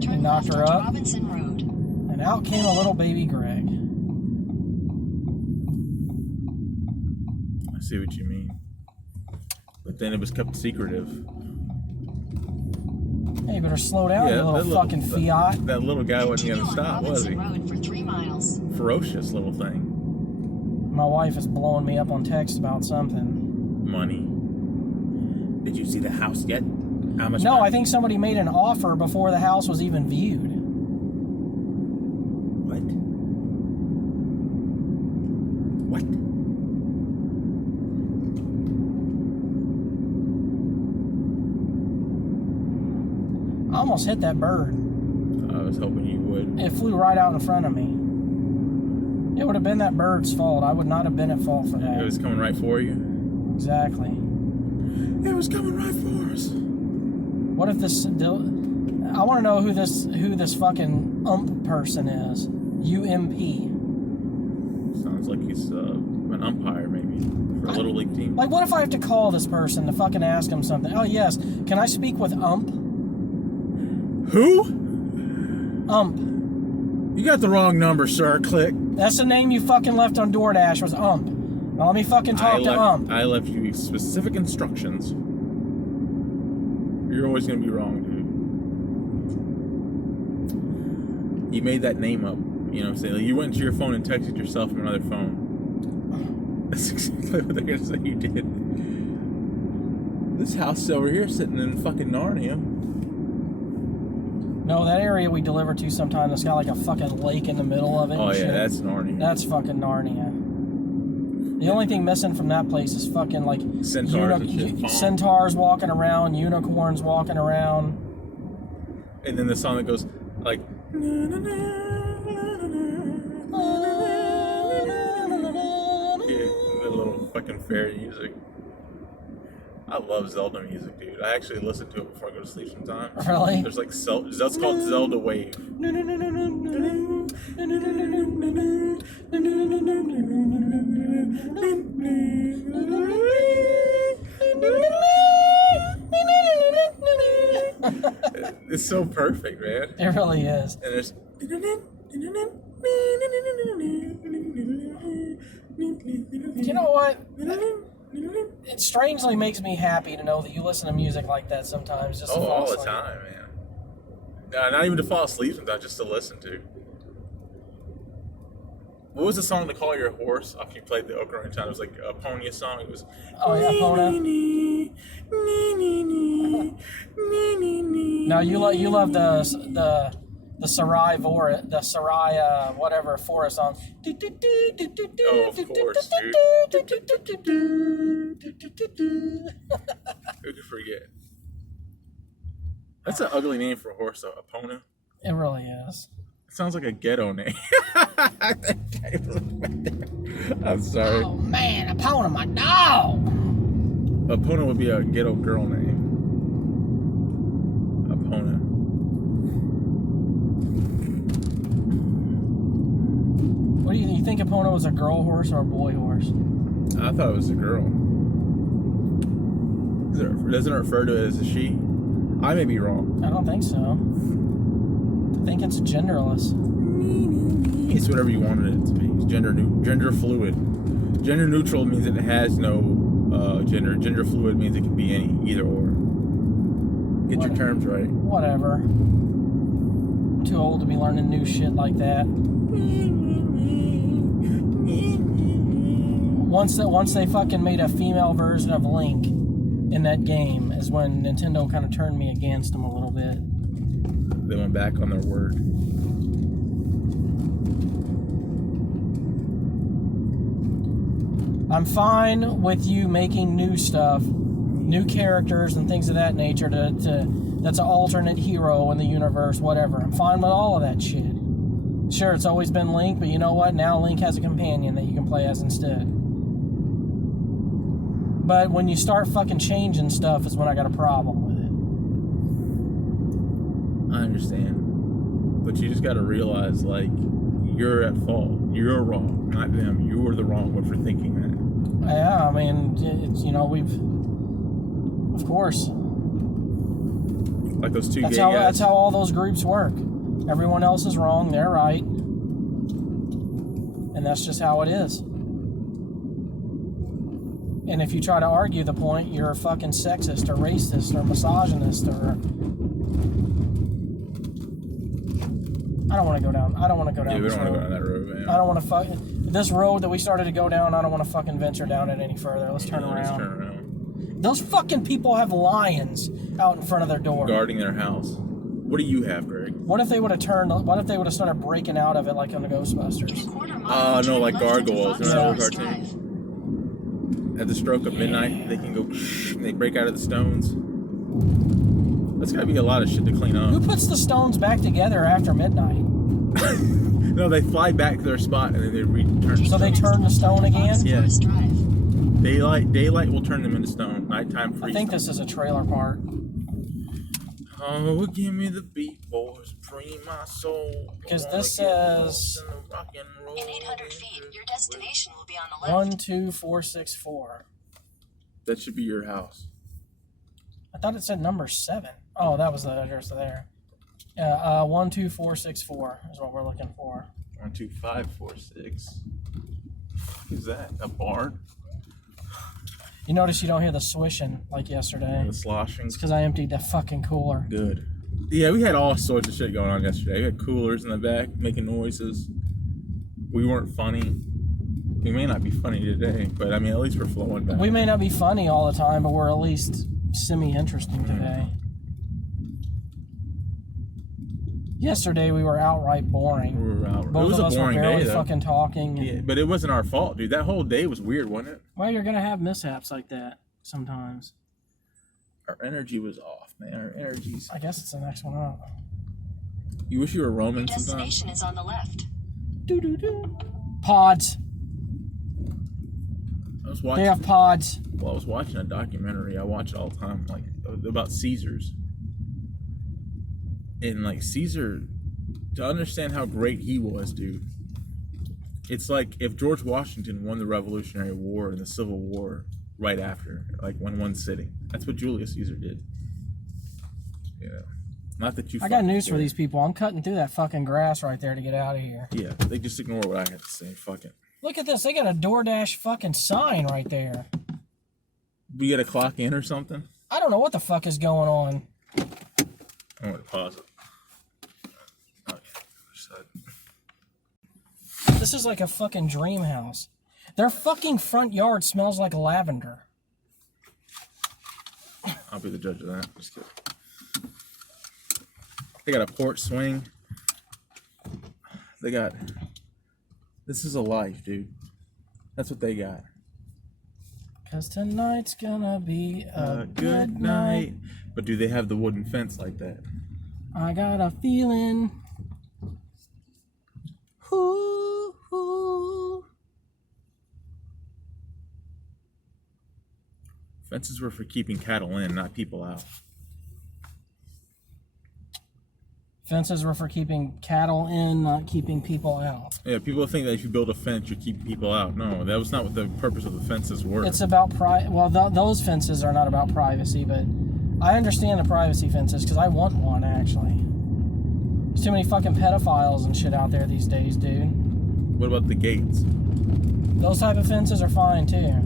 He knocked her up, and out came a little baby Greg. I see what you mean. But then it was kept secretive. Hey, you better slow down, you little fucking fiat. That little guy wasn't going to stop, was he? Road for 3 miles. Ferocious little thing. My wife is blowing me up on text about something. Money. Did you see the house yet? How much? No, money? I think somebody made an offer before the house was even viewed. What? What? I almost hit that bird. I was hoping you would. It flew right out in front of me. It would have been that bird's fault. I would not have been at fault for that. It was coming right for you. Exactly. It was coming right for us. What if this? I want to know who this fucking ump person is. UMP. Sounds like he's an umpire, maybe, for a little league team. Like, what if I have to call this person to fucking ask him something? Oh yes, can I speak with ump? Who? Ump. You got the wrong number, sir. Click. That's the name you fucking left on DoorDash was ump. Now let me fucking talk to ump. I left you specific instructions. You're always gonna be wrong, dude. You made that name up. You know what I'm saying? Like, you went to your phone and texted yourself from another phone. That's exactly what they're gonna say you did. This house over here sitting in fucking Narnia. No, that area we deliver to sometimes, it's got like a fucking lake in the middle of it. Oh and yeah, shit. that's Narnia. That's fucking Narnia. The only thing missing from that place is fucking like Centaurs and shit. centaurs walking around, unicorns walking around. And then the song that goes like. Yeah, the little fucking fairy music. I love Zelda music, dude. I actually listen to it before I go to sleep sometimes. Really? There's like that's called Zelda Wave. It's so perfect, man. It really is. And there's. You know what? It strangely makes me happy to know that you listen to music like that sometimes. Just to fall all the asleep. time, man. Not even to fall asleep sometimes, just to listen to. What was the song to call your horse after you played the Ocarina of Time? It was like a pony song. It was. Oh yeah, Pona. Now you love the Sarai whatever forest song. Oh, of course, dude. Who could forget? That's an ugly name for a horse, though. Epona. It really is. It sounds like a ghetto name. I'm sorry. Oh man, Epona, my dog. Epona would be a ghetto girl name. Epona. What do you think? Epona was a girl horse or a boy horse? I thought it was a girl. Doesn't it refer to it as a she? I may be wrong. I don't think so. I think it's genderless. It's whatever you wanted it to be. It's gender fluid. Gender neutral means that it has no gender. Gender fluid means it can be either or. Get your terms right. Whatever. I'm too old to be learning new shit like that. Once they fucking made a female version of Link in that game is when Nintendo kind of turned me against them a little bit. They went back on their word. I'm fine with you making new stuff, new characters and things of that nature that's an alternate hero in the universe, whatever. I'm fine with all of that shit. Sure, it's always been Link, but you know what? Now Link has a companion that you can play as instead. But when you start fucking changing stuff is when I got a problem with it. I understand. But you just gotta realize, like, you're at fault. You're wrong, not them. You were the wrong one for thinking that. Yeah, I mean, it's, of course. Like those two That's gay how guys. that's how all those groups work. Everyone else is wrong, they're right. And that's just how it is. And if you try to argue the point, you're a fucking sexist or racist or misogynist or... I don't want to go down. Yeah, we don't want to this go road. down that road, man. I don't want to fuck... This road that we started to go down, I don't want to fucking venture down it any further. Let's turn around. Let's turn around. Those fucking people have lions out in front of their door. Guarding their house. What do you have, Greg? What if they would have started breaking out of it like on the Ghostbusters? In a quarter mile, No, turn like left into gargoyles in Fox that old Forest cartoon. Drive. At the stroke of midnight, they can go. They break out of the stones. That's gotta be a lot of shit to clean Who up. puts the stones back together after midnight? No, they fly back to their spot and then they return. So they turn the stone again? Yeah. Forest Drive. Daylight will turn them into stone. Nighttime freeze. I think this is a trailer park. Oh, give me the beat, boys. Free my soul. Because I wanna this get lost says in the rock and roll In 800 feet, your destination will be on the left. 12464. That should be your house. I thought it said number 7. Oh, that was the address there. 12464 is what we're looking for. 12546. Who's that? A barn? You notice you don't hear the swishing like yesterday. The sloshing. It's because I emptied that fucking cooler. Good. Yeah, we had all sorts of shit going on yesterday. We had coolers in the back making noises. We weren't funny. We may not be funny today, but I mean, at least we're flowing back. We may not be funny all the time, but we're at least semi-interesting today. Yesterday we were outright boring. We were outright. Both It was of a us boring were barely day, though. fucking talking. And, Yeah, but it wasn't our fault, dude. That whole day was weird, wasn't it? well, you're gonna have mishaps like that sometimes. Our energy was off, man. Our energy's... I guess it's the next one up. You wish you were Your Roman sometimes? destination is on the left. Doo-doo-doo. Pods. I was They watching... have pods. Well, I was watching a documentary. I watch it all the time, like, about Caesars. And, like, Caesar... To understand how great he was, dude, it's like if George Washington won the Revolutionary War and the Civil War right after, like in one sitting. That's what Julius Caesar did. Yeah. Not that you. I got news for these people. I'm cutting through that fucking grass right there to get out of here. Yeah, they just ignore what I have to say. Fuck it. Look at this. They got a DoorDash fucking sign right there. We got to clock in or something? I don't know what the fuck is going on. I'm going to pause it. This is like a fucking dream house. Their fucking front yard smells like lavender. I'll be the judge of that. Just kidding. They got a porch swing. They got... This is a life, dude. That's what they got. 'Cause tonight's gonna be a good night. But do they have the wooden fence like that? I got a feeling. Ooh, ooh. Fences were for keeping cattle in, not people out. Fences were for keeping cattle in, not keeping people out. Yeah, people think that if you build a fence, you keep people out. No, that was not what the purpose of the fences were. It's about those fences are not about privacy, but I understand the privacy fences because I want one actually. There's too many fucking pedophiles and shit out there these days, dude. What about the gates? Those type of fences are fine too.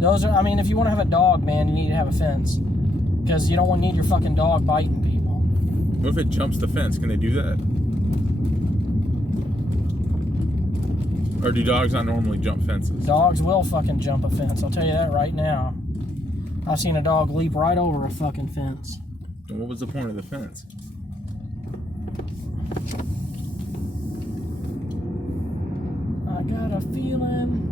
Those are, I mean, if you want to have a dog, man, you need to have a fence because you don't need your fucking dog biting people. What if it jumps the fence? Can they do that? Or do dogs not normally jump fences? Dogs will fucking jump a fence. I'll tell you that right now. I've seen a dog leap right over a fucking fence. Then what was the point of the fence? I got a feeling.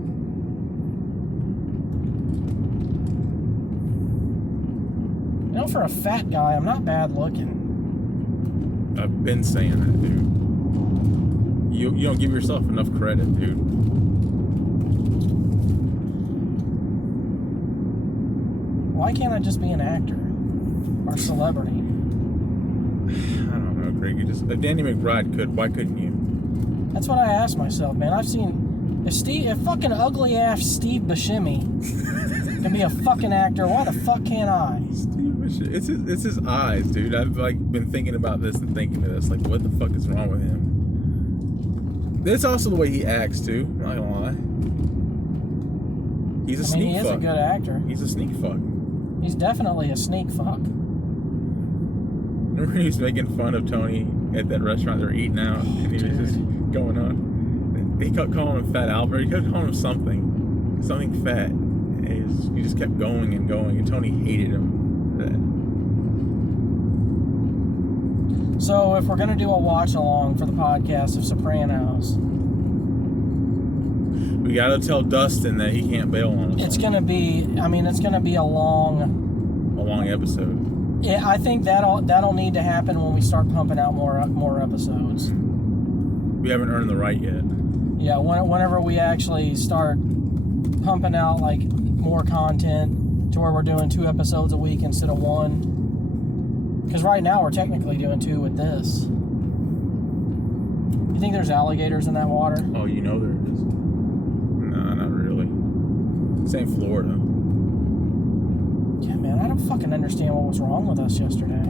You know, for a fat guy, I'm not bad looking. I've been saying that, dude. You don't give yourself enough credit, dude. Why can't I just be an actor or a celebrity? I don't know, Greg. If Danny McBride could, why couldn't you? That's what I asked myself, man. I've seen if fucking ugly ass Steve Buscemi can be a fucking actor, why the fuck can't I? It's his eyes, dude. I've been thinking about this and thinking of this. Like, what the fuck is wrong with him? It's also the way he acts too. I'm not gonna lie. He's a sneak he is fuck. a good actor. He's a sneak fuck. He's definitely a sneak fuck. Remember he was making fun of Tony at that restaurant they were eating out, and he was just going on. He kept calling him Fat Albert. He kept calling him something fat. And he just kept going and going, and Tony hated him for that. So if we're gonna do a watch along for the podcast of Sopranos, we gotta tell Dustin that he can't bail on us. it's gonna be a long episode. Yeah, I think that'll need to happen when we start pumping out more episodes. We haven't earned the right yet. Yeah, whenever we actually start pumping out like more content to where we're doing 2 episodes a week instead of 1. Because right now we're technically doing 2 with this. You think there's alligators in that water? Oh, you know there is. No, not really. This ain't Florida. Yeah, man, I don't fucking understand what was wrong with us yesterday.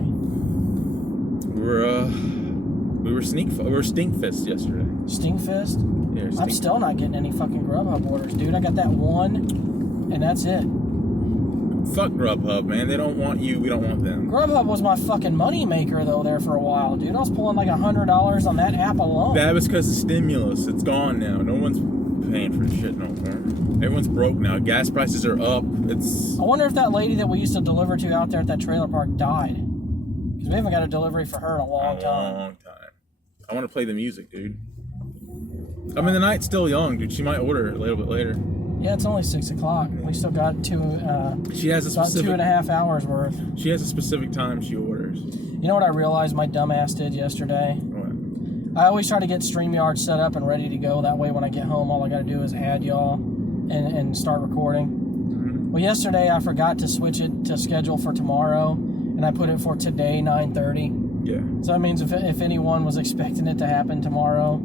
We were stinkfist yesterday. Stinkfist? Yeah, I'm still not getting any fucking Grubhub orders, dude. I got that 1, and that's it. Fuck Grubhub, man. They don't want you. We don't want them. Grubhub was my fucking money maker though there for a while, dude. I was pulling like $100 on that app alone. That was because of stimulus. It's gone now. No one's paying for shit no more. Everyone's broke now. Gas prices are up. It's. I wonder if that lady that we used to deliver to out there at that trailer park died. Because we haven't got a delivery for her in a long time. I want to play the music, dude. I mean, the night's still young, dude. She might order a little bit later. Yeah, it's only 6 o'clock. We still got She has a about specific 2.5 hours worth. She has a specific time she orders. You know what I realized my dumbass did yesterday? What? I always try to get StreamYard set up and ready to go. That way when I get home, all I got to do is add y'all and start recording. Mm-hmm. Well, yesterday I forgot to switch it to schedule for tomorrow, and I put it for today, 9:30. Yeah. So that means if anyone was expecting it to happen tomorrow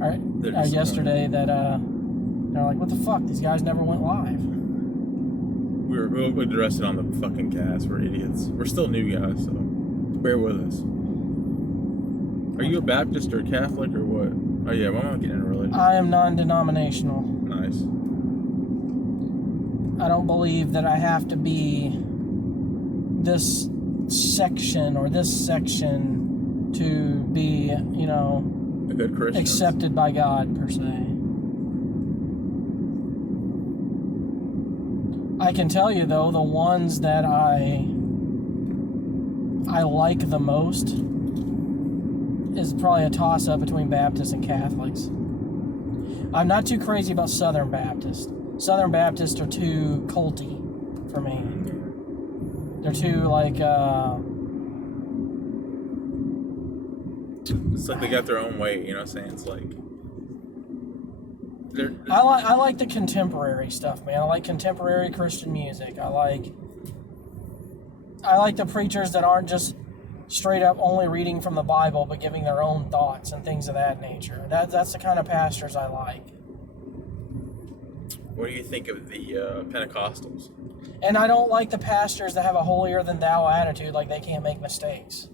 or yesterday, that they're like, what the fuck? These guys never went live. We'll address it on the fucking cast. We're idiots. We're still new guys, so bear with us. Are you a Baptist or a Catholic or what? Oh yeah, well, I'm not getting into religion. I am non-denominational. Nice. I don't believe that I have to be this section or this section to be, you know, A good Christian. accepted by God, per se. I can tell you, though, the ones that I like the most is probably a toss-up between Baptists and Catholics. I'm not too crazy about Southern Baptists. Southern Baptists are too culty for me. They're too, like, It's like they got their own way, you know what I'm saying? It's like... I like the contemporary stuff, man. I like contemporary Christian music. I like the preachers that aren't just straight up only reading from the Bible, but giving their own thoughts and things of that nature. That's the kind of pastors I like. What do you think of the Pentecostals? And I don't like the pastors that have a holier-than-thou attitude, like they can't make mistakes.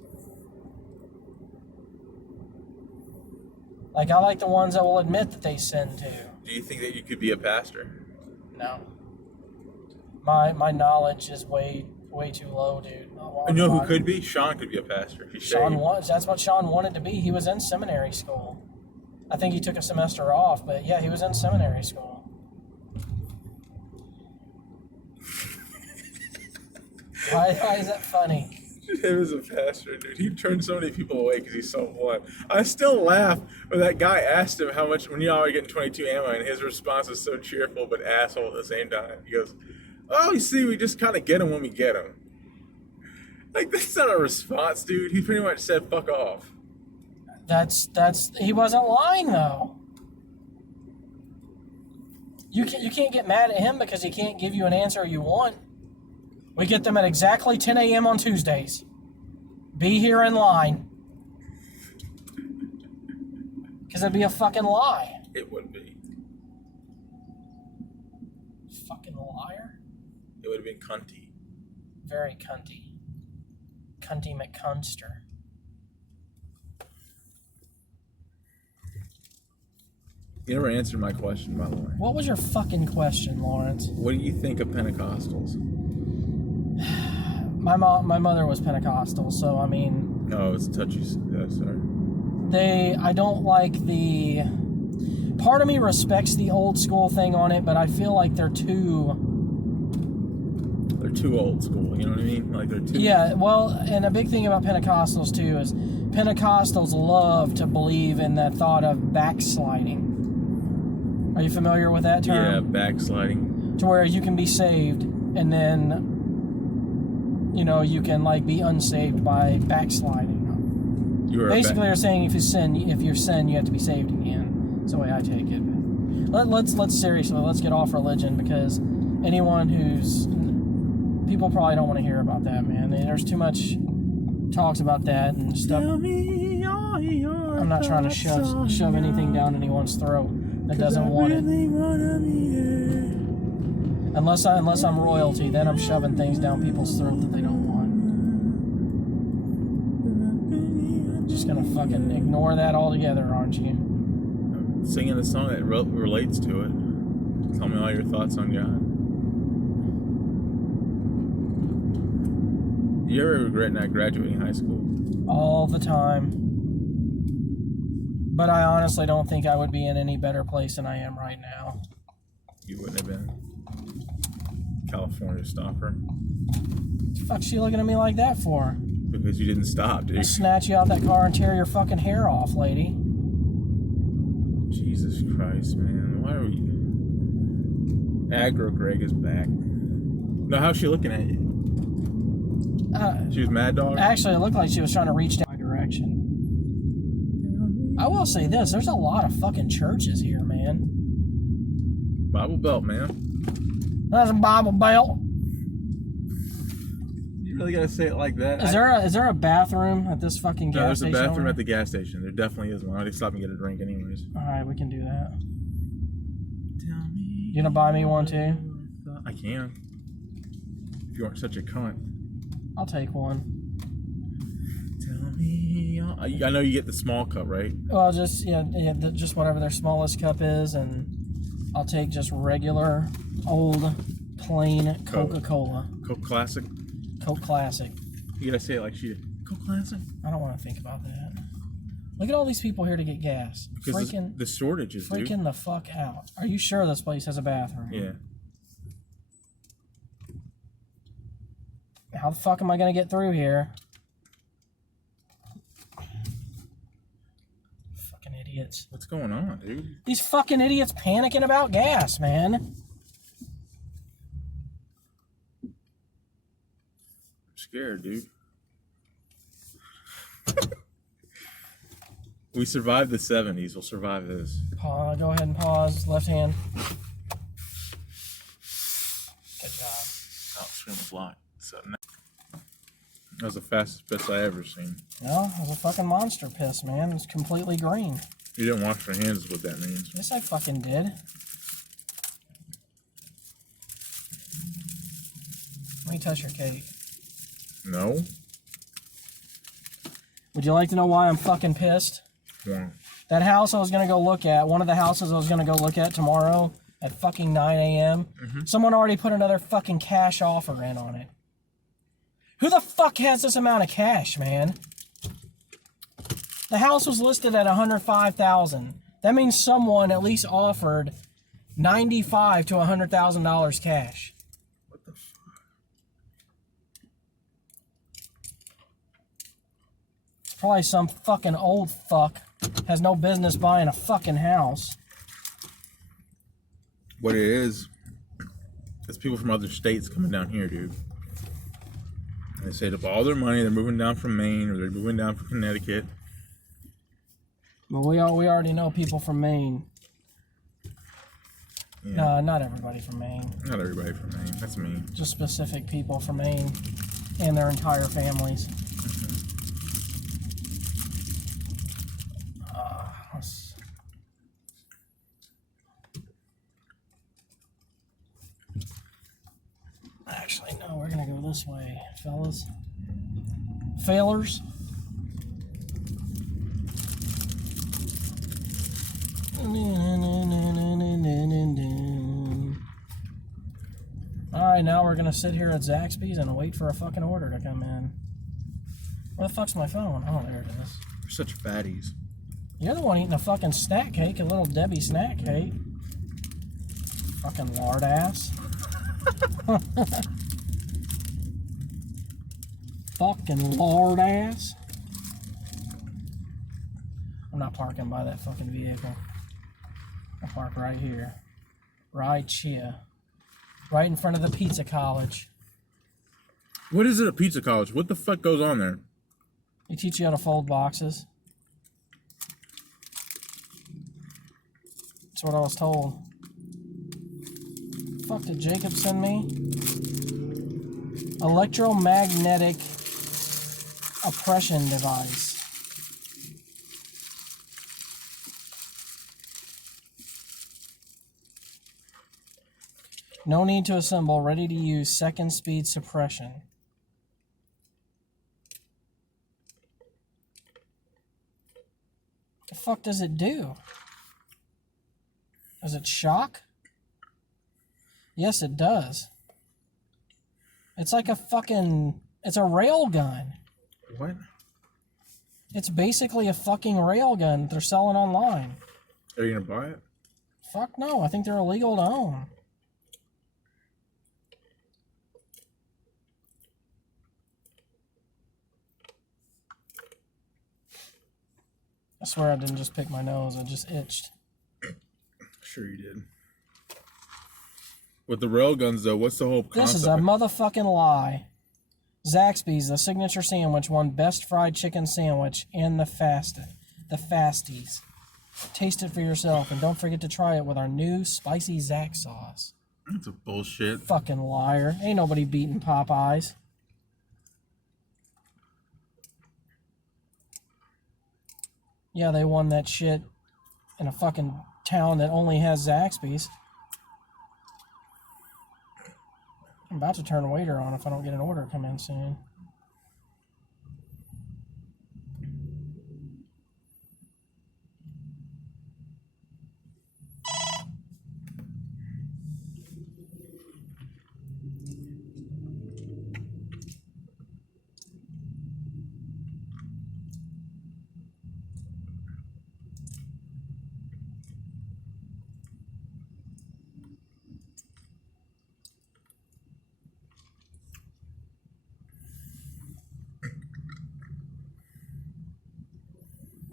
Like, I like the ones that will admit that they sin too. Do you think that you could be a pastor? No. My knowledge is way too low, dude. You know who could be? Sean could be a pastor. That's what Sean wanted to be. He was in seminary school. I think he took a semester off, but yeah, he was in seminary school. Why is that funny? Him as a pastor, dude. He turned so many people away because he's so blunt. I still laugh when that guy asked him how much, when you all were getting 22 ammo, and his response was so cheerful but asshole at the same time. He goes, oh, you see, we just kind of get them when we get them. Like, that's not a response, dude. He pretty much said, fuck off. He wasn't lying, though. You can't get mad at him because he can't give you an answer you want. We get them at exactly 10 a.m. on Tuesdays. Be here in line. Because it'd be a fucking lie. It would be. Fucking liar. It would have been cunty. Very cunty. Cunty McCunster. You never answered my question, by the way. What was your fucking question, Lawrence? What do you think of Pentecostals? My mother was Pentecostal, so I mean... No, it's touchy. Sorry. I don't like the... Part of me respects the old school thing on it, but I feel like they're too old school, you know what I mean? Like, they're too... Yeah, well, and a big thing about Pentecostals, too, is Pentecostals love to believe in the thought of backsliding. Are you familiar with that term? Yeah, backsliding. To where you can be saved, and then... you know, you can like be unsaved by backsliding. Basically, they're saying if you sin, you have to be saved again. That's the way I take it. Let's get off religion, because anyone who's people probably don't want to hear about that, man. There's too much talks about that and stuff. I'm not trying to shove anything down anyone's throat that doesn't want it. Unless I'm royalty, then I'm shoving things down people's throat that they don't want. Just gonna fucking ignore that altogether, aren't you? I'm singing a song that relates to it. Tell me all your thoughts on God. You ever regret not graduating high school? All the time. But I honestly don't think I would be in any better place than I am right now. You wouldn't have been. California stopper. What the fuck's she looking at me like that for? Because you didn't stop, dude. I'll snatch you out that car and tear your fucking hair off, lady. Jesus Christ, man. Why are we... Aggro Greg is back. No, how's she looking at you? She was mad dog? Actually, it looked like she was trying to reach down my direction. I will say this, there's a lot of fucking churches here, man. Bible Belt, man. That's a Bible Belt. You really gotta say it like that? Is there a bathroom at this fucking gas station? No, there's a bathroom at the gas station. There definitely is one. I already stopped and get a drink anyways. Alright, we can do that. Tell me. You gonna buy me one too? I can. If you aren't such a cunt. I'll take one. Tell me. I know you get the small cup, right? Well, just just whatever their smallest cup is, and I'll take just regular, old, plain Coca-Cola. Coke Classic? Coke Classic. You gotta say it like she did. Coke Classic? I don't want to think about that. Look at all these people here to get gas. Because the shortages, dude. Freaking the fuck out. Are you sure this place has a bathroom? Yeah. How the fuck am I gonna get through here? Fucking idiots. What's going on, dude? These fucking idiots panicking about gas, man. I'm scared, dude. We survived the 70s. We'll survive this. Go ahead and pause. Left hand. Good job. Oh, screen was locked. So, that was the fastest piss I ever seen. No, it was a fucking monster piss, man. It's completely green. You didn't wash your hands is what that means. Yes, I fucking did. Let me touch your cake. No? Would you like to know why I'm fucking pissed? Yeah. That house I was going to go look at, one of the houses I was going to go look at tomorrow at fucking 9 a.m., someone already put another fucking cash offer in on it. Who the fuck has this amount of cash, man? The house was listed at $105,000. That means someone at least offered $95,000 to $100,000 cash. What the fuck? It's probably some fucking old fuck has no business buying a fucking house. What it is, it's people from other states coming down here, dude. They saved up all their money. They're moving down from Maine or they're moving down from Connecticut. Well, we already know people from Maine. Yeah. No, not everybody from Maine. Not everybody from Maine. That's me. Just specific people from Maine and their entire families. Actually, no, we're gonna go this way, fellas. Failers. Alright, now we're gonna sit here at Zaxby's and wait for a fucking order to come in. Where the fuck's my phone? Oh, there it is. You're such fatties. You're the one eating a fucking snack cake, a little Debbie snack cake. Fucking lard ass. Fucking lard ass. I'm not parking by that fucking vehicle. I'll park right here. Right here. Right in front of the pizza college. What is it at Pizza College? What the fuck goes on there? They teach you how to fold boxes. That's what I was told. The fuck did Jacob send me? Electromagnetic oppression device. No need to assemble. Ready to use. Second speed suppression. The fuck does it do? Does it shock? Yes, it does. It's like a fucking... It's a rail gun. What? It's basically a fucking railgun that they're selling online. Are you gonna buy it? Fuck no, I think they're illegal to own. I swear I didn't just pick my nose, I just itched. Sure you did. With the railguns, though, what's the whole concept? This is a motherfucking lie. Zaxby's, the signature sandwich, won Best Fried Chicken Sandwich and the Fasties. Taste it for yourself, and don't forget to try it with our new spicy Zax sauce. That's a bullshit. Fucking liar. Ain't nobody beating Popeyes. Yeah, they won that shit in a fucking town that only has Zaxby's. I'm about to turn a waiter on if I don't get an order come in soon.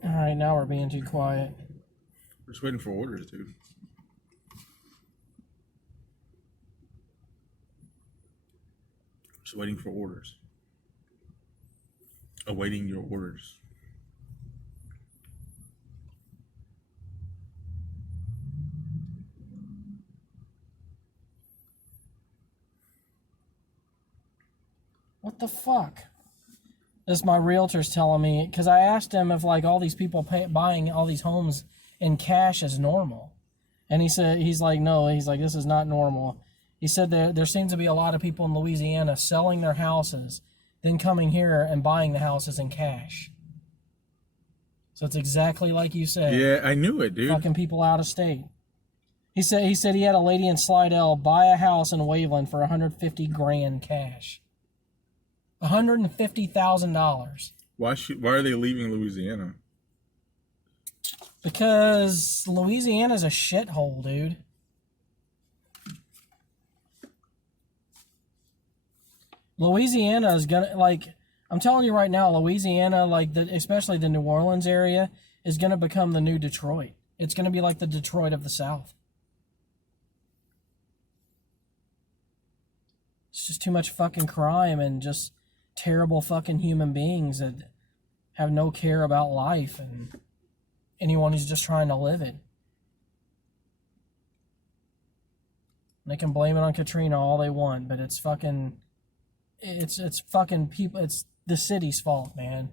Alright, now we're being too quiet. We're just waiting for orders, dude. Just waiting for orders. Awaiting your orders. What the fuck? This my realtor's telling me, because I asked him if like all these people buying all these homes in cash is normal. And he said, he's like, no, he's like, this is not normal. He said there seems to be a lot of people in Louisiana selling their houses, then coming here and buying the houses in cash. So it's exactly like you said. Yeah, I knew it, dude. Fucking people out of state. He said he had a lady in Slidell buy a house in Waveland for $150,000 cash. $150,000. Why are they leaving Louisiana? Because Louisiana's a shithole, dude. Louisiana is gonna, like, I'm telling you right now, Louisiana, like, especially the New Orleans area, is gonna become the new Detroit. It's gonna be like the Detroit of the South. It's just too much fucking crime and just terrible fucking human beings that have no care about life and anyone who's just trying to live it. And they can blame it on Katrina all they want, but it's fucking people, it's the city's fault, man.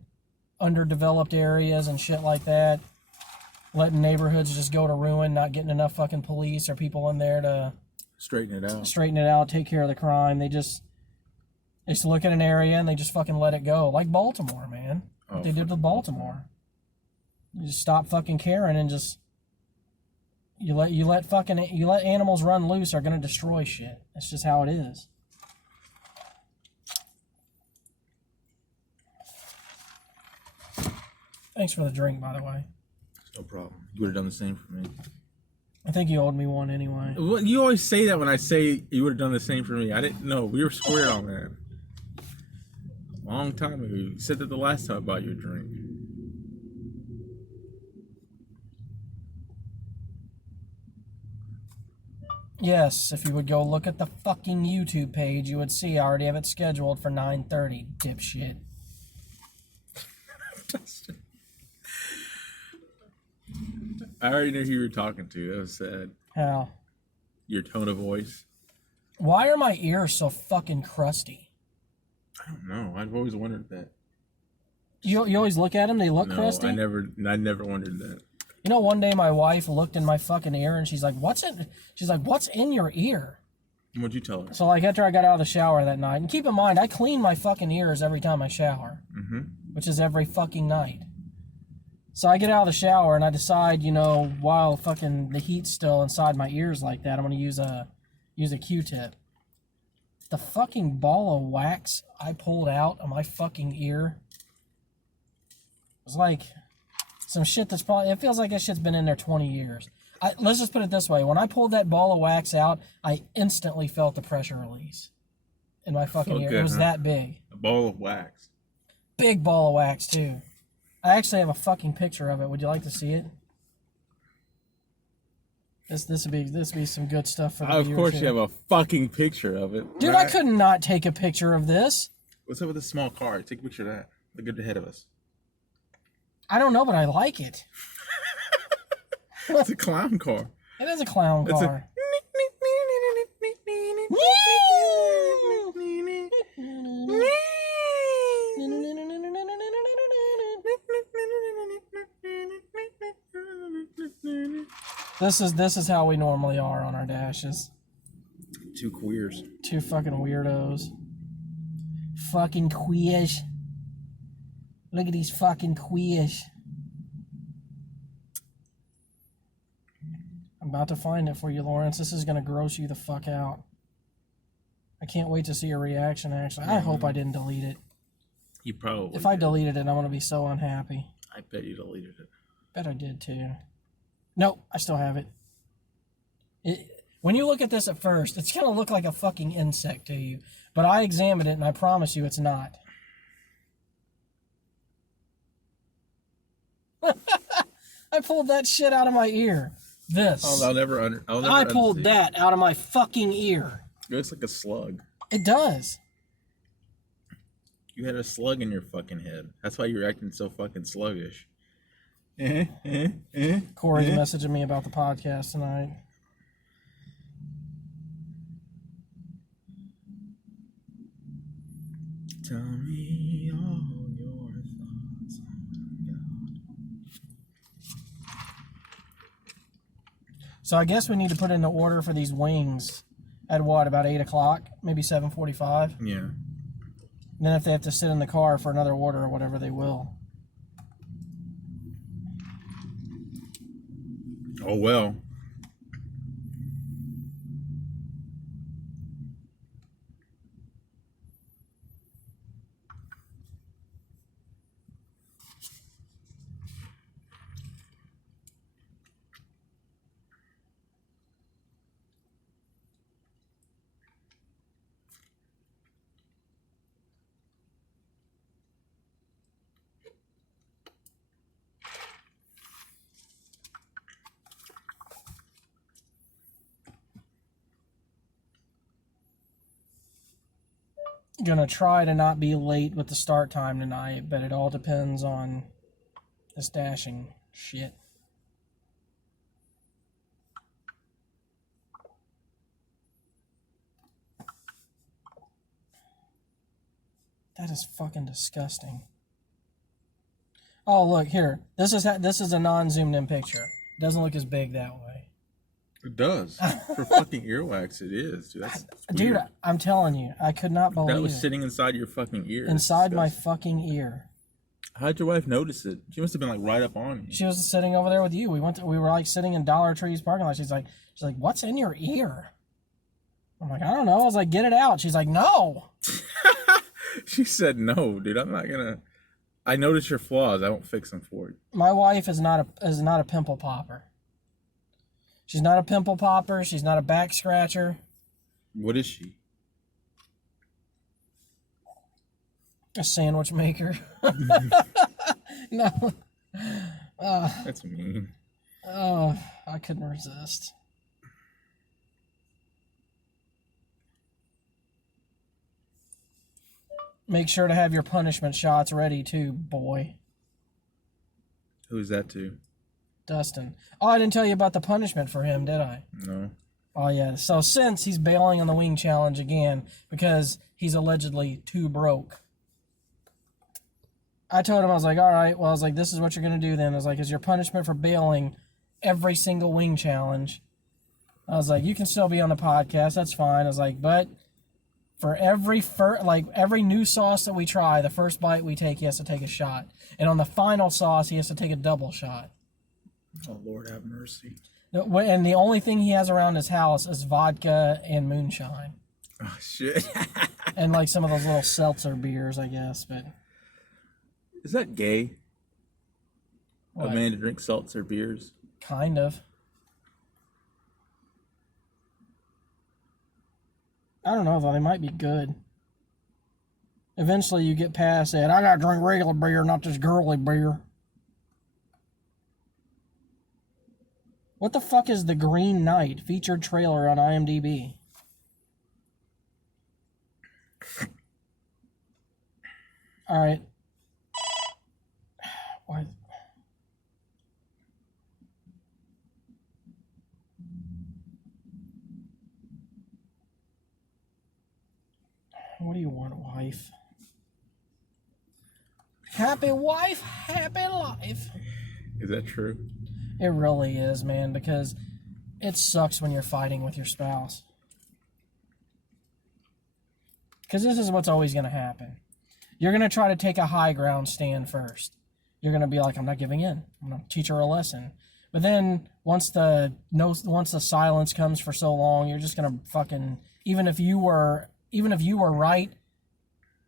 Underdeveloped areas and shit like that. Letting neighborhoods just go to ruin, not getting enough fucking police or people in there to Straighten it out, take care of the crime. They just look at an area and they just fucking let it go. Like Baltimore, man. What they did with Baltimore. You just stop fucking caring and just you let animals run loose are gonna destroy shit. That's just how it is. Thanks for the drink, by the way. No problem. You would have done the same for me. I think you owed me one anyway. Well, you always say that when I say you would have done the same for me. I didn't know. We were squared on that. Long time ago. You said that the last time about your drink. Yes, if you would go look at the fucking YouTube page, you would see I already have it scheduled for 9:30, dipshit. Dustin. I already knew who you were talking to. That was sad. How? Your tone of voice. Why are my ears so fucking crusty? I don't know. I've always wondered that. You always look at them, they look crusty? I never wondered that. You know, one day my wife looked in my fucking ear and she's like, what's in your ear? What'd you tell her? So, like, after I got out of the shower that night, and keep in mind, I clean my fucking ears every time I shower, which is every fucking night. So I get out of the shower and I decide, you know, while fucking the heat's still inside my ears like that, I'm gonna use a Q-tip. The fucking ball of wax I pulled out of my fucking ear was smells. Like some shit that's probably, it feels like that shit's been in there 20 years. Let's just put it this way. When I pulled that ball of wax out, I instantly felt the pressure release in my fucking ear. Good, It was that big. A ball of wax. Big ball of wax, too. I actually have a fucking picture of it. Would you like to see it? This would be some good stuff for the Of viewers course, here. you have a fucking picture of it. Dude, right? I could not take a picture of this. What's up with this small car? Take a picture of that. Look good ahead of us. I don't know, but I like it. It's a clown car. It is a clown It's a- car. This is how we normally are on our dashes. Two queers. Two fucking weirdos. Fucking queers. Look at these fucking queers. I'm about to find it for you, Lawrence. This is gonna gross you the fuck out. I can't wait to see your reaction, actually. I hope I didn't delete it. You probably. If I did. deleted it, I'm gonna be so unhappy. I bet you deleted it. Bet I did too. Nope, I still have it. When you look at this at first, it's gonna look like a fucking insect to you. But I examined it and I promise you it's not. I pulled that shit out of my ear. This. I'll never I pulled understand. that out of my fucking ear. It looks like a slug. It does. You had a slug in your fucking head. That's why you're acting so fucking sluggish. Corey's messaging me about the podcast tonight. Tell me all your thoughts on God. So I guess we need to put in the order for these wings at what, about 8 o'clock? Maybe 7:45? Yeah. And then if they have to sit in the car for another order or whatever, they will. Oh well. Gonna try to not be late with the start time tonight, but it all depends on this dashing shit. That is fucking disgusting. Oh, look here. This is a non-zoomed in picture. It doesn't look as big that way. It does. For fucking earwax, it is. Dude, that's Dude, weird. I'm telling you, I could not believe That was it. sitting inside your fucking ear. It's Inside my disgusting. fucking ear. How'd your wife notice it? She must have been like right up on you. She was sitting over there with you. We were like sitting in Dollar Tree's parking lot. She's like, what's in your ear? I'm like, I don't know. I was like, get it out. She's like, no. She said no, dude. I'm not gonna. I notice your flaws. I won't fix them for you. My wife is not a pimple popper. She's not a pimple popper. She's not a back scratcher. What is she? A sandwich maker. No. That's mean. Oh, I couldn't resist. Make sure to have your punishment shots ready too, boy. Who's that to? Dustin. Oh, I didn't tell you about the punishment for him, did I? No. Oh, yeah. So since he's bailing on the wing challenge again because he's allegedly too broke, I told him, I was like, all right, well, I was like, this is what you're going to do then. I was like, is your punishment for bailing every single wing challenge? I was like, you can still be on the podcast. That's fine. I was like, but for every new sauce that we try, the first bite we take, he has to take a shot. And on the final sauce, he has to take a double shot. Oh, Lord have mercy. And the only thing he has around his house is vodka and moonshine. Oh, shit. And like some of those little seltzer beers, I guess. But Is that gay? What? A man to drink seltzer beers. Kind of. I don't know though. They might be good. Eventually, you get past it. I gotta drink regular beer, not this girly beer. What the fuck is The Green Knight featured trailer on IMDb? All right. What? What do you want, wife? Happy wife, happy life. Is that true? It really is, man, because it sucks when you're fighting with your spouse. Because this is what's always going to happen. You're going to try to take a high ground stand first. You're going to be like, I'm not giving in. I'm going to teach her a lesson. But then once the silence comes for so long, you're just going to fucking, even if you were right,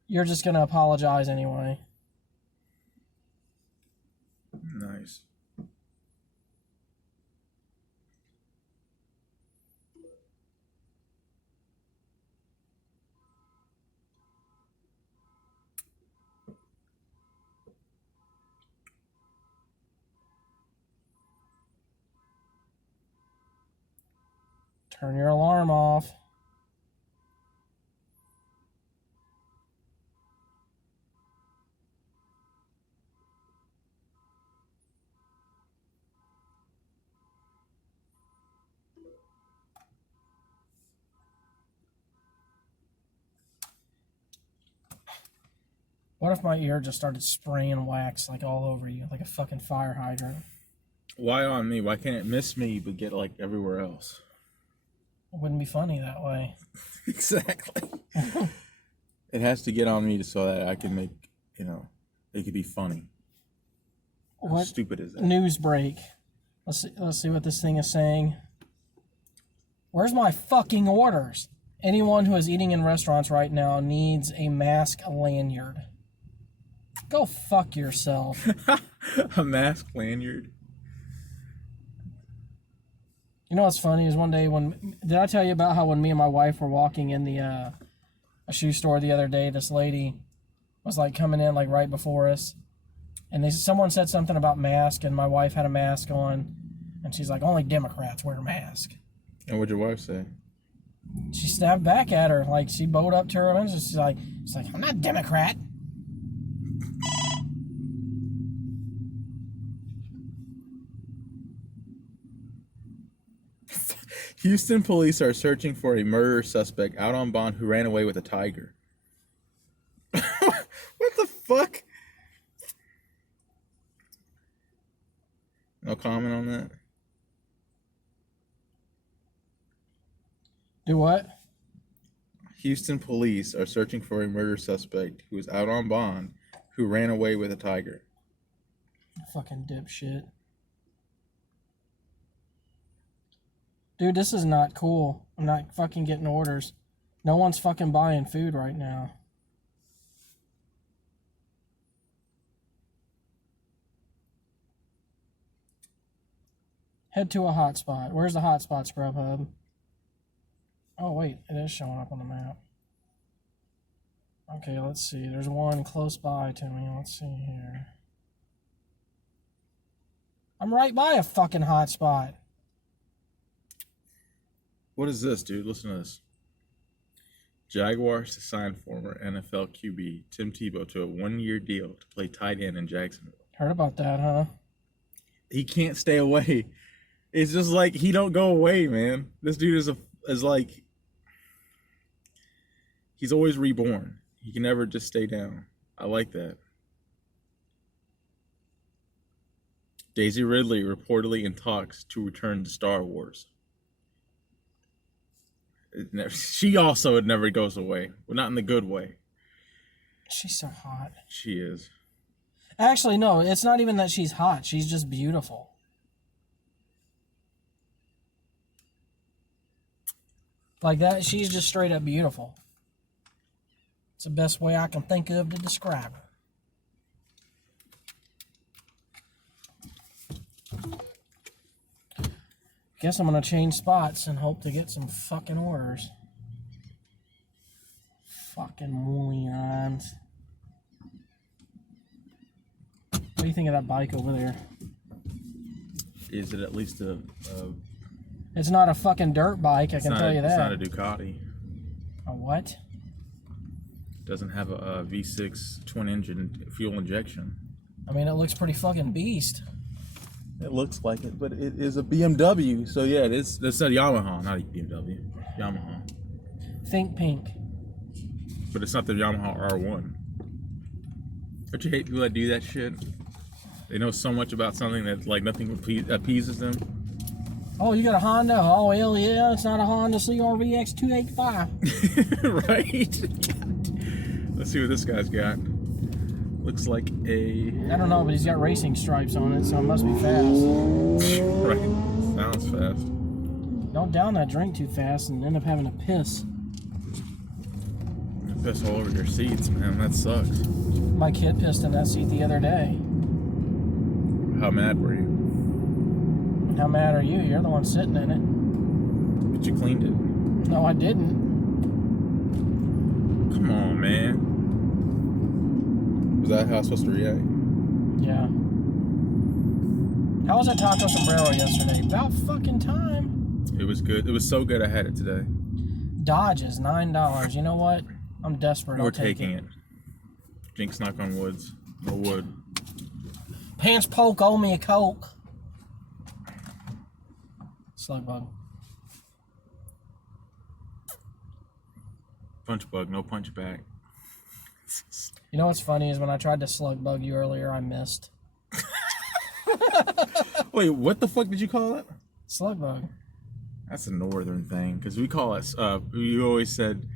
you're just going to apologize anyway. Nice. Turn your alarm off. What if my ear just started spraying wax like all over you, like a fucking fire hydrant? Why on me? Why can't it miss me but get like everywhere else? It wouldn't be funny that way. Exactly. It has to get on me so that I can make, it could be funny. How What stupid is that? news break? Let's see what this thing is saying. Where's my fucking orders? Anyone who is eating in restaurants right now needs a mask lanyard. Go fuck yourself. A mask lanyard. You know what's funny is one day did I tell you about how when me and my wife were walking in the a shoe store the other day, this lady was like coming in like right before us, and someone said something about mask, and my wife had a mask on, and she's like, only Democrats wear a mask. And what'd your wife say? She stabbed back at her, like she bowed up to her, and she's like, I'm not Democrat. Houston police are searching for a murder suspect out on bond who ran away with a tiger. What the fuck? No comment on that? Do what? Houston police are searching for a murder suspect who is out on bond who ran away with a tiger. Fucking dipshit. Dude, this is not cool. I'm not fucking getting orders. No one's fucking buying food right now. Head to a hotspot. Where's the hotspot, Grubhub? Oh, wait. It is showing up on the map. Okay, let's see. There's one close by to me. Let's see here. I'm right by a fucking hotspot. What is this, dude? Listen to this. Jaguars to sign former NFL QB Tim Tebow to a 1-year deal to play tight end in Jacksonville. Heard about that, huh? He can't stay away. It's just like he don't go away, man. This dude is like he's always reborn. He can never just stay down. I like that. Daisy Ridley reportedly in talks to return to Star Wars. She also never goes away. Well, not in the good way. She's so hot. She is. Actually, no, it's not even that she's hot. She's just beautiful. Like that, she's just straight up beautiful. It's the best way I can think of to describe her. Guess I'm gonna change spots and hope to get some fucking orders. Fucking morons. What do you think of that bike over there? Is it at least a It's not a fucking dirt bike, I can tell you that. It's not a Ducati. A what? Doesn't have a V6 twin engine fuel injection. I mean, it looks pretty fucking beast. It looks like it, but it is a BMW. So yeah, it's a Yamaha, not a BMW. Yamaha. Think pink. But it's not the Yamaha R1. Don't you hate people that do that shit? They know so much about something that like nothing appeases them. Oh, you got a Honda? Oh, hell yeah, it's not a Honda CRV X285. Right? Let's see what this guy's got. Looks like a... I don't know, but he's got racing stripes on it, so it must be fast. Right. Sounds fast. Don't down that drink too fast and end up having to piss. Piss all over your seats, man. That sucks. My kid pissed in that seat the other day. How mad were you? How mad are you? You're the one sitting in it. But you cleaned it. No, I didn't. Come on, man. Was that how I was supposed to react? Yeah. How was that taco sombrero yesterday? About fucking time. It was good. It was so good I had it today. Dodge is $9. You know what? I'm desperate. We're I'll take taking it. Jinx knock on woods. No wood. Pants poke, owe me a Coke. Slug bug. Punch bug, no punch back. You know what's funny is when I tried to slug bug you earlier, I missed. Wait, what the fuck did you call it? Slug bug. That's a northern thing, because we call it, we always said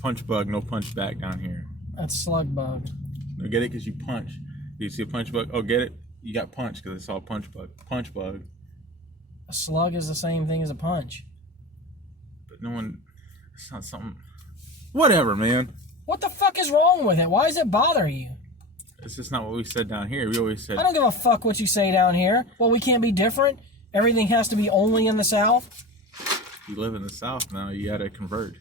punch bug, no punch back down here. That's slug bug. No, get it because you punch. You see a punch bug? Oh, get it? You got punched because it's all punch bug. Punch bug. A slug is the same thing as a punch. But no one, it's not something, whatever, man. What the fuck is wrong with it? Why does it bother you? It's just not what we said down here. We always said, I don't give a fuck what you say down here. Well, we can't be different. Everything has to be only in the South. you live in the South now, you gotta convert.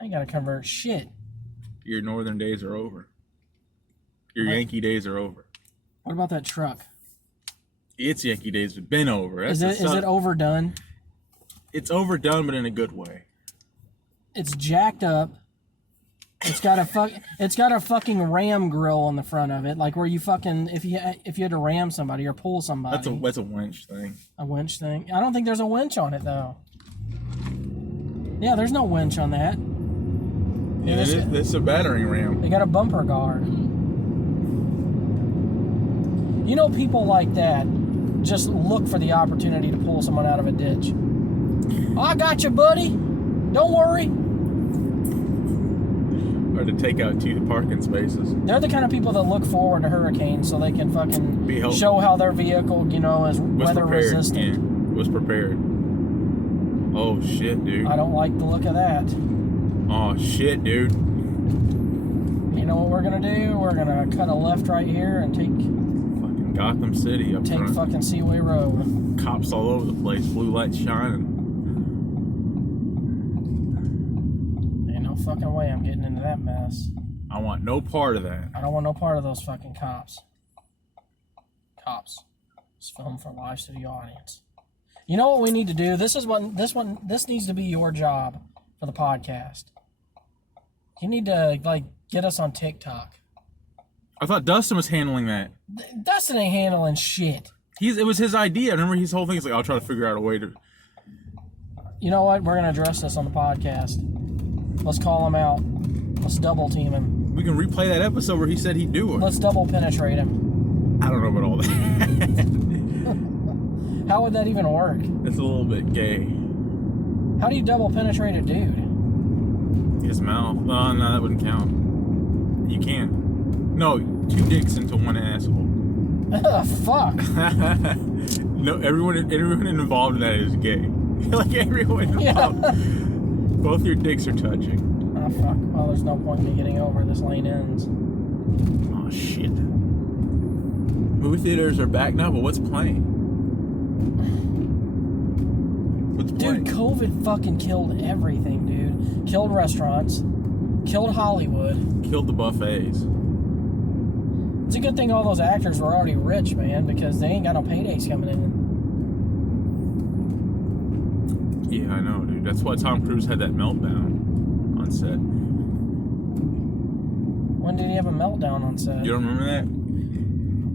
I ain't gotta convert shit. Your northern days are over. Your Yankee days are over. What about that truck? Its Yankee days have been over. Is it overdone? It's overdone, but in a good way. It's jacked up. It's got a fucking ram grill on the front of it, like where you fucking if you had to ram somebody or pull somebody. That's a winch thing. A winch thing. I don't think there's a winch on it though. Yeah, there's no winch on that. Yeah, it's a battering ram. They got a bumper guard. You know, people like that just look for the opportunity to pull someone out of a ditch. I got you, buddy. Don't worry. Or to take out 2 parking spaces. They're the kind of people that look forward to hurricanes so they can fucking show how their vehicle, is weather resistant. Yeah, was prepared. Oh shit, dude. I don't like the look of that. Oh shit, dude. You know what we're gonna do? We're gonna cut a left right here and take fucking Gotham City up front. Take fucking Seaway Road. Cops all over the place, blue lights shining. Ain't no fucking way I'm getting into that mess. I want no part of that. I don't want no part of those fucking cops. Cops. It's film for lives to the audience. You know what we need to do? This needs to be your job for the podcast. You need to get us on TikTok. I thought Dustin was handling that. Dustin ain't handling shit. It was his idea. Remember his whole thing is like, I'll try to figure out a way to. You know what? We're gonna address this on the podcast. Let's call him out. Let's double team him. We can replay that episode where he said he'd do it. Let's double penetrate him. I don't know about all that. How would that even work? It's a little bit gay. How do you double penetrate a dude? His mouth. No, that wouldn't count. You can't. No, 2 dicks into 1 asshole. Fuck. No, everyone involved in that is gay. Like everyone involved. Yeah. Both your dicks are touching. Oh fuck. Well, there's no point in me getting over. This lane ends. Oh shit. Movie theaters are back now, but what's playing? What's the Dude, point? COVID fucking killed everything, dude. Killed restaurants. Killed Hollywood. Killed the buffets. It's a good thing all those actors were already rich, man, because they ain't got no paydays coming in. Yeah, I know, dude. That's why Tom Cruise had that meltdown on set. When did he have a meltdown on set? You don't remember that?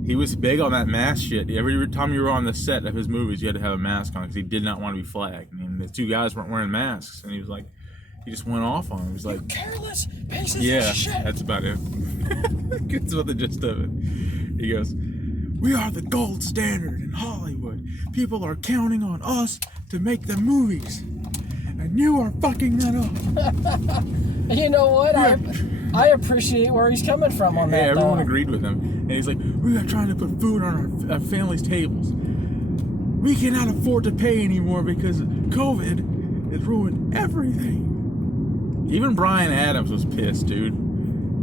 He was big on that mask shit. Every time you were on the set of his movies, you had to have a mask on because he did not want to be flagged. I mean, the two guys weren't wearing masks, and he was like, he just went off on him. He was like, Careless pieces yeah, of shit. that's about it. That's what the gist of it. He goes, we are the gold standard in Hollywood. People are counting on us to make the movies. And you are fucking that up. You know what? I appreciate where he's coming from on that. Yeah, everyone though. agreed with him. And he's like, we are trying to put food on our family's tables. We cannot afford to pay anymore because COVID has ruined everything. Even Bryan Adams was pissed, dude.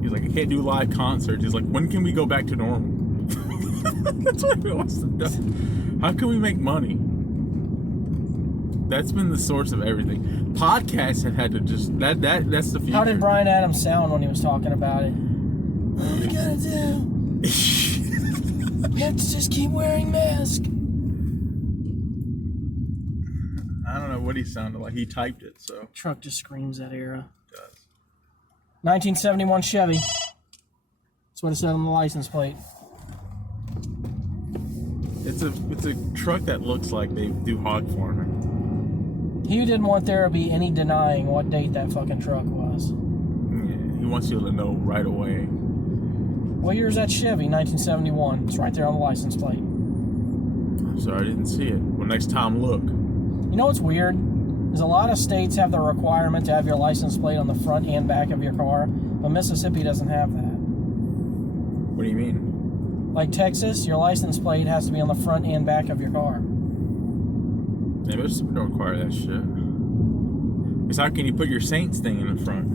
He's like, I can't do live concerts. He's like, when can we go back to normal? That's what he wants to do. How can we make money? That's been the source of everything. Podcasts have had to just that's the future. How did Bryan Adams sound when he was talking about it? What are we gonna do? We have to just keep wearing masks. I don't know what he sounded like. He typed it, so. Truck just screams that era. It does. 1971 Chevy. That's what it said on the license plate. It's a truck that looks like they do hog farming. He didn't want there to be any denying what date that fucking truck was. Yeah, he wants you to know right away. What year is that Chevy? 1971. It's right there on the license plate. I'm sorry, I didn't see it. Well, next time, look. You know what's weird? Is a lot of states have the requirement to have your license plate on the front and back of your car, but Mississippi doesn't have that. What do you mean? Like Texas, your license plate has to be on the front and back of your car. Yeah, Mississippi don't require that shit. Because how can you put your Saints thing in the front?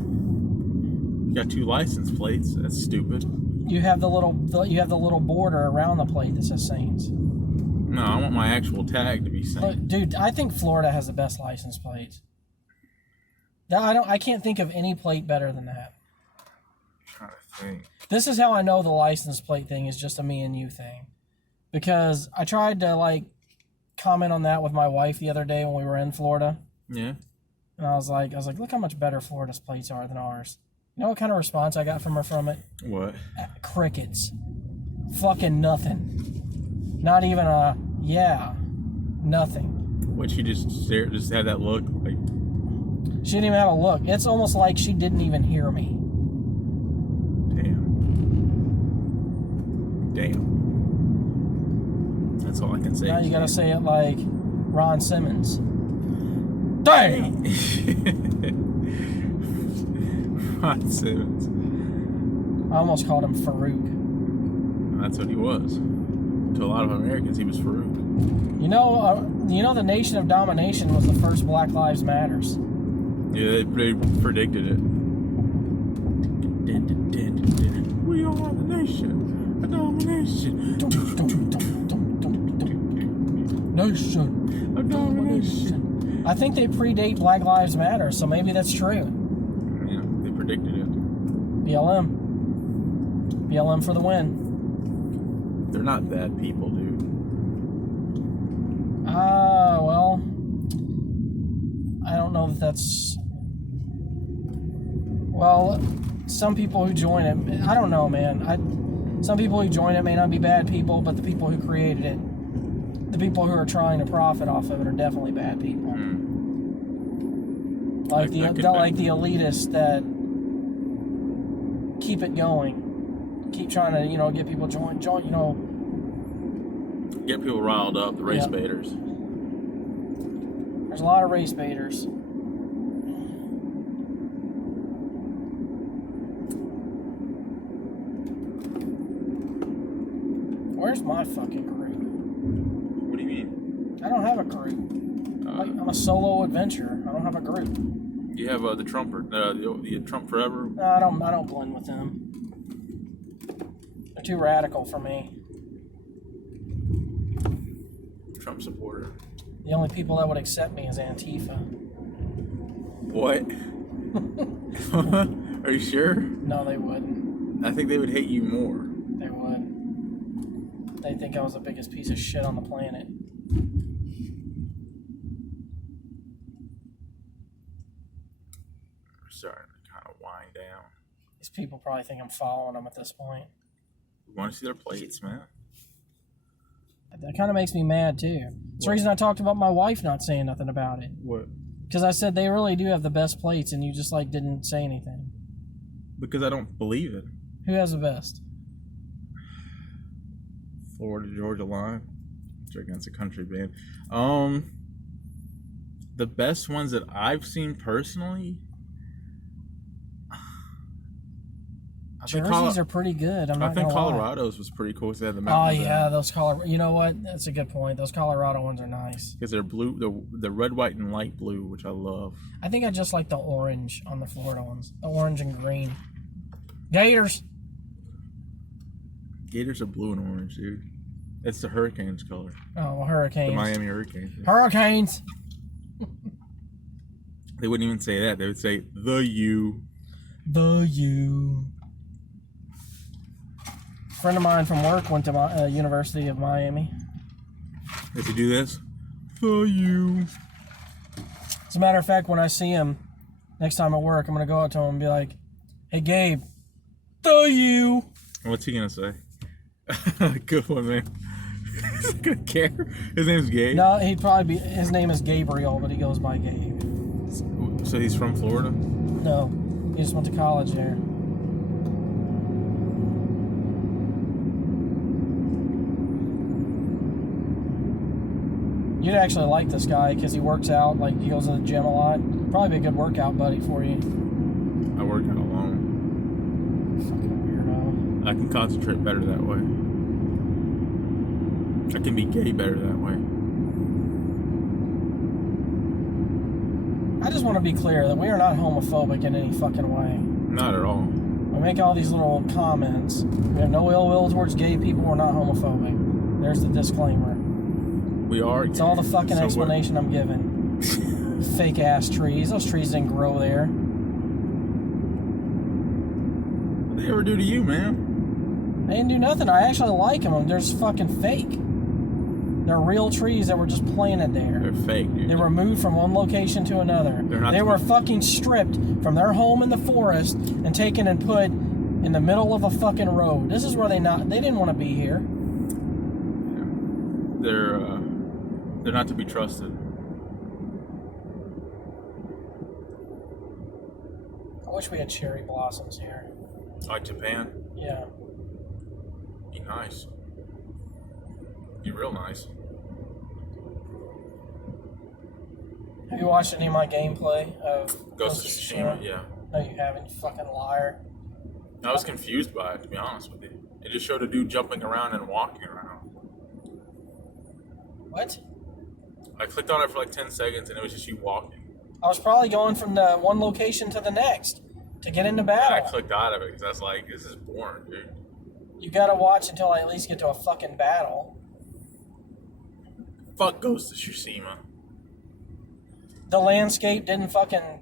You got two license plates. That's stupid. You have the little border around the plate that says Saints. No, I want my actual tag to be Saints. Look, dude, I think Florida has the best license plates. I can't think of any plate better than that. I'm trying to think. This is how I know the license plate thing is just a me and you thing. Because I tried to comment on that with my wife the other day when we were in Florida. Yeah. And I was like, look how much better Florida's plates are than ours. You know what kind of response I got from her from it? What? Crickets. Fucking nothing. Not even a yeah. Nothing. What, she just had that look? Like, She didn't even have a look. It's almost like she didn't even hear me. damn. That's all I can say. Now you gotta say it like Ron Simmons. Damn! Ron Simmons. I almost called him Farouk. That's what he was. To a lot of Americans, he was Farouk. You know the Nation of Domination was the first Black Lives Matters. Yeah, they predicted it. We are the nation. A domination. Nation. A domination. I think they predate Black Lives Matter, so maybe that's true. Yeah, they predicted it. BLM. BLM for the win. They're not bad people, dude. Well, I don't know if that's... Well, some people who join it, I don't know, man. Some people who join it may not be bad people, but the people who created it, the people who are trying to profit off of it are definitely bad people. Like the elitists that keep it going. Keep trying to, get people join, Get people riled up, the race baiters. There's a lot of race baiters. Where's my fucking crew? What do you mean? I don't have a crew. I'm a solo adventurer. I don't have a group. You have the Trumper, the Trump Forever. No, I don't blend with them. They're too radical for me. I'm Trump supporter. The only people that would accept me is Antifa. What? Are you sure? No, they wouldn't. I think they would hate you more. They would. They think I was the biggest piece of shit on the planet. We're starting to kind of wind down. These people probably think I'm following them at this point. We want to see their plates, man. That kind of makes me mad too. It's the reason I talked about my wife not saying nothing about it. What? Because I said they really do have the best plates, and you just like didn't say anything. Because I don't believe it. Who has the best? Florida Georgia Line. It's against a country band. The best ones that I've seen personally. Jerseys are pretty good. I think Colorado's was pretty cool. They had the Oh mountains yeah, in. those Colorado. You know what? That's a good point. Those Colorado ones are nice. Because they're blue, the red, white, and light blue, which I love. I think I just like the orange on the Florida ones. The orange and green. Gators. Gators are blue and orange, dude. It's the Hurricanes color. Oh, well, Hurricanes. The Miami Hurricanes. Hurricanes. They wouldn't even say that. They would say the U. The U. A friend of mine from work went to University of Miami. Does he do this? The U. As a matter of fact, when I see him next time at work, I'm going to go up to him and be like, "Hey, Gabe, the U." What's he going to say? Good one, man. He's not going to care. His name's Gabe. No, he'd probably be, his name is Gabriel, but he goes by Gabe. So he's from Florida? No, he just went to college there. You'd actually like this guy because he works out, like he goes to the gym a lot. Probably be a good workout buddy for you. I work out alone. Fucking weirdo. I can concentrate better that way. I can be gay better that way. I just want to be clear that we are not homophobic in any fucking way. Not at all. We make all these little comments. We have no ill will towards gay people. We're not homophobic. There's the disclaimer. We are gay. It's all the fucking explanation I'm giving. Fake ass trees. Those trees didn't grow there. What did they ever do to you, man? They didn't do nothing. I actually like them. They're just fucking fake. They're real trees that were just planted there. They're fake, dude. They were moved from one location to another. They were fucking stripped from their home in the forest and taken and put in the middle of a fucking road. This is where they didn't want to be here. Yeah. They're not to be trusted. I wish we had cherry blossoms here. Like Japan? Yeah. Be nice. Be real nice. Have you watched any of my gameplay of Ghost of Tsushima, yeah. No, you haven't, you fucking liar. I was confused by it, to be honest with you. It just showed a dude jumping around and walking around. What? I clicked on it for like 10 seconds and it was just you walking. I was probably going from the one location to the next to get into battle. And I clicked out of it because I was like, this is boring, dude. You gotta watch until I at least get to a fucking battle. Fuck Ghost of Tsushima. The landscape didn't fucking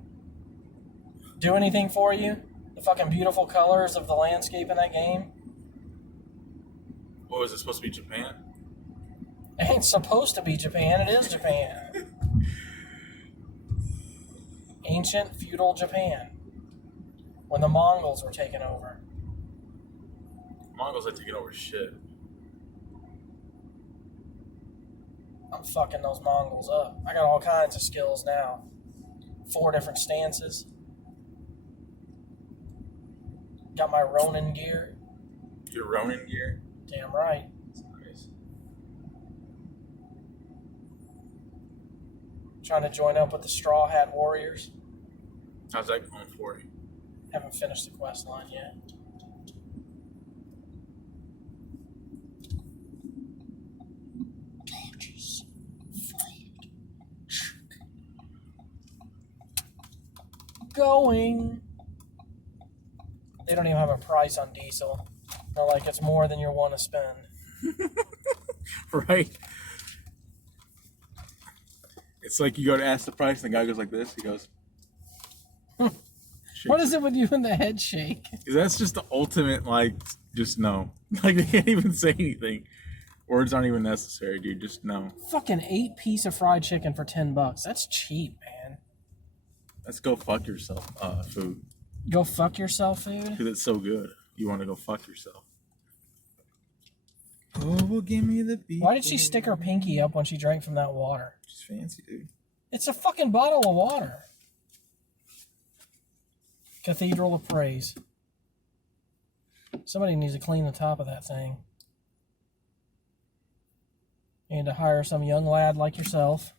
do anything for you? The fucking beautiful colors of the landscape in that game? What was it supposed to be, Japan? It ain't supposed to be Japan, it is Japan. Ancient feudal Japan. When the Mongols were taking over. Mongols had taken over shit. I'm fucking those Mongols up. I got all kinds of skills now. 4 different stances. Got my Ronin gear. Your Ronin gear? Damn right. Nice. Trying to join up with the Straw Hat Warriors. How's that going for you? Haven't finished the quest line yet. Going. They don't even have a price on diesel. They're like, it's more than you want to spend. Right. It's like you go to ask the price, and the guy goes like this. He goes. What is it with you and the head shake? That's just the ultimate, like, just no. Like, they can't even say anything. Words aren't even necessary, dude. Just no. Fucking 8-piece of fried chicken for $10. That's cheap, man. Let's go fuck yourself, food. Go fuck yourself, food? Because it's so good. You want to go fuck yourself. Oh, well, give me the beef. Why did she stick her pinky up when she drank from that water? She's fancy, dude. It's a fucking bottle of water. Cathedral of Praise. Somebody needs to clean the top of that thing. You need to hire some young lad like yourself.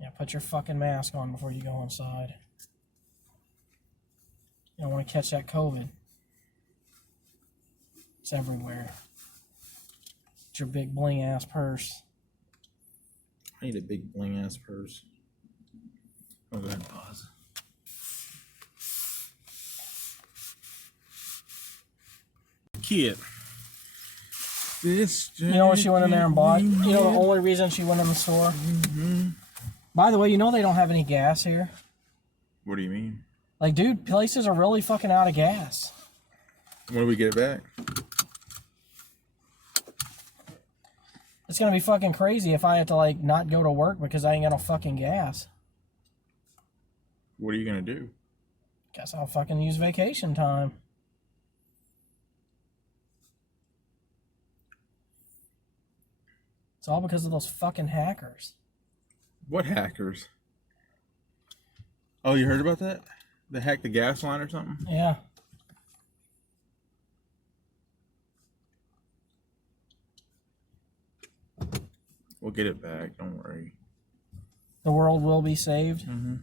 Yeah, put your fucking mask on before you go inside. You don't want to catch that COVID. It's everywhere. It's your big bling ass purse. I need a big bling ass purse. Oh, go ahead and pause. Kid. You know what she went in there and bought? You know the only reason she went in the store? Mm-hmm. By the way, you know they don't have any gas here? What do you mean? Like, dude, places are really fucking out of gas. When do we get it back? It's gonna be fucking crazy if I have to, like, not go to work because I ain't got no fucking gas. What are you gonna do? Guess I'll fucking use vacation time. It's all because of those fucking hackers. What hackers? Oh, you heard about that? They hacked the gas line or something? Yeah. We'll get it back. Don't worry. The world will be saved. Mm-hmm.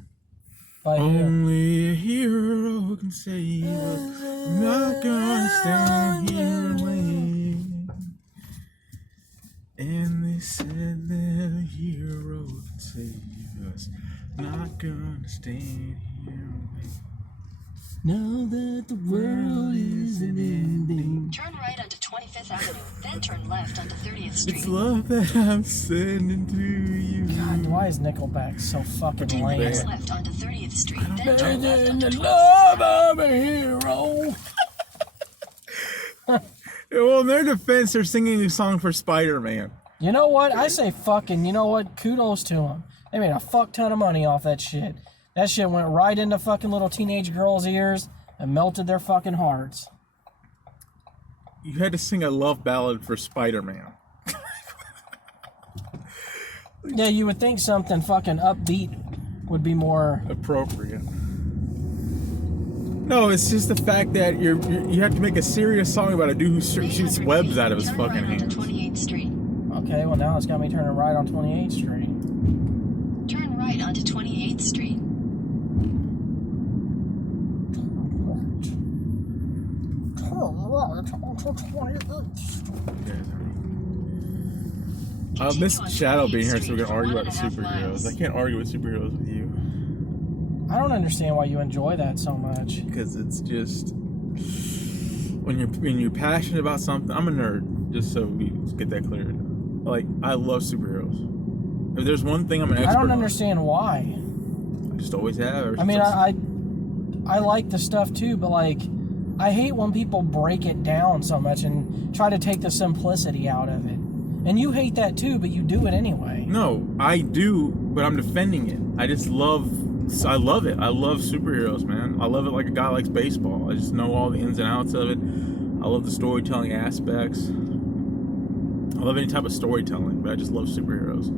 By who? Only a hero can save us. I'm not gonna stand here and wait. And they said that a hero can save us. Not gonna stand here and wait. Now that the world is an ending. Turn right onto 25th Avenue, then turn left onto 30th Street. It's love that I'm sending to you. God, why is Nickelback so fucking Take lame? next left onto 30th Street, then turn left onto The 26th. love of a hero. Well, in their defense, they're singing a song for Spider-Man. You know what? I say fucking, you know what? Kudos to them. They made a fuck ton of money off that shit. That shit went right into fucking little teenage girls' ears and melted their fucking hearts. You had to sing a love ballad for Spider-Man. Yeah, you would think something fucking upbeat would be more Appropriate. No, it's just the fact that you have to make a serious song about a dude who shoots webs out of his Turn fucking right onto hands. 28th Street. Okay, well now it's got me turning right on 28th Street. Turn right onto 28th Street. I miss Continue on Shadow 28th being here so we Street can for argue about the 1.5 miles. superheroes. I can't argue with superheroes with you. I don't understand why you enjoy that so much. Because it's just when you're passionate about something. I'm a nerd, just so we get that clear. Like, I love superheroes. If there's one thing I'm an expert I don't on, understand why. I just always have. ever I mean, since I like the stuff too, but like, I hate when people break it down so much and try to take the simplicity out of it. And you hate that too, but you do it anyway. No, I do, but I'm defending it. I love it. I love superheroes, man. I love it like a guy likes baseball. I just know all the ins and outs of it. I love the storytelling aspects. I love any type of storytelling, but I just love superheroes.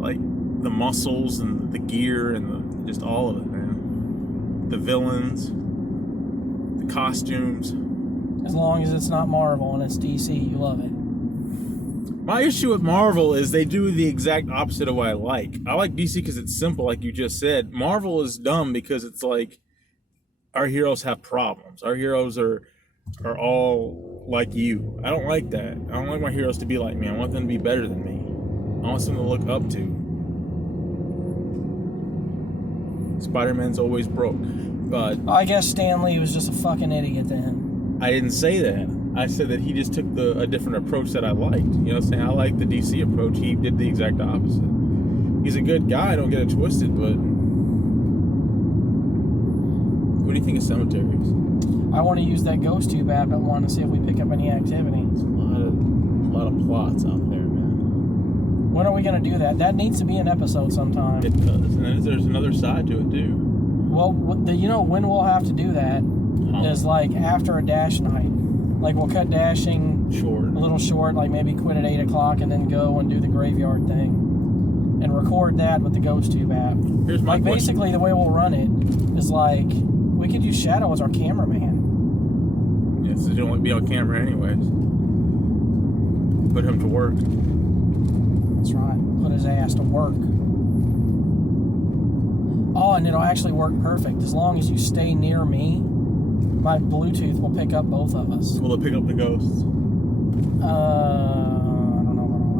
Like the muscles and the gear and just all of it, man. The villains, the costumes. As long as it's not Marvel and it's DC, you love it. My issue with Marvel is they do the exact opposite of what I like. I like DC because it's simple, like you just said. Marvel is dumb because it's like our heroes have problems. Our heroes are all like you. I don't like that. I don't like my heroes to be like me. I want them to be better than me. I want something to look up to. Spider-Man's always broke. But I guess Stan Lee was just a fucking idiot then. I didn't say that. I said that he just took a different approach that I liked. You know what I'm saying? I like the DC approach. He did the exact opposite. He's a good guy, don't get it twisted, but what do you think of cemeteries? I want to use that ghost tube app at one to see if we pick up any activity. A lot of plots out there, man. When are we going to do that? That needs to be an episode sometime. It does, and then there's another side to it too. Well, you know when we'll have to do that is like after a dash night. Like we'll cut dashing Short. a little short, like maybe quit at 8 o'clock and then go and do the graveyard thing. And record that with the ghost tube app. Here's my like question. basically the way we'll run it is like we could use Shadow as our cameraman. Yeah, so you don't want to be on camera anyways. Put him to work. That's right. Put his ass to work. Oh, and it'll actually work perfect. As long as you stay near me, my Bluetooth will pick up both of us. Will it pick up the ghosts? I don't know about all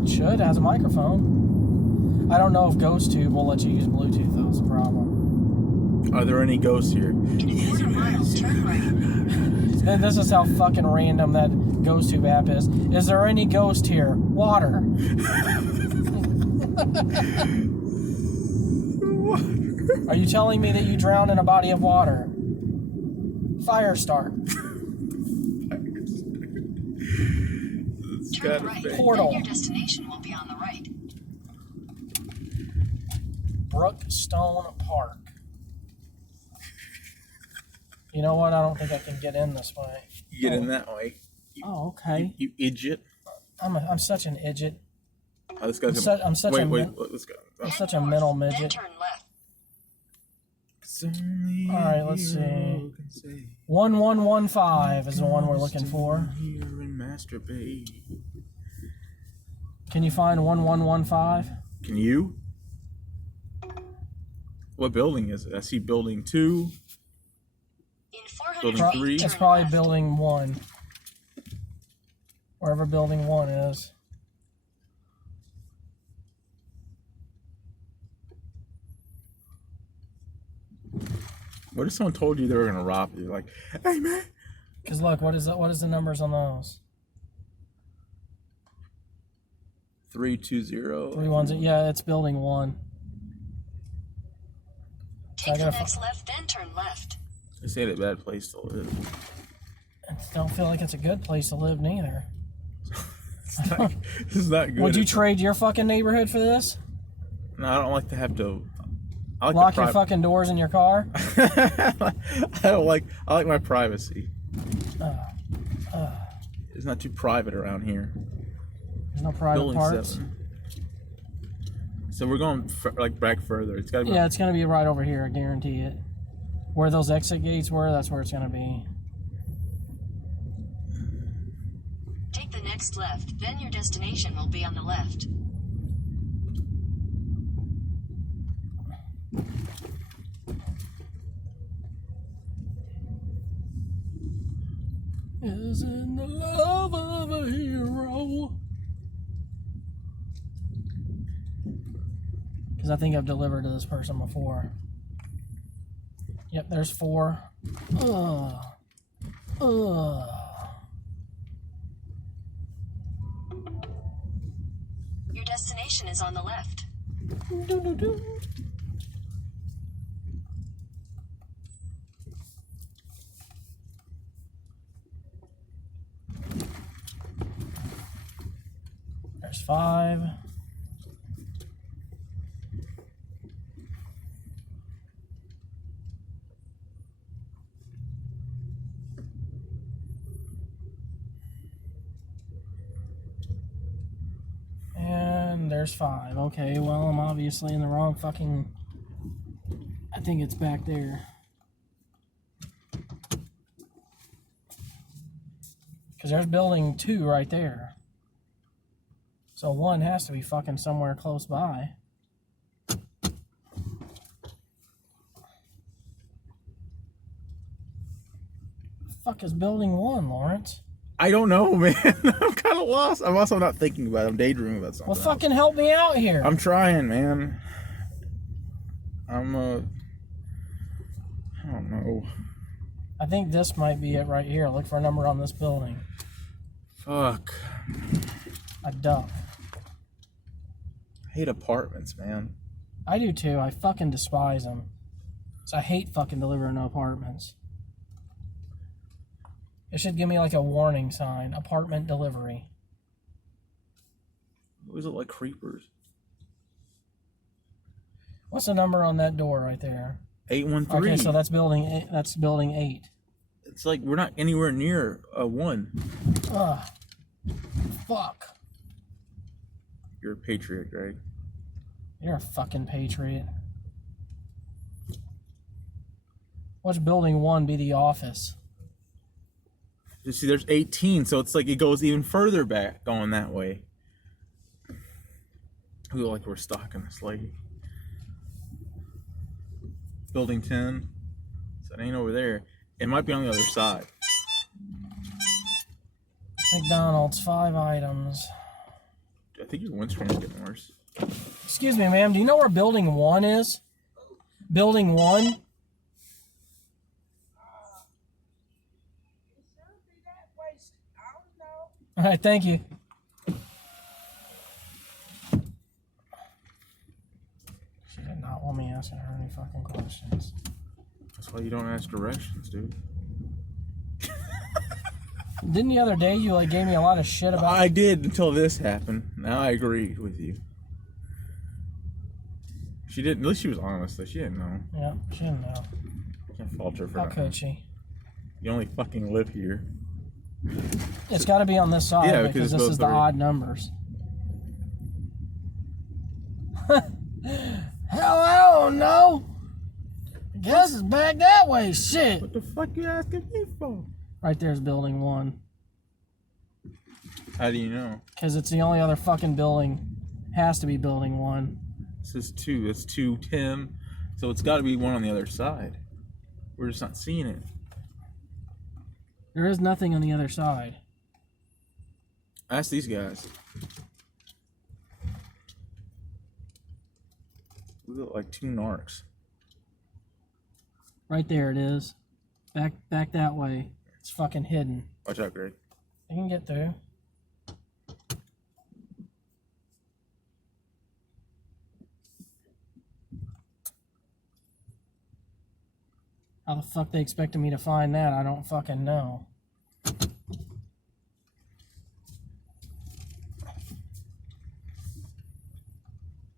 that. It should. It has a microphone. I don't know if GhostTube will let you use Bluetooth, though. It's a problem. Are there any ghosts here? In a quarter mile, turn right. This is how fucking random that GhostTube app is. Is there any ghost here? Water. Are you telling me that you drowned in a body of water? Fire start. Turn right. Portal. Then your destination will be on the right. Brookstone Park. You know what? I don't think I can get in this way. You get in that way. Oh, okay. You idiot. I'm such an idiot. Oh, this guy's I'm such wait, a wait, min- let's go. I'm such a mental Then midget. turn left. All right, let's see. 1115 is the one we're looking for. Here and masturbate. Can you find 1115? Can you? What building is it? I see building 2. In 400 Building feet, 3. It's turn probably left. building 1. Wherever building 1 is. What if someone told you they were gonna rob you? Like, hey man. Because look, what is the numbers on those? 320. 3 ones. Yeah, it's building 1. Take I the gotta next left, then turn left. This ain't a bad place to live. I don't feel like it's a good place to live neither. It's not good. Would you trade your fucking neighborhood for this? No, I don't like to have to. I like Lock the your fucking doors in your car? I like my privacy. Uh, It's not too private around here. There's no private Building parts. 7. So we're going back further. It's gotta be. Yeah, it's gonna be right over here. I guarantee it. Where those exit gates were, that's where it's gonna be. Take the next left, then your destination will be on the left. Isn't the love of a hero? Because I think I've delivered to this person before. Yep, there's 4. Ugh. Ugh. Your destination is on the left. Doo-doo-doo. There's 5. And there's 5. Okay, well, I'm obviously in the wrong fucking... I think it's back there. Because there's building 2 right there. So 1 has to be fucking somewhere close by. Fuck is building 1, Lawrence? I don't know, man. I'm kind of lost. I'm also not thinking about it. I'm daydreaming about something. Well, fucking help me out here. I'm trying, man. I don't know. I think this might be it right here. Look for a number on this building. Fuck. A duck. hate apartments, man. I do too. I fucking despise them. So I hate fucking delivering to apartments. It should give me like a warning sign. Apartment delivery. Those look like creepers. What's the number on that door right there? 813. Okay, so that's building 8. That's building 8. It's like we're not anywhere near a 1. Ugh. Fuck. You're a patriot, Greg. You're a fucking patriot. Watch building 1 be the office. You see, there's 18, so it's like it goes even further back going that way. We look like we're stalking this lady. Building 10. So it ain't over there. It might be on the other side. McDonald's, 5 items. I think your windscreen's getting worse. Excuse me, ma'am. Do you know where building 1 is? Building 1? All right, thank you. She did not want me asking her any fucking questions. That's why you don't ask directions, dude. Didn't the other day you like gave me a lot of shit about? I did until this happened. Now I agree with you. She didn't. At least she was honest, though. She didn't know. Yeah, she didn't know. Can't fault her for How that. could she? You only fucking live here. It's got to be on this side Yeah, because because this both is the are- odd numbers. Hell, I don't know. I guess it's back that way. Shit. What the fuck you asking me for? Right there's building 1. How do you know? Because it's the only other fucking building. Has to be building 1. This is 2. It's 210. So it's got to be one on the other side. We're just not seeing it. There is nothing on the other side. Ask these guys. We look like 2 narcs. Right there it is. Back that way. It's fucking hidden. Watch out, Greg. I can get through. How the fuck they expected me to find that? I don't fucking know.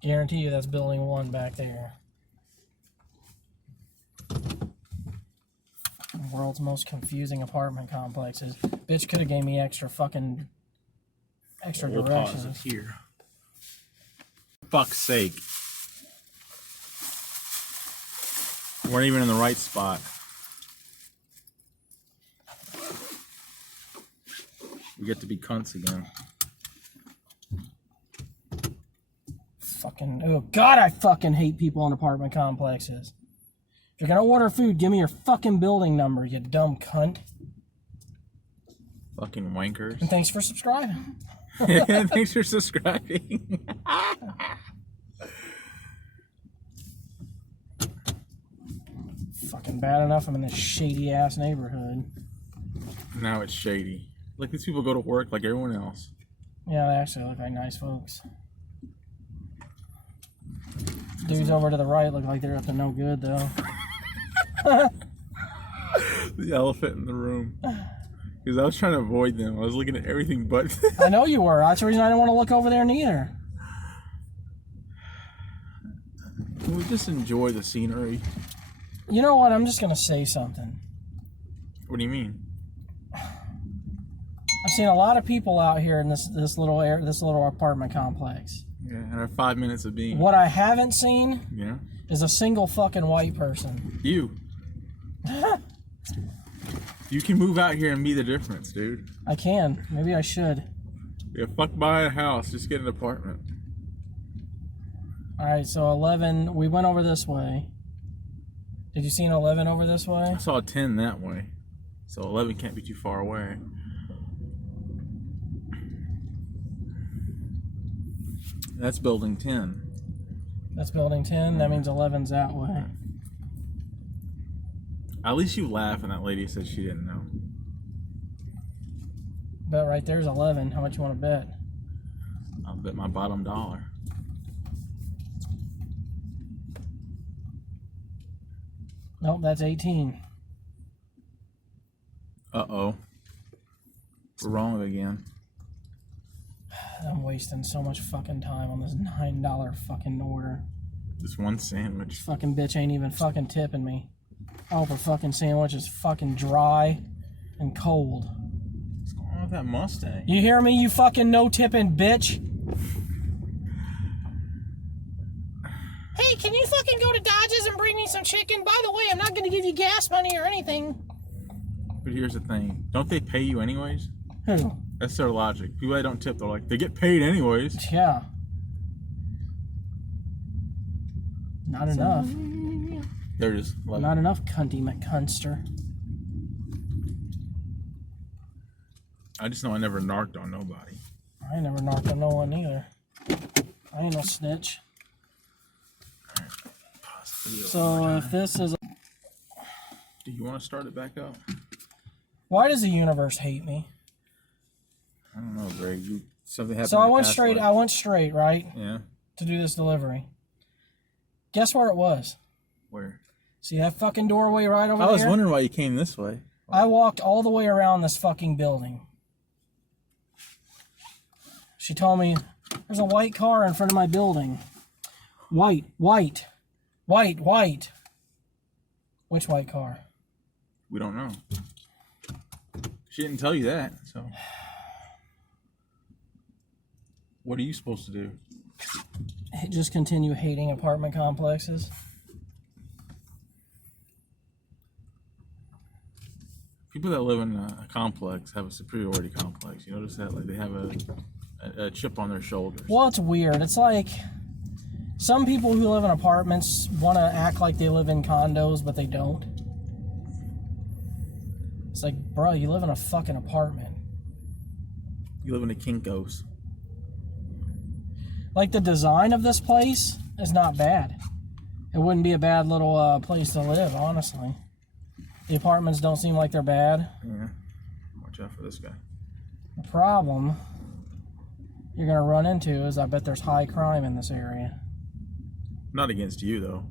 Guarantee you that's building 1 back there. World's most confusing apartment complexes. Bitch could have gave me extra We'll pause it directions. here. Fuck's sake. We're not even in the right spot. We get to be cunts again. Fucking, oh god, I fucking hate people in apartment complexes. If you're gonna order food, give me your fucking building number, you dumb cunt. Fucking wankers. And thanks for subscribing. Thanks for subscribing. Fucking bad enough I'm in this shady ass neighborhood. Now it's shady. Like these people go to work like everyone else. Yeah, they actually look like nice folks. Dudes over to the right look like they're up to no good though. The elephant in the room. Because I was trying to avoid them. I was looking at everything but. I know you were. That's the reason I didn't want to look over there neither. Can we just enjoy the scenery? You know what? I'm just gonna say something. What do you mean? I've seen a lot of people out here in this little apartment complex. Yeah, and our 5 minutes of being. What I haven't seen Yeah. is a single fucking white person. You. You can move out here and be the difference, dude. I can. Maybe I should. Yeah, fuck buy a house. Just get an apartment. Alright, so 11. We went over this way. Did you see an 11 over this way? I saw a 10 that way. So 11 can't be too far away. That's building 10. That's building 10. That means 11's that way. At least you laugh and that lady said she didn't know. Bet right there's 11. How much you want to bet? I'll bet my bottom dollar. Nope, that's 18. Uh-oh. We're wrong again. I'm wasting so much fucking time on this $9 fucking order. Just one sandwich. Fucking bitch ain't even fucking tipping me. I hope her fucking sandwich is fucking dry and cold. What's going on with that Mustang? You hear me, you fucking no-tipping bitch? Hey, can you fucking go to Dodge's and bring me some chicken? By the way, I'm not gonna give you gas money or anything. But here's the thing. Don't they pay you anyways? Who? That's their logic. People that don't tip, they're like, they get paid anyways. Yeah. Not enough. They're just like... Not enough, cunty McCunster. I just know I never narked on nobody. I ain't never knocked on no one either. I ain't no snitch. So if this is... Do you want to start it back up? Why does the universe hate me? I don't know, Greg. Something happened. So I in your went past straight. life. I went straight, right, Yeah. to do this delivery. Guess where it was? Where? See that fucking doorway right over I there? was wondering why you came this way. I walked all the way around this fucking building. She told me, there's a white car in front of my building. White, white, white, white. Which white car? We don't know. She didn't tell you that, so. What are you supposed to do? Just continue hating apartment complexes. People that live in a complex have a superiority complex. You notice that? Like they have a chip on their shoulders. Well, it's weird. It's like some people who live in apartments want to act like they live in condos, but they don't. It's like, bro, you live in a fucking apartment. You live in a Kinko's. Like, the design of this place is not bad. It wouldn't be a bad little place to live, honestly. The apartments don't seem like they're bad. Yeah. Watch out for this guy. The problem you're going to run into is I bet there's high crime in this area. Not against you, though.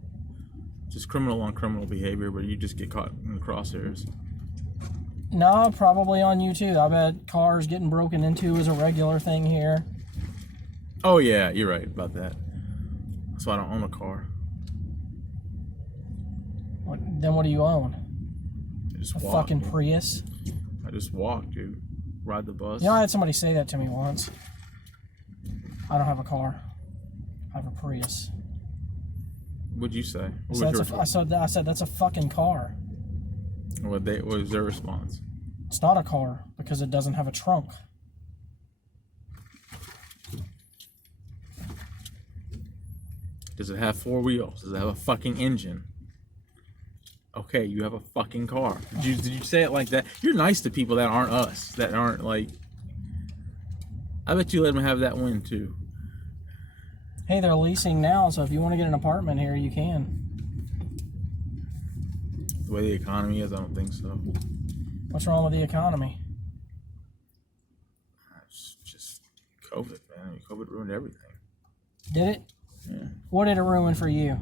Just criminal on criminal behavior, but you just get caught in the crosshairs. No, probably on you too. I bet cars getting broken into is a regular thing here. Oh, yeah, you're right about that. So I don't own a car. Then what do you own? I just A walk, fucking dude. Prius? I just walk, dude. Ride the bus. You know, I had somebody say that to me once. I don't have a car. I have a Prius. What'd you say? What So was that's I said that's a fucking car. what was their response? It's not a car because it doesn't have a trunk. Does it have four wheels? Does it have a fucking engine? Okay, you have a fucking car. Did you say it like that? You're nice to people that aren't us. That aren't like... I bet you let them have that win too. Hey, they're leasing now, so if you want to get an apartment here, you can. The way the economy is, I don't think so. What's wrong with the economy? It's just COVID, man. I mean, COVID ruined everything. Did it? Yeah. What did it ruin for you?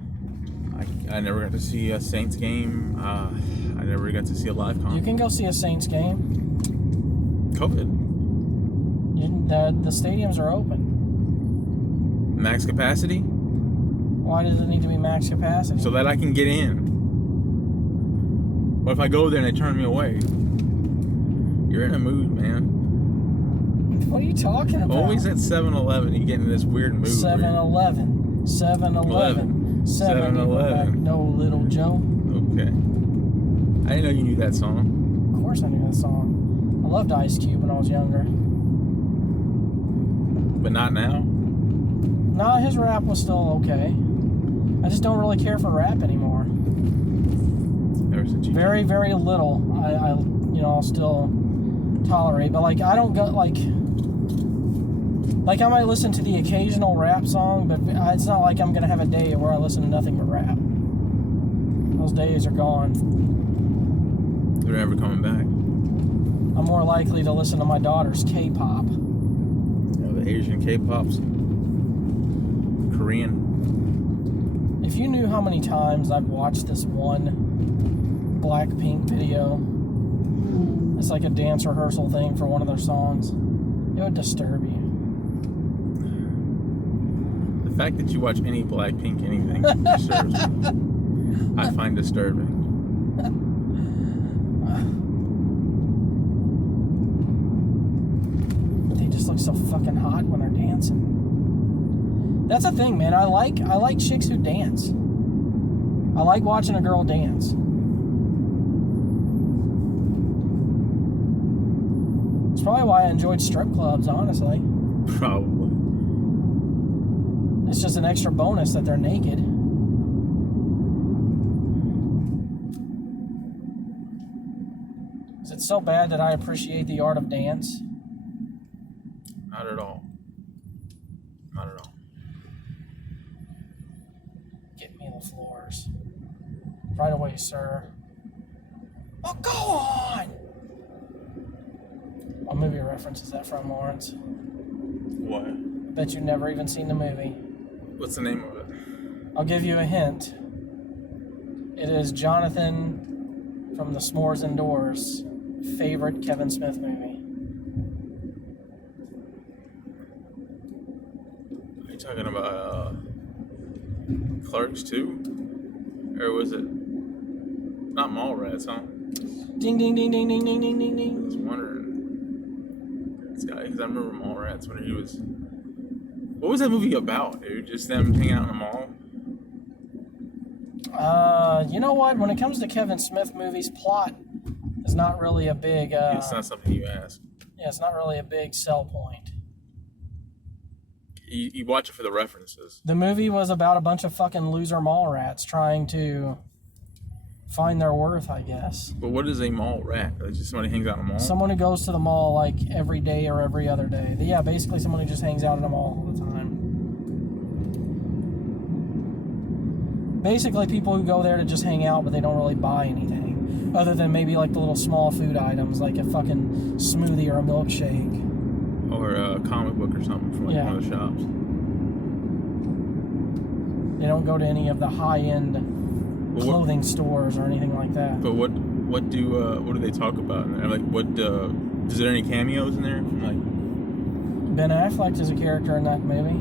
I never got to see a Saints game. I never got to see a live concert. You can go see a Saints game. COVID. The stadiums are open. Max capacity? Why does it need to be max capacity? So that I can get in. What if I go there and they turn me away? You're in a mood, man. What are you talking about? Always at 7-Eleven, you get in this weird mood. 7-Eleven. 7-Eleven. 7-Eleven. No, Little Joe. Okay. I didn't know you knew that song. Of course I knew that song. I loved Ice Cube when I was younger. But not now? Nah, his rap was still okay. I just don't really care for rap anymore. Ever since you Very, very little. I'll still tolerate, but like I don't go like I might listen to the occasional rap song, but it's not like I'm gonna have a day where I listen to nothing but rap. Those days are gone. They're never coming back. I'm more likely to listen to my daughter's K-pop. The Asian K-pops. Korean. If you knew how many times I've watched this one Blackpink video. It's like a dance rehearsal thing for one of their songs. It would disturb you. The fact that you watch any Blackpink anything disturbs me. I find disturbing. They just look so fucking hot when they're dancing. That's the thing, man. I like chicks who dance. I like watching a girl dance. It's probably why I enjoyed strip clubs, honestly. Probably. It's just an extra bonus that they're naked. Is it so bad that I appreciate the art of dance? Not at all. Not at all. Get me the floors. Right away, sir. Oh, go on! What movie reference is that from, Lawrence? What? I bet you've never even seen the movie. What's the name of it? I'll give you a hint. It is Jonathan from the S'mores Indoors' favorite Kevin Smith movie. Are you talking about Clerks 2? Or was it not Mallrats, huh? Ding, ding, ding, ding, ding, ding, ding, ding, I ding. was wondering. This guy, because I remember Mallrats when he was. What was that movie about, dude? Just them hanging out in the mall? You know what? When it comes to Kevin Smith movies, plot is not really a big. It's not something you ask. Yeah, it's not really a big sell point. You watch it for the references. The movie was about a bunch of fucking loser mall rats trying to find their worth, I guess. But what is a mall rat? Like just somebody hangs out in a mall? Someone who goes to the mall like every day or every other day. Yeah, basically someone who just hangs out in the mall all the time. Basically people who go there to just hang out, but they don't really buy anything. Other than maybe like the little small food items, like a fucking smoothie or a milkshake. Or a comic book or something from like one of the shops. They don't go to any of the high-end clothing stores or anything like that. But what do they talk about in there? Like is there any cameos in there? Like Ben Affleck is a character in that movie.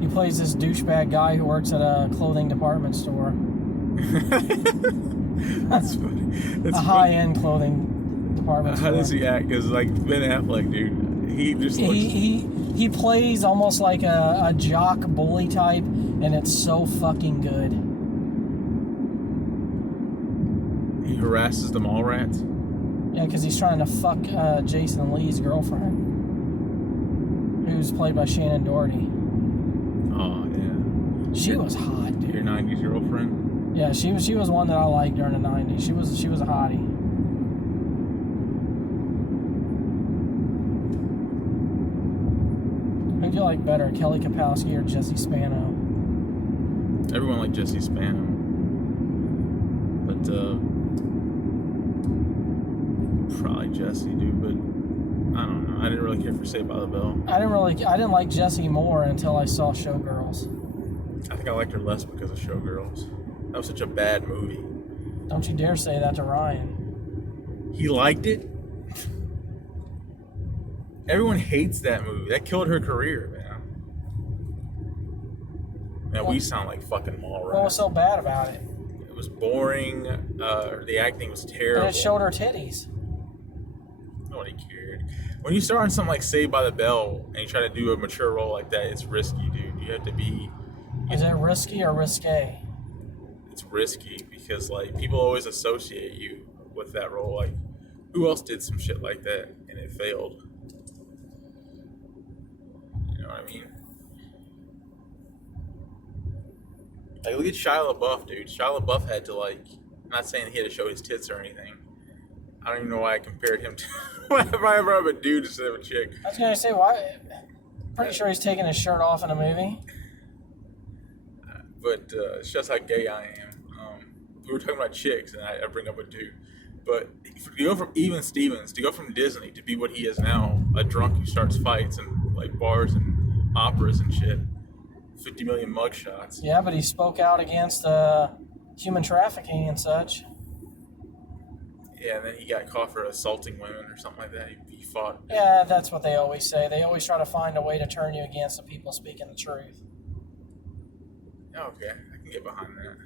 He plays this douchebag guy who works at a clothing department store. That's funny. That's a high-end clothing department store. How does he act? Because like Ben Affleck, dude, he just looks... He plays almost like a jock bully type, and it's so fucking good. He harasses the mall rats? Yeah, because he's trying to fuck Jason Lee's girlfriend, who's played by Shannon Doherty. Oh, yeah. She was hot, dude. Your 90s girlfriend? Yeah, she was one that I liked during the 90s. She was a hottie. Who'd you like better, Kelly Kapowski or Jesse Spano? Everyone liked Jesse Spano. But, probably Jesse, dude, but I don't know. I didn't really care for Saved by the Bell. I didn't like Jesse more until I saw Showgirls. I think I liked her less because of Showgirls. That was such a bad movie. Don't you dare say that to Ryan. He liked it? Everyone hates that movie. That killed her career, man. Man, we sound like fucking mall rats. What was so bad about it? It was boring. The acting was terrible. But it showed her titties. Nobody cared. When you start on something like Saved by the Bell and you try to do a mature role like that, it's risky, dude. You have to be... Is it risky or risque? It's risky because, like, people always associate you with that role. Like, who else did some shit like that and it failed? You know what I mean? Like, look at Shia LaBeouf, dude. Shia LaBeouf had to, like... I'm not saying he had to show his tits or anything. I don't even know why I compared him to... Whenever I ever have a dude instead of a chick. I was going to say, why? Pretty sure he's taking his shirt off in a movie. But it's just how gay I am. We were talking about chicks, and I bring up a dude. But to go from Even Stevens, to go from Disney to be what he is now, a drunk who starts fights and like bars and operas and shit, 50 million mugshots. Yeah, but he spoke out against human trafficking and such. Yeah, and then he got caught for assaulting women or something like that. He fought. Yeah, that's what they always say. They always try to find a way to turn you against the people speaking the truth. Okay, I can get behind that.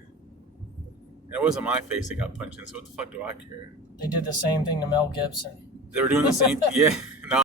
And it wasn't my face that got punched in, so what the fuck do I care? They did the same thing to Mel Gibson. They were doing the same. Yeah, no,